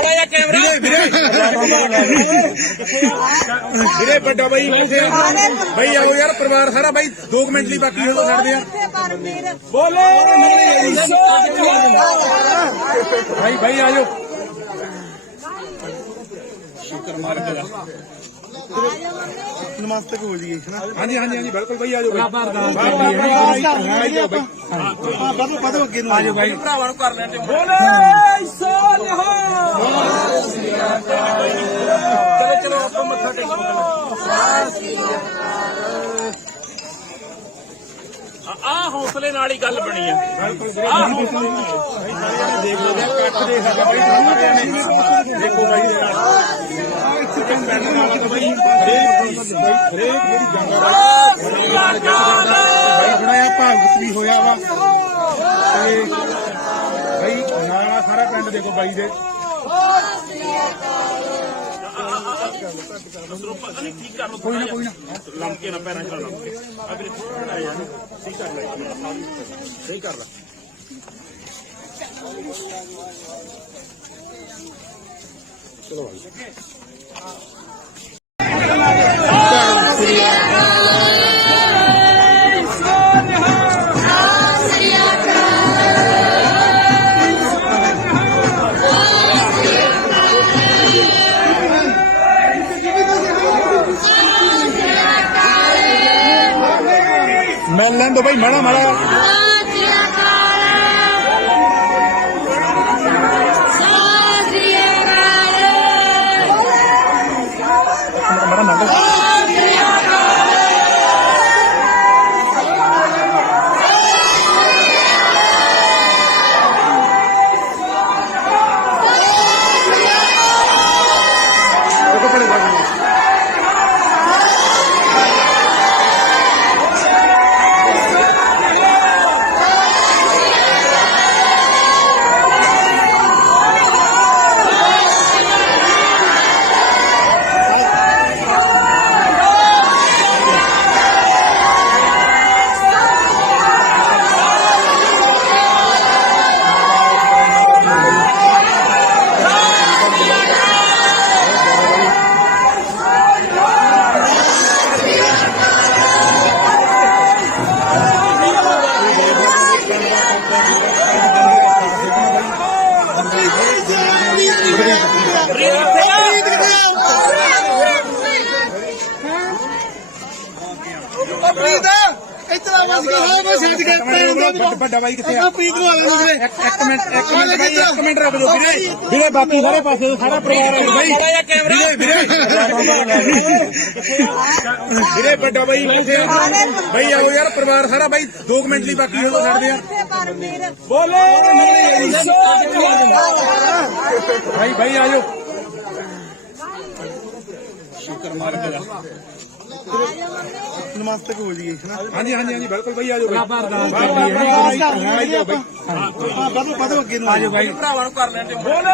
ਵੀਰੇ ਵੱਡਾ ਬਾਈ ਕਿੱਥੇ ਆ ਬਾਈ ਆਓ ਯਾਰ ਪਰਿਵਾਰ ਸਾਰਾ ਬਾਈ 2 ਮਿੰਟ ਲਈ ਬਾਕੀ ਹੋ ਛੱਡਦੇ ਆ ਬੋਲੇ ਬਾਈ ਆਜੋ ਸ਼ੁਕਰ ਮਾਰ ਕੇ ਨਮਸਤਕ ਹੋ ਜੀ ਹਾਂਜੀ ਬਿਲਕੁਲ ਬਾਈ ਆਜੋ ਬਾਈ ਵਧੋ ਅੱਗੇ ਨੂੰ ਆਜੋ ਬਾਈ ਭਰਾਵਾਂ ਨੂੰ ਕਰ ਲੈਣ ਦੇ ਚਲੋ ਆਪਾਂ ਮੱਥਾ ਟੇਕੋ ਆ ਹੌਸਲੇ ਨਾਲ ਹੀ ਗੱਲ ਬਣੀ ਆ। ਦੇਖ ਲਓ ਕੱਟ ਦੇਖ ਸਕਦੇ ਬਾਈ ਸਾਰਿਆਂ ਨੇ ਦੇਖੋ ਬਾਈ ਦੇ ਨਾਲ ਪਿੰਡ ਨਾਲ ਤਾਂ ਬਾਈ ਹਰੇਕ ਮੇਰੀ ਜੰਗ ਬਾਈ ਥੋੜਾ ਜਿਹਾ ਭਾਵੁਕ ਵੀ ਹੋਇਆ ਵਾ ਤੇ ਬਾਈ ਨਾਲ ਸਾਰਾ ਪਿੰਡ ਦੇਖੋ ਬਾਈ ਦੇ ਪਤਾ ਨਹੀਂ ਠੀਕ ਕਰ ਲੋ ਕੋਈ ਨਾ ਲੰਕੇ ਨਾ ਪੈਰਾਂ ਚ ਲੰਕੇ ਆ ਵੀਰੇ ਥੋੜਾ ਜਿਹਾ ਠੀਕ ਕਰ ਲੈ ਸਹੀ ਕਰ ਲੈ ਚਲੋ ਬਾਈ ਮਿਲ ਲੈਣ ਦੋ ਬਾਈ ਮਾੜਾ ਮਾੜਾ ਵੱਡਾ ਬਾਈ ਕਿੱਥੇ ਆ ਇੱਕ ਮਿੰਟ ਰੁਕ ਜਾਓ ਵੀਰੇ ਬਾਕੀ ਸਾਰੇ ਪਾਸੇ ਸਾਰਾ ਪਰਿਵਾਰ ਆ ਬਾਈ ਵੀਰੇ ਵੱਡਾ ਬਾਈ ਕਿੱਥੇ ਬਾਈ ਆਓ ਯਾਰ ਪਰਿਵਾਰ ਸਾਰਾ ਬਾਈ 2 ਮਿੰਟ ਲਈ ਬਾਕੀ ਹੋ ਸਕਦੇ ਆ ਬੋਲੇ ਬਾਈ ਆ ਜਾਓ ਸ਼ੁਕਰ ਮਾਰ ਕੇ ਨਮਸਤੇ ਹੋ ਜੀ ਹਾਂਜੀ ਬਿਲਕੁਲ ਬਾਈ ਆ ਜਾਓ ਵਧੋ ਅੱਗੇ ਨੂੰ ਆ ਜਾਓ ਬਾਈ ਭਰਾਵਾਂ ਨੂੰ ਕਰ ਲੈਣ ਬੋਲੇ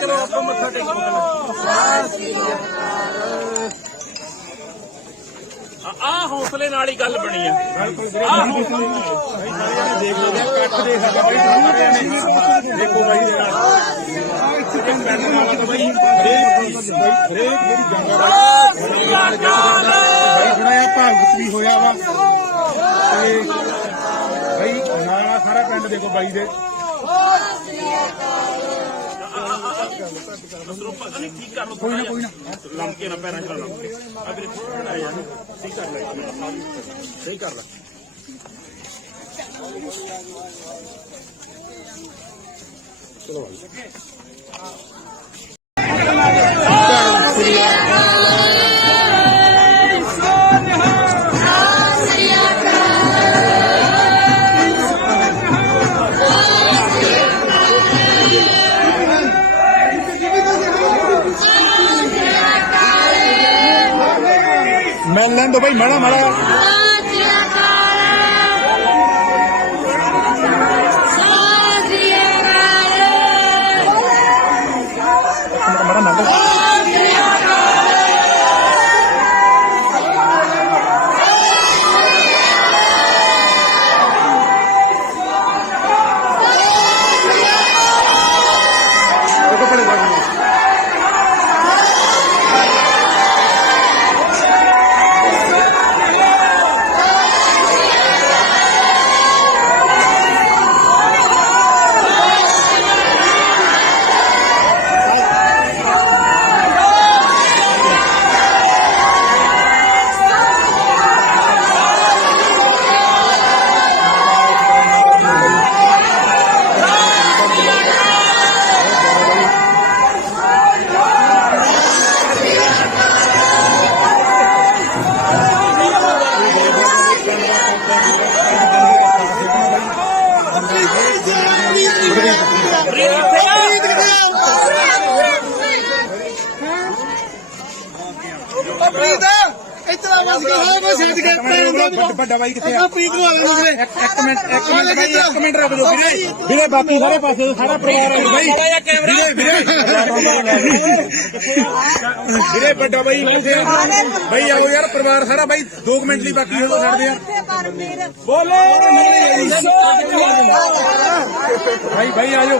ਚਲੋ ਆਪਾਂ ਮੱਥਾ ਟੇਕੋ ਆ ਹੌਸਲੇ ਨਾਲ ਹੀ ਗੱਲ ਬਣੀ ਆ। ਦੇਖ ਲਓ ਕੱਟ ਦੇਖ ਸਕਦੇ ਬਾਈ ਸਾਰਿਆਂ ਨੇ ਦੇਖੋ ਬਾਈ ਦੇ ਨਾਲ ਪਿੰਡ ਨਾਲ ਤਾਂ ਬਾਈ ਹਰੇਕ ਮੇਰੀ ਜੰਗ ਬਾਈ ਥੋੜਾ ਜਿਹਾ ਭਾਵੁਕ ਵੀ ਹੋਇਆ ਵਾ ਤੇ ਬਾਈ ਨਾਲ ਸਾਰਾ ਪਿੰਡ ਦੇਖੋ ਬਾਈ ਦੇ ਪਤਾ ਨਹੀਂ ਠੀਕ ਕਰ ਲੋ ਕੋਈ ਨਾ ਲੰਕੇ ਨਾ ਪੈਰਾਂ ਚ ਲੰਕੇ ਆ ਵੀਰੇ ਥੋੜਾ ਜਿਹਾ ਠੀਕ ਕਰ ਲੈ ਸਹੀ ਕਰ ਲੈ ਚਲੋ ਬਾਈ ਮਿਲ ਲੈਣ ਦੋ ਬਾਈ ਮਾੜਾ ਮਾੜਾ ਪ੍ਰੀਤ ਇੱਧਰ ਆ ਬਸ ਕੀ ਹੋਇਆ ਮੈਂ ਛੱਡ ਕੇ ਵੱਡਾ ਬਾਈ ਕਿੱਥੇ ਆ? ਪ੍ਰੀਤ ਨੂੰ ਆ ਲੈਣ ਦੇ ਇੱਕ ਮਿੰਟ ਰੁਕ ਜਾਓ ਵੀਰੇ। ਵੀਰੇ ਬਾਕੀ ਸਾਰੇ ਪਾਸੇ ਸਾਰਾ ਪਰਿਵਾਰ ਆ ਬਾਈ। ਵੀਰੇ ਵੱਡਾ ਬਾਈ ਕਿੱਥੇ ਆ? ਬਾਈ ਆਓ ਯਾਰ, ਪਰਿਵਾਰ ਸਾਰਾ ਬਾਈ 2 ਮਿੰਟ ਲਈ ਬਾਕੀ ਹੋ ਛੱਡਦੇ ਆ। ਬੋਲੇ ਬਾਈ ਆਜੋ।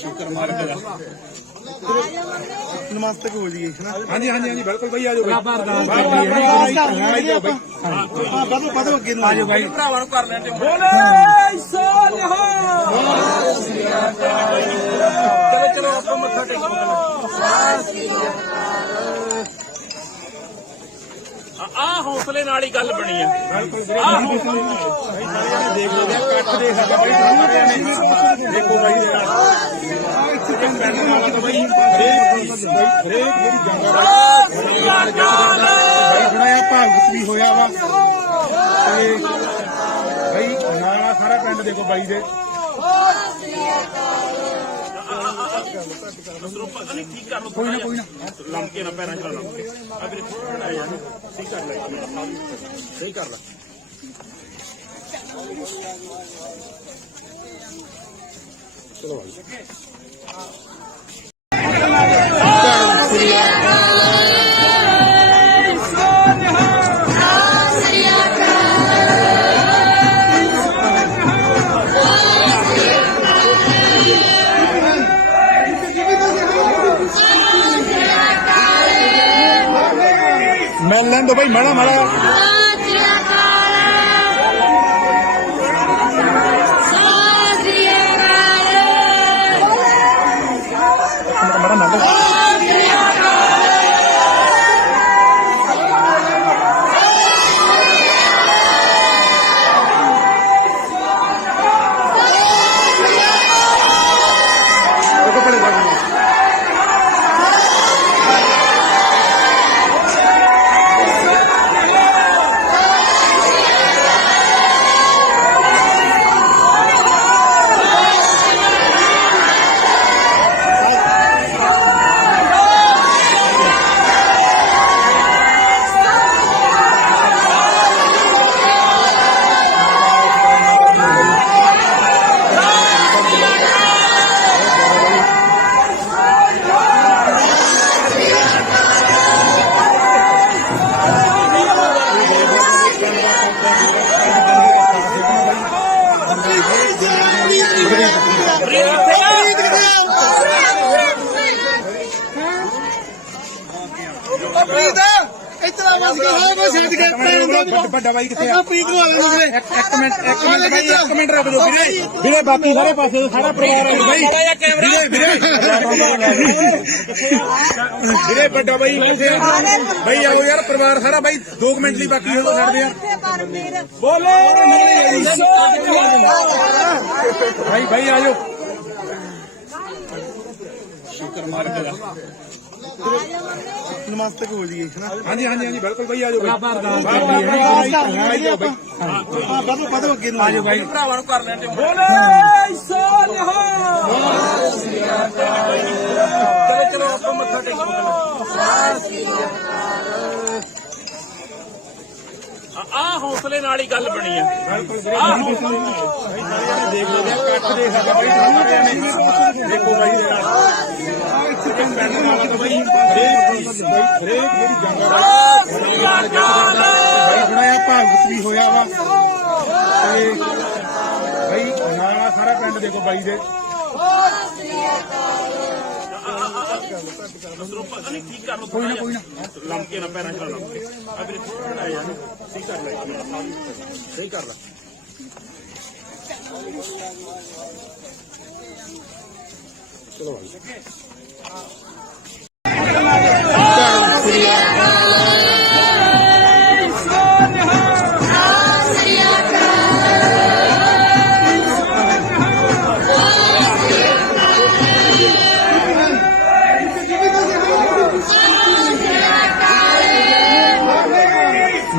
ਸ਼ੁਕਰ ਮਾਰ ਕੇ ਨਮਸਤਕ ਹੋ ਜੀ ਹੈ ਨਾ। ਹਾਂਜੀ ਬਿਲਕੁਲ ਬਾਈ ਆਜੋ ਬਾਈ। ਵਧੋ ਅੱਗੇ ਨੂੰ ਆਜੋ ਬਾਈ। ਭਰਾਵਾਂ ਨੂੰ ਕਰ ਲੈਣ ਦੇ ਚਲੋ ਆਪਾਂ ਮੱਥਾ ਟੇਕੋ। ਆ ਹੌਸਲੇ ਨਾਲ ਹੀ ਗੱਲ ਬਣੀ ਹੈ। ਦੇਖ ਲਓ ਕੱਟ ਦੇ ਸਾਡਾ ਬਾਈ ਸਾਰਿਆਂ ਨੇ। ਦੇਖੋ ਬਾਈ ਦੇ ਨਾਲ ਪਿੰਡ ਨਾਲ ਤਾਂ ਬਾਈ ਹਰੇਕ ਮੇਰੀ ਜੰਗਾਂ ਬਾਈ ਬਣਾਇਆ ਭਾਗਤ ਵੀ ਹੋਇਆ ਵਾ ਤੇ ਬਾਈ ਨਾਲ ਸਾਰਾ ਪਿੰਡ ਦੇਖੋ ਬਾਈ ਦੇ। ਪਤਾ ਨਹੀਂ ਠੀਕ ਕਰ ਲੋ। ਕੋਈ ਨਾ ਲੰਮਕੇ ਨਾ ਪੈਰਾਂ ਚ ਲਾ ਲੰਮਕੇ। ਆ ਵੀਰੇ ਥੋੜਾ ਜਿਹਾ ਸਹੀ ਕਰ ਲੈ। ਸਹੀ ਕਰ ਲੈ। ਚਲੋ ਬਾਈ। ਮਿਲ ਲੈਣ ਦੋ ਬਾਈ ਮਾੜਾ ਮਾੜਾ। ਪ੍ਰੀਤ ਇੱਧਰ ਆ ਬਸ ਕੀ ਹੋਇਆ ਮੈਂ ਛੱਡ ਕੇ ਵੱਡਾ ਬਾਈ ਕਿੱਥੇ ਆ? ਪ੍ਰੀਤ ਨੂੰ ਆ ਲੈਣ ਦੇ ਇੱਕ ਮਿੰਟ ਰੁਕ ਜਾਓ ਵੀਰੇ। ਵੀਰੇ ਬਾਕੀ ਸਾਰੇ ਪਾਸੇ ਸਾਰਾ ਪਰਿਵਾਰ ਆ ਬਾਈ। ਵੀਰੇ ਵੱਡਾ ਬਾਈ ਕਿੱਥੇ ਆ? ਬਾਈ ਆਓ ਯਾਰ, ਪਰਿਵਾਰ ਸਾਰਾ ਬਾਈ 2 ਮਿੰਟ ਲਈ ਬਾਕੀ ਹੋ ਛੱਡਦੇ ਆ। ਬੋਲੇ ਬਾਈ ਆਜੋ। ਸ਼ੁਕਰ ਮਾਰ ਕੇ ਨਮਸਤਕ ਹੋ ਜੀ ਹੈ ਨਾ। ਹਾਂਜੀ ਬਿਲਕੁਲ ਬਾਈ ਆਜੋ ਬਾਈ। ਵਧੋ ਅੱਗੇ ਨੂੰ ਆਜੋ ਬਾਈ। ਭਰਾਵਾਂ ਨੂੰ ਕਰ ਲੈਣ ਦੇ ਚਲੋ ਆਪਾਂ ਮੱਥਾ ਟੇਕੋ। ਆ ਹੌਸਲੇ ਨਾਲ ਹੀ ਗੱਲ ਬਣੀ ਹੈ। ਦੇਖ ਲਓ ਕੱਟ ਦੇ ਸਾਡਾ ਬਾਈ ਸਾਰਿਆਂ ਨੇ। ਦੇਖੋ ਬਾਈ ਦੇ ਨਾਲ ਪਿੰਡ ਨਾਲ ਤਾਂ ਬਾਈ ਹਰੇਕ ਮੇਰੀ ਜੰਗਾਂ ਬਾਈ ਬਣਾਇਆ ਭਾਗਤ ਵੀ ਹੋਇਆ ਵਾ ਤੇ ਬਾਈ ਨਾਲ ਸਾਰਾ ਪਿੰਡ ਦੇਖੋ ਬਾਈ ਦੇ। ਪਤਾ ਨਹੀਂ ਠੀਕ ਕਰ ਲੋ। ਕੋਈ ਨਾ ਲੰਮਕੇ ਨਾ ਪੈਰਾਂ ਚ ਲਾ ਲੰਮਕੇ। ਆ ਵੀਰੇ ਥੋੜਾ ਜਿਹਾ ਸਹੀ ਕਰ ਲੈ। ਸਹੀ ਕਰ ਲੈ। ਚਲੋ ਬਾਈ।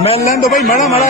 ਮਿਲ ਲੈਣ ਦੋ ਬਾਈ ਮਾੜਾ ਮਾੜਾ।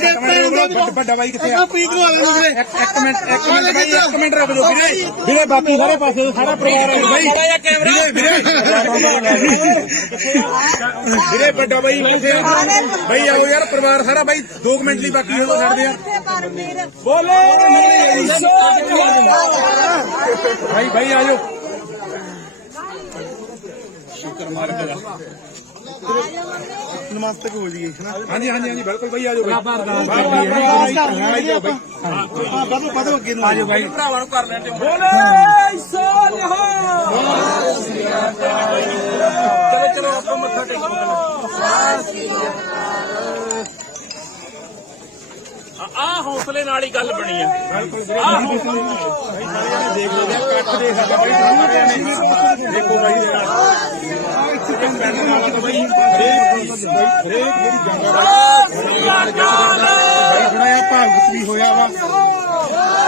ਕੇ ਵੱਡਾ ਬਾਈ ਕਿੱਥੇ ਆ ਪੀਕ ਲਵਾ ਲੈਂਦੇ ਵੀਰੇ ਇੱਕ ਮਿੰਟ ਬਾਈ ਇੱਕ ਮਿੰਟ ਰੁਕ ਜਾਓ ਵੀਰੇ ਵੀਰੇ ਬਾਕੀ ਸਾਰੇ ਪਾਸੇ ਸਾਰਾ ਪਰਿਵਾਰ ਆ ਬਾਈ ਵੀਰੇ ਵੱਡਾ ਬਾਈ ਕਿੱਥੇ ਆ ਬਾਈ ਆਓ ਯਾਰ ਪਰਿਵਾਰ ਸਾਰਾ ਬਾਈ 2 ਮਿੰਟ ਲਈ ਬਾਕੀ ਹੋ ਛੱਡਦੇ ਆ ਬੋਲੇ ਬਾਈ ਆਜੋ ਸ਼ੁਕਰ ਮਾਰ ਕੇ ਨਮਸਤਕ ਹੋ ਜੀ ਹਾਂਜੀ ਬਿਲਕੁਲ ਬਾਈ ਆਜੋ ਬਾਈ ਵਧੋ ਅੱਗੇ ਨੂੰ ਆਜੋ ਬਾਈ ਭਰਾਵਾਂ ਨੂੰ ਕਰ ਲੈਣ ਦੇ ਚਲੋ ਆਪਾਂ ਮੱਥਾ ਟੇਕੋ ਆ ਹੌਸਲੇ ਨਾਲ ਹੀ ਗੱਲ ਬਣੀ ਆ ਦੇਖ ਲਓ ਕੱਟ ਦੇ ਸਾਡਾ ਬਾਈ ਸਾਰਿਆਂ ਨੇ ਦੇਖੋ ਬਾਈ ਦੇ ਨਾਲ ਪਿੰਡ ਨਾਲ ਬਾਈ ਹਰੇਕ ਮੇਰੀ ਜੰਗਾ ਬਾਈ ਬਣਾਇਆ ਭਾਗਤ ਵੀ ਹੋਇਆ ਵਾ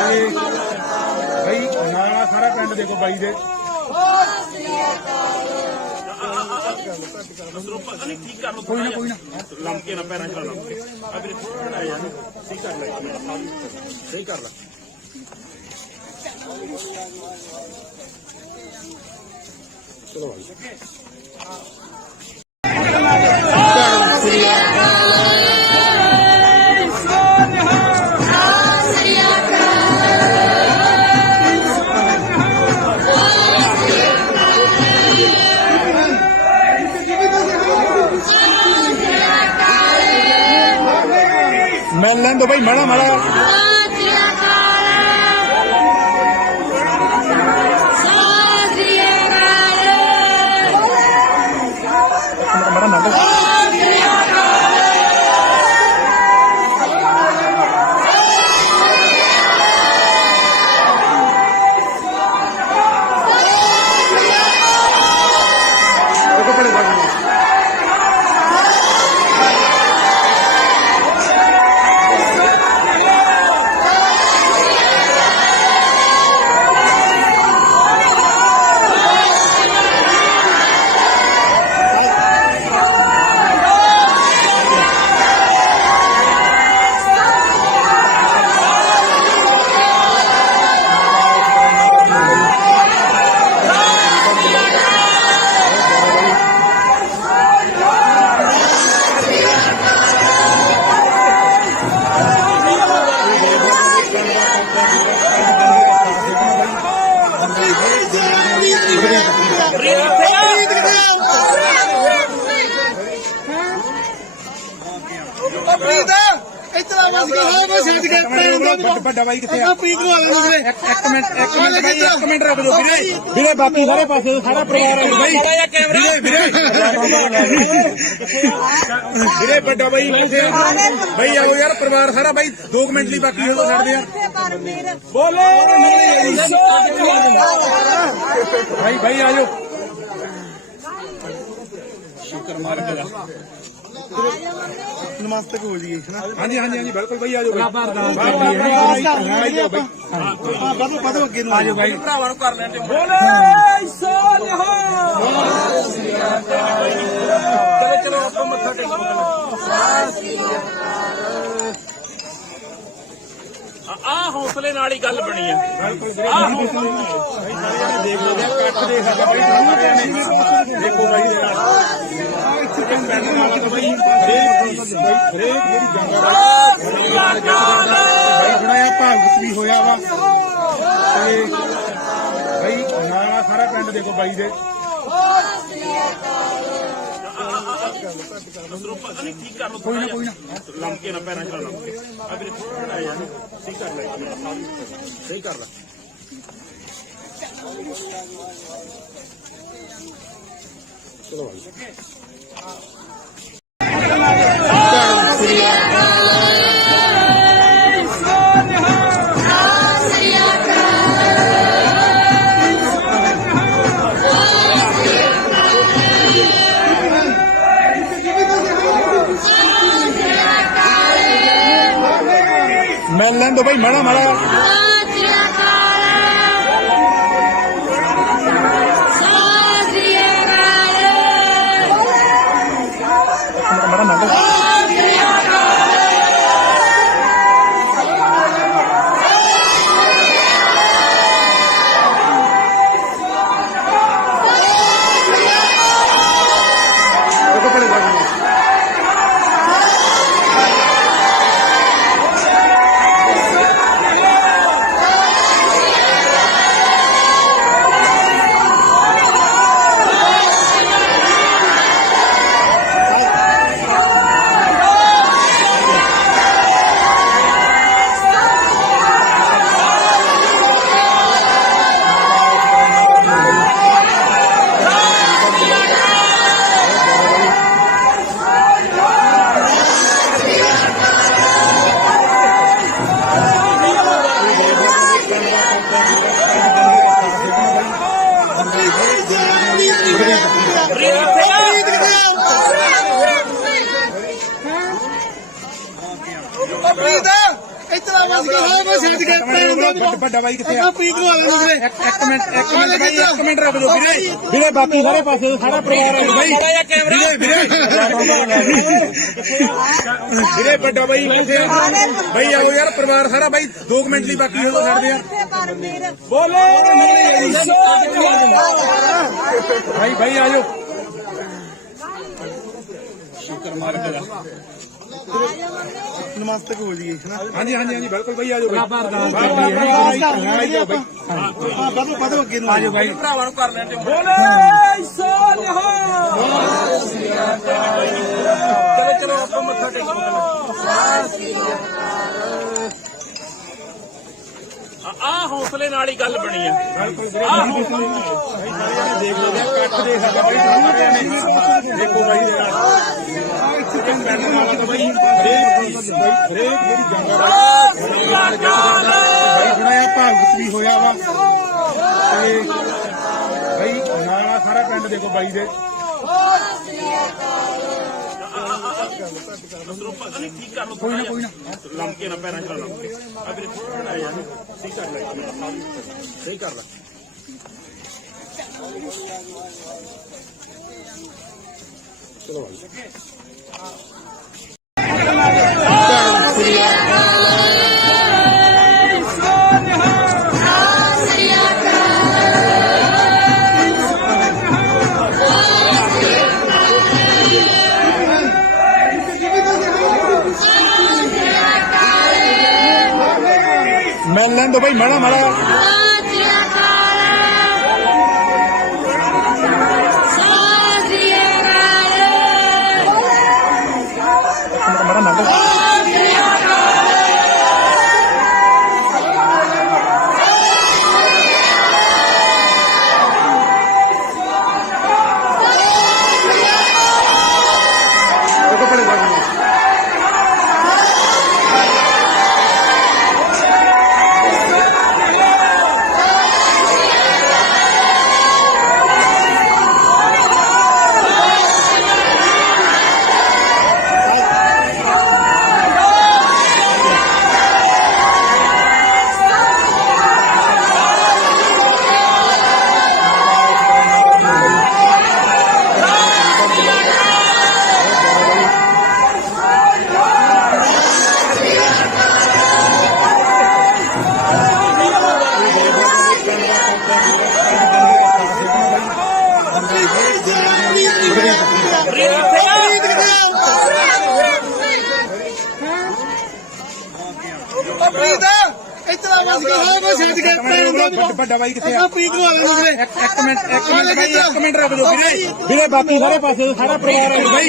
ਤੇ ਬਾਈ ਨਾਲ ਸਾਰਾ ਪਿੰਡ ਦੇਖੋ ਬਾਈ ਦੇ ਪਤਾ ਨਹੀਂ ਕੀ ਕਰ ਲੋ ਕੋਈ ਨਾ ਲੰਮਕੇ ਨਾ ਪੈਰਾਂ ਚ ਲੰਮਕੇ ਆ ਵੀਰੇ ਥੋੜਾ ਆ ਜਾਨੂੰ ਸਹੀ ਕਰ ਲੈ ਸਹੀ ਕਰ ਲੈ ਚਲੋ ਬਾਈ ਮਿਲ ਲੈਣ ਦੋ ਬਾਈ ਮਾੜਾ ਵੱਡਾ ਬਾਈ ਕਿੱਥੇ ਆ ਪੀਕ ਲਵਾ ਲੈਂਦੇ ਵੀਰੇ ਇੱਕ ਮਿੰਟ ਰੁਕ ਜਾਓ ਵੀਰੇ ਬਾਕੀ ਸਾਰੇ ਪਾਸੇ ਸਾਰਾ ਪਰਿਵਾਰ ਆ ਬਾਈ ਵੀਰੇ ਵੱਡਾ ਬਾਈ ਕਿੱਥੇ ਆ ਬਾਈ ਆਓ ਯਾਰ ਪਰਿਵਾਰ ਸਾਰਾ ਬਾਈ 2 ਮਿੰਟ ਲਈ ਬਾਕੀ ਹੋ ਛੱਡਦੇ ਆ ਬੋਲੇ ਬਾਈ ਆਜੋ ਸ਼ੁਕਰ ਮਾਰ ਕੇ ਨਮਸਤਕ ਹੋ ਜੀ ਹਾਂਜੀ ਬਿਲਕੁਲ ਬਾਈ ਆਜੋ ਬਾਈ ਵਧੋ ਅੱਗੇ ਨੂੰ ਆਜੋ ਬਾਈ ਭਰਾਵਾਂ ਨੂੰ ਕਰ ਲੈਣ ਦੇ ਚਲੋ ਆਪਾਂ ਮੱਥਾ ਟੇਕੋ ਆ ਹੌਸਲੇ ਨਾਲ ਹੀ ਗੱਲ ਬਣੀ ਆ ਦੇਖ ਲਓ ਕੱਟ ਦੇ ਸਾਡਾ ਬਾਈ ਸਾਰਿਆਂ ਨੇ ਦੇਖੋ ਬਾਈ ਦੇ ਨਾਲ ਪਿੰਡ ਨਾਲ ਬਾਈ ਹਰੇਕ ਮੇਰੀ ਜੰਗਾ ਬਾਈ ਬਣਾਇਆ ਭਾਗਤ ਵੀ ਹੋਇਆ ਵਾ ਤੇ ਬਾਈ ਨਾਲ ਸਾਰਾ ਪਿੰਡ ਦੇਖੋ ਬਾਈ ਦੇ ਪਤਾ ਨਹੀਂ ਕੀ ਕਰ ਲੋ ਕੋਈ ਨਾ ਲੰਮਕੇ ਨਾ ਪੈਰਾਂ ਚ ਲੰਮਕੇ ਆ ਵੀਰੇ ਥੋੜਾ ਆ ਜਾਨੂੰ ਸਹੀ ਕਰ ਲੈ ਸਹੀ ਕਰ ਲੈ ਚਲੋ ਬਾਈ ਮਿਲ ਲੈਣ ਦੋ ਬਾਈ ਮਾੜਾ ਇਤਨਾ ਬਸ ਕੀ ਹੋਇਆ ਮੈਂ ਛੱਡ ਕੇ ਵੱਡਾ ਬਾਈ ਕਿੱਥੇ ਆ? ਪੀਕ ਵਾਲੇ ਨੇ ਇੱਕ ਮਿੰਟ ਬਾਈ, ਇੱਕ ਮਿੰਟ ਰੁਕ ਜਾਓ ਵੀਰੇ। ਵੀਰੇ ਬਾਕੀ ਸਾਰੇ ਪਾਸੇ ਸਾਰਾ ਪਰਿਵਾਰ ਆ ਬਾਈ। ਵੀਰੇ ਵੱਡਾ ਬਾਈ ਕਿੱਥੇ ਆ? ਬਾਈ ਆਓ ਯਾਰ, ਪਰਿਵਾਰ ਸਾਰਾ ਬਾਈ 2 ਮਿੰਟ ਲਈ ਬਾਕੀ ਹੋ ਸਕਦੇ ਆ। ਬੋਲੇ ਬਾਈ ਆ ਜਾਓ। ਸ਼ੁਕਰ ਮਾਰ ਕੇ ਨਮਸਤੇ ਹੋ ਜੀ ਹਾਂਜੀ ਬਿਲਕੁਲ ਬਾਈ ਆ ਜਾਓ। ਹਾਂ ਬਦੋ ਅੱਗੇ ਨੂੰ ਆ ਜਾਓ ਬਾਈ। ਭਰਾਵਾਂ ਨੂੰ ਕਰ ਲੈਣ ਚਲੋ ਆਪਾਂ ਮੱਥਾ ਟੇਕੋ। ਆ ਹੌਸਲੇ ਨਾਲ ਹੀ ਗੱਲ ਬਣੀ ਆ। ਦੇਖ ਲਓ ਕੱਟ ਦੇ ਸਾਡਾ ਬਾਈ ਸਾਰਿਆਂ ਨੇ। ਦੇਖੋ ਬਾਈ ਦੇ ਨਾਲ ਪਿੰਡ ਨਾਲ ਤਾਂ ਬਾਈ ਹਰੇਕ ਜਿਹੜੀ ਜੰਗ ਬਾਈ ਥੋੜਾ ਭਾਗਤ ਵੀ ਹੋਇਆ ਵਾ ਤੇ ਬਾਈ ਨਾਲ ਸਾਰਾ ਪਿੰਡ ਦੇਖੋ ਬਾਈ ਦੇ। ਪਤਾ ਨਹੀਂ ਕੀ ਕਰ ਲੋ। ਕੋਈ ਨਾ ਲੰਕੇ ਨਾ ਪੈਰਾਂ ਚ ਲਾ ਲਓ। ਆ ਵੀਰੇ ਥੋੜਾ ਜਿਹਾ ਸਹੀ ਕਰ ਲੈ। ਸਹੀ ਕਰ ਲੈ। ਚਲੋ ਮਿਲ ਲੈਣ ਦੋ ਬਾਈ ਮਾੜਾ ਮਾੜਾ। ਇਤਨਾ ਬਸ ਕੀ ਹੋਇਆ ਮੈਂ ਛੱਡ ਕੇ ਵੱਡਾ ਬਾਈ ਕਿੱਥੇ ਆ? ਪੀਕ ਵਾਲੇ ਨੇ ਇੱਕ ਮਿੰਟ ਬਾਈ, ਇੱਕ ਮਿੰਟ ਰੁਕ ਜਾਓ ਵੀਰੇ। ਵੀਰੇ ਬਾਕੀ ਸਾਰੇ ਪਾਸੇ ਸਾਰਾ ਪਰਿਵਾਰ ਆ ਬਾਈ।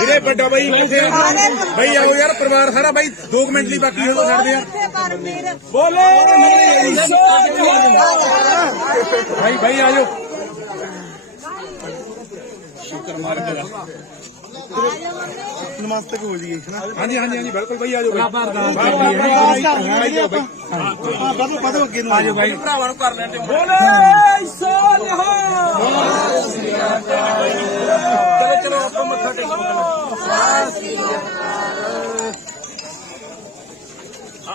ਵੀਰੇ ਵੱਡਾ ਬਾਈ ਕਿੱਥੇ ਆ? ਬਾਈ ਆਓ ਯਾਰ, ਪਰਿਵਾਰ ਸਾਰਾ ਬਾਈ 2 ਮਿੰਟ ਲਈ ਬਾਕੀ ਹੋ ਸਕਦੇ ਆ। ਬੋਲੇ ਬਾਈ ਆ ਜਾਓ। ਸ਼ੁਕਰ ਮਾਰ ਕੇ ਨਮਸਤੇ ਹੋ ਜੀ ਹਾਂਜੀ ਬਿਲਕੁਲ ਬਾਈ ਆ ਜਾਓ। ਹਾਂ ਬਦੋ ਅੱਗੇ ਨੂੰ ਆ ਜਾਓ ਬਾਈ। ਭਰਾਵਾਂ ਨੂੰ ਕਰ ਲੈਣ ਚਲੋ ਆਪਾਂ ਮੱਥਾ ਟੇਕੋ।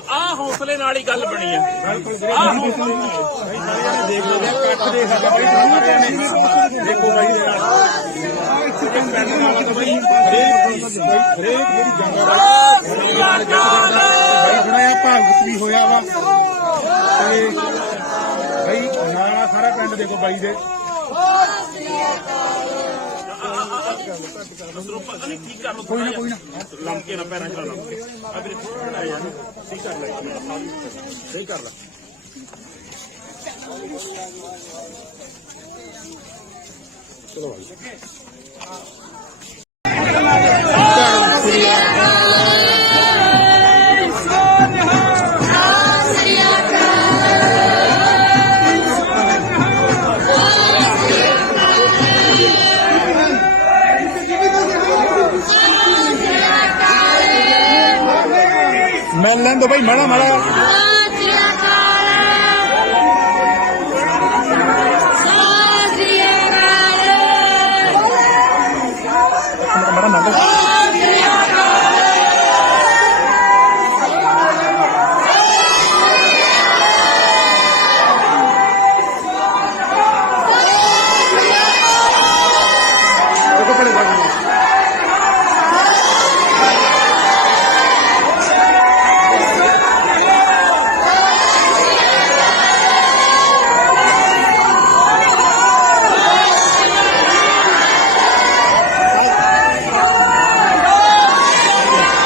ਆ ਹੌਸਲੇ ਨਾਲ ਹੀ ਗੱਲ ਬਣੀ ਆ। ਦੇਖ ਲਓ ਕੱਟ ਦੇ ਸਾਡਾ ਬਾਈ ਸਾਰਿਆਂ ਨੇ। ਦੇਖੋ ਬਾਈ ਦੇ ਨਾਲ ਪਿੰਡ ਨਾਲ ਤਾਂ ਬਾਈ ਹਰੇਕ ਜਿਹੜੀ ਜੰਗ ਬਾਈ ਥੋੜਾ ਭਾਗਤ ਵੀ ਹੋਇਆ ਵਾ ਤੇ ਬਾਈ ਨਾਲ ਸਾਰਾ ਪਿੰਡ ਦੇਖੋ ਬਾਈ ਦੇ। ਪਤਾ ਨਹੀਂ ਕੀ ਕਰ ਲੋ। ਕੋਈ ਨਾ ਲੰਕੇ ਨਾ ਪੈਰਾਂ ਚ ਲਾ ਲਓ। ਆ ਵੀਰੇ ਥੋੜਾ ਜਿਹਾ ਸਹੀ ਕਰ ਲੈ। ਸਹੀ ਕਰ ਲੈ। ਚਲੋ ਚੱਲ ਲੈਣ ਦੋ ਬਾਈ ਮਾੜਾ ਮਾੜਾ ਮਾੜਾ ਮਾੜਾ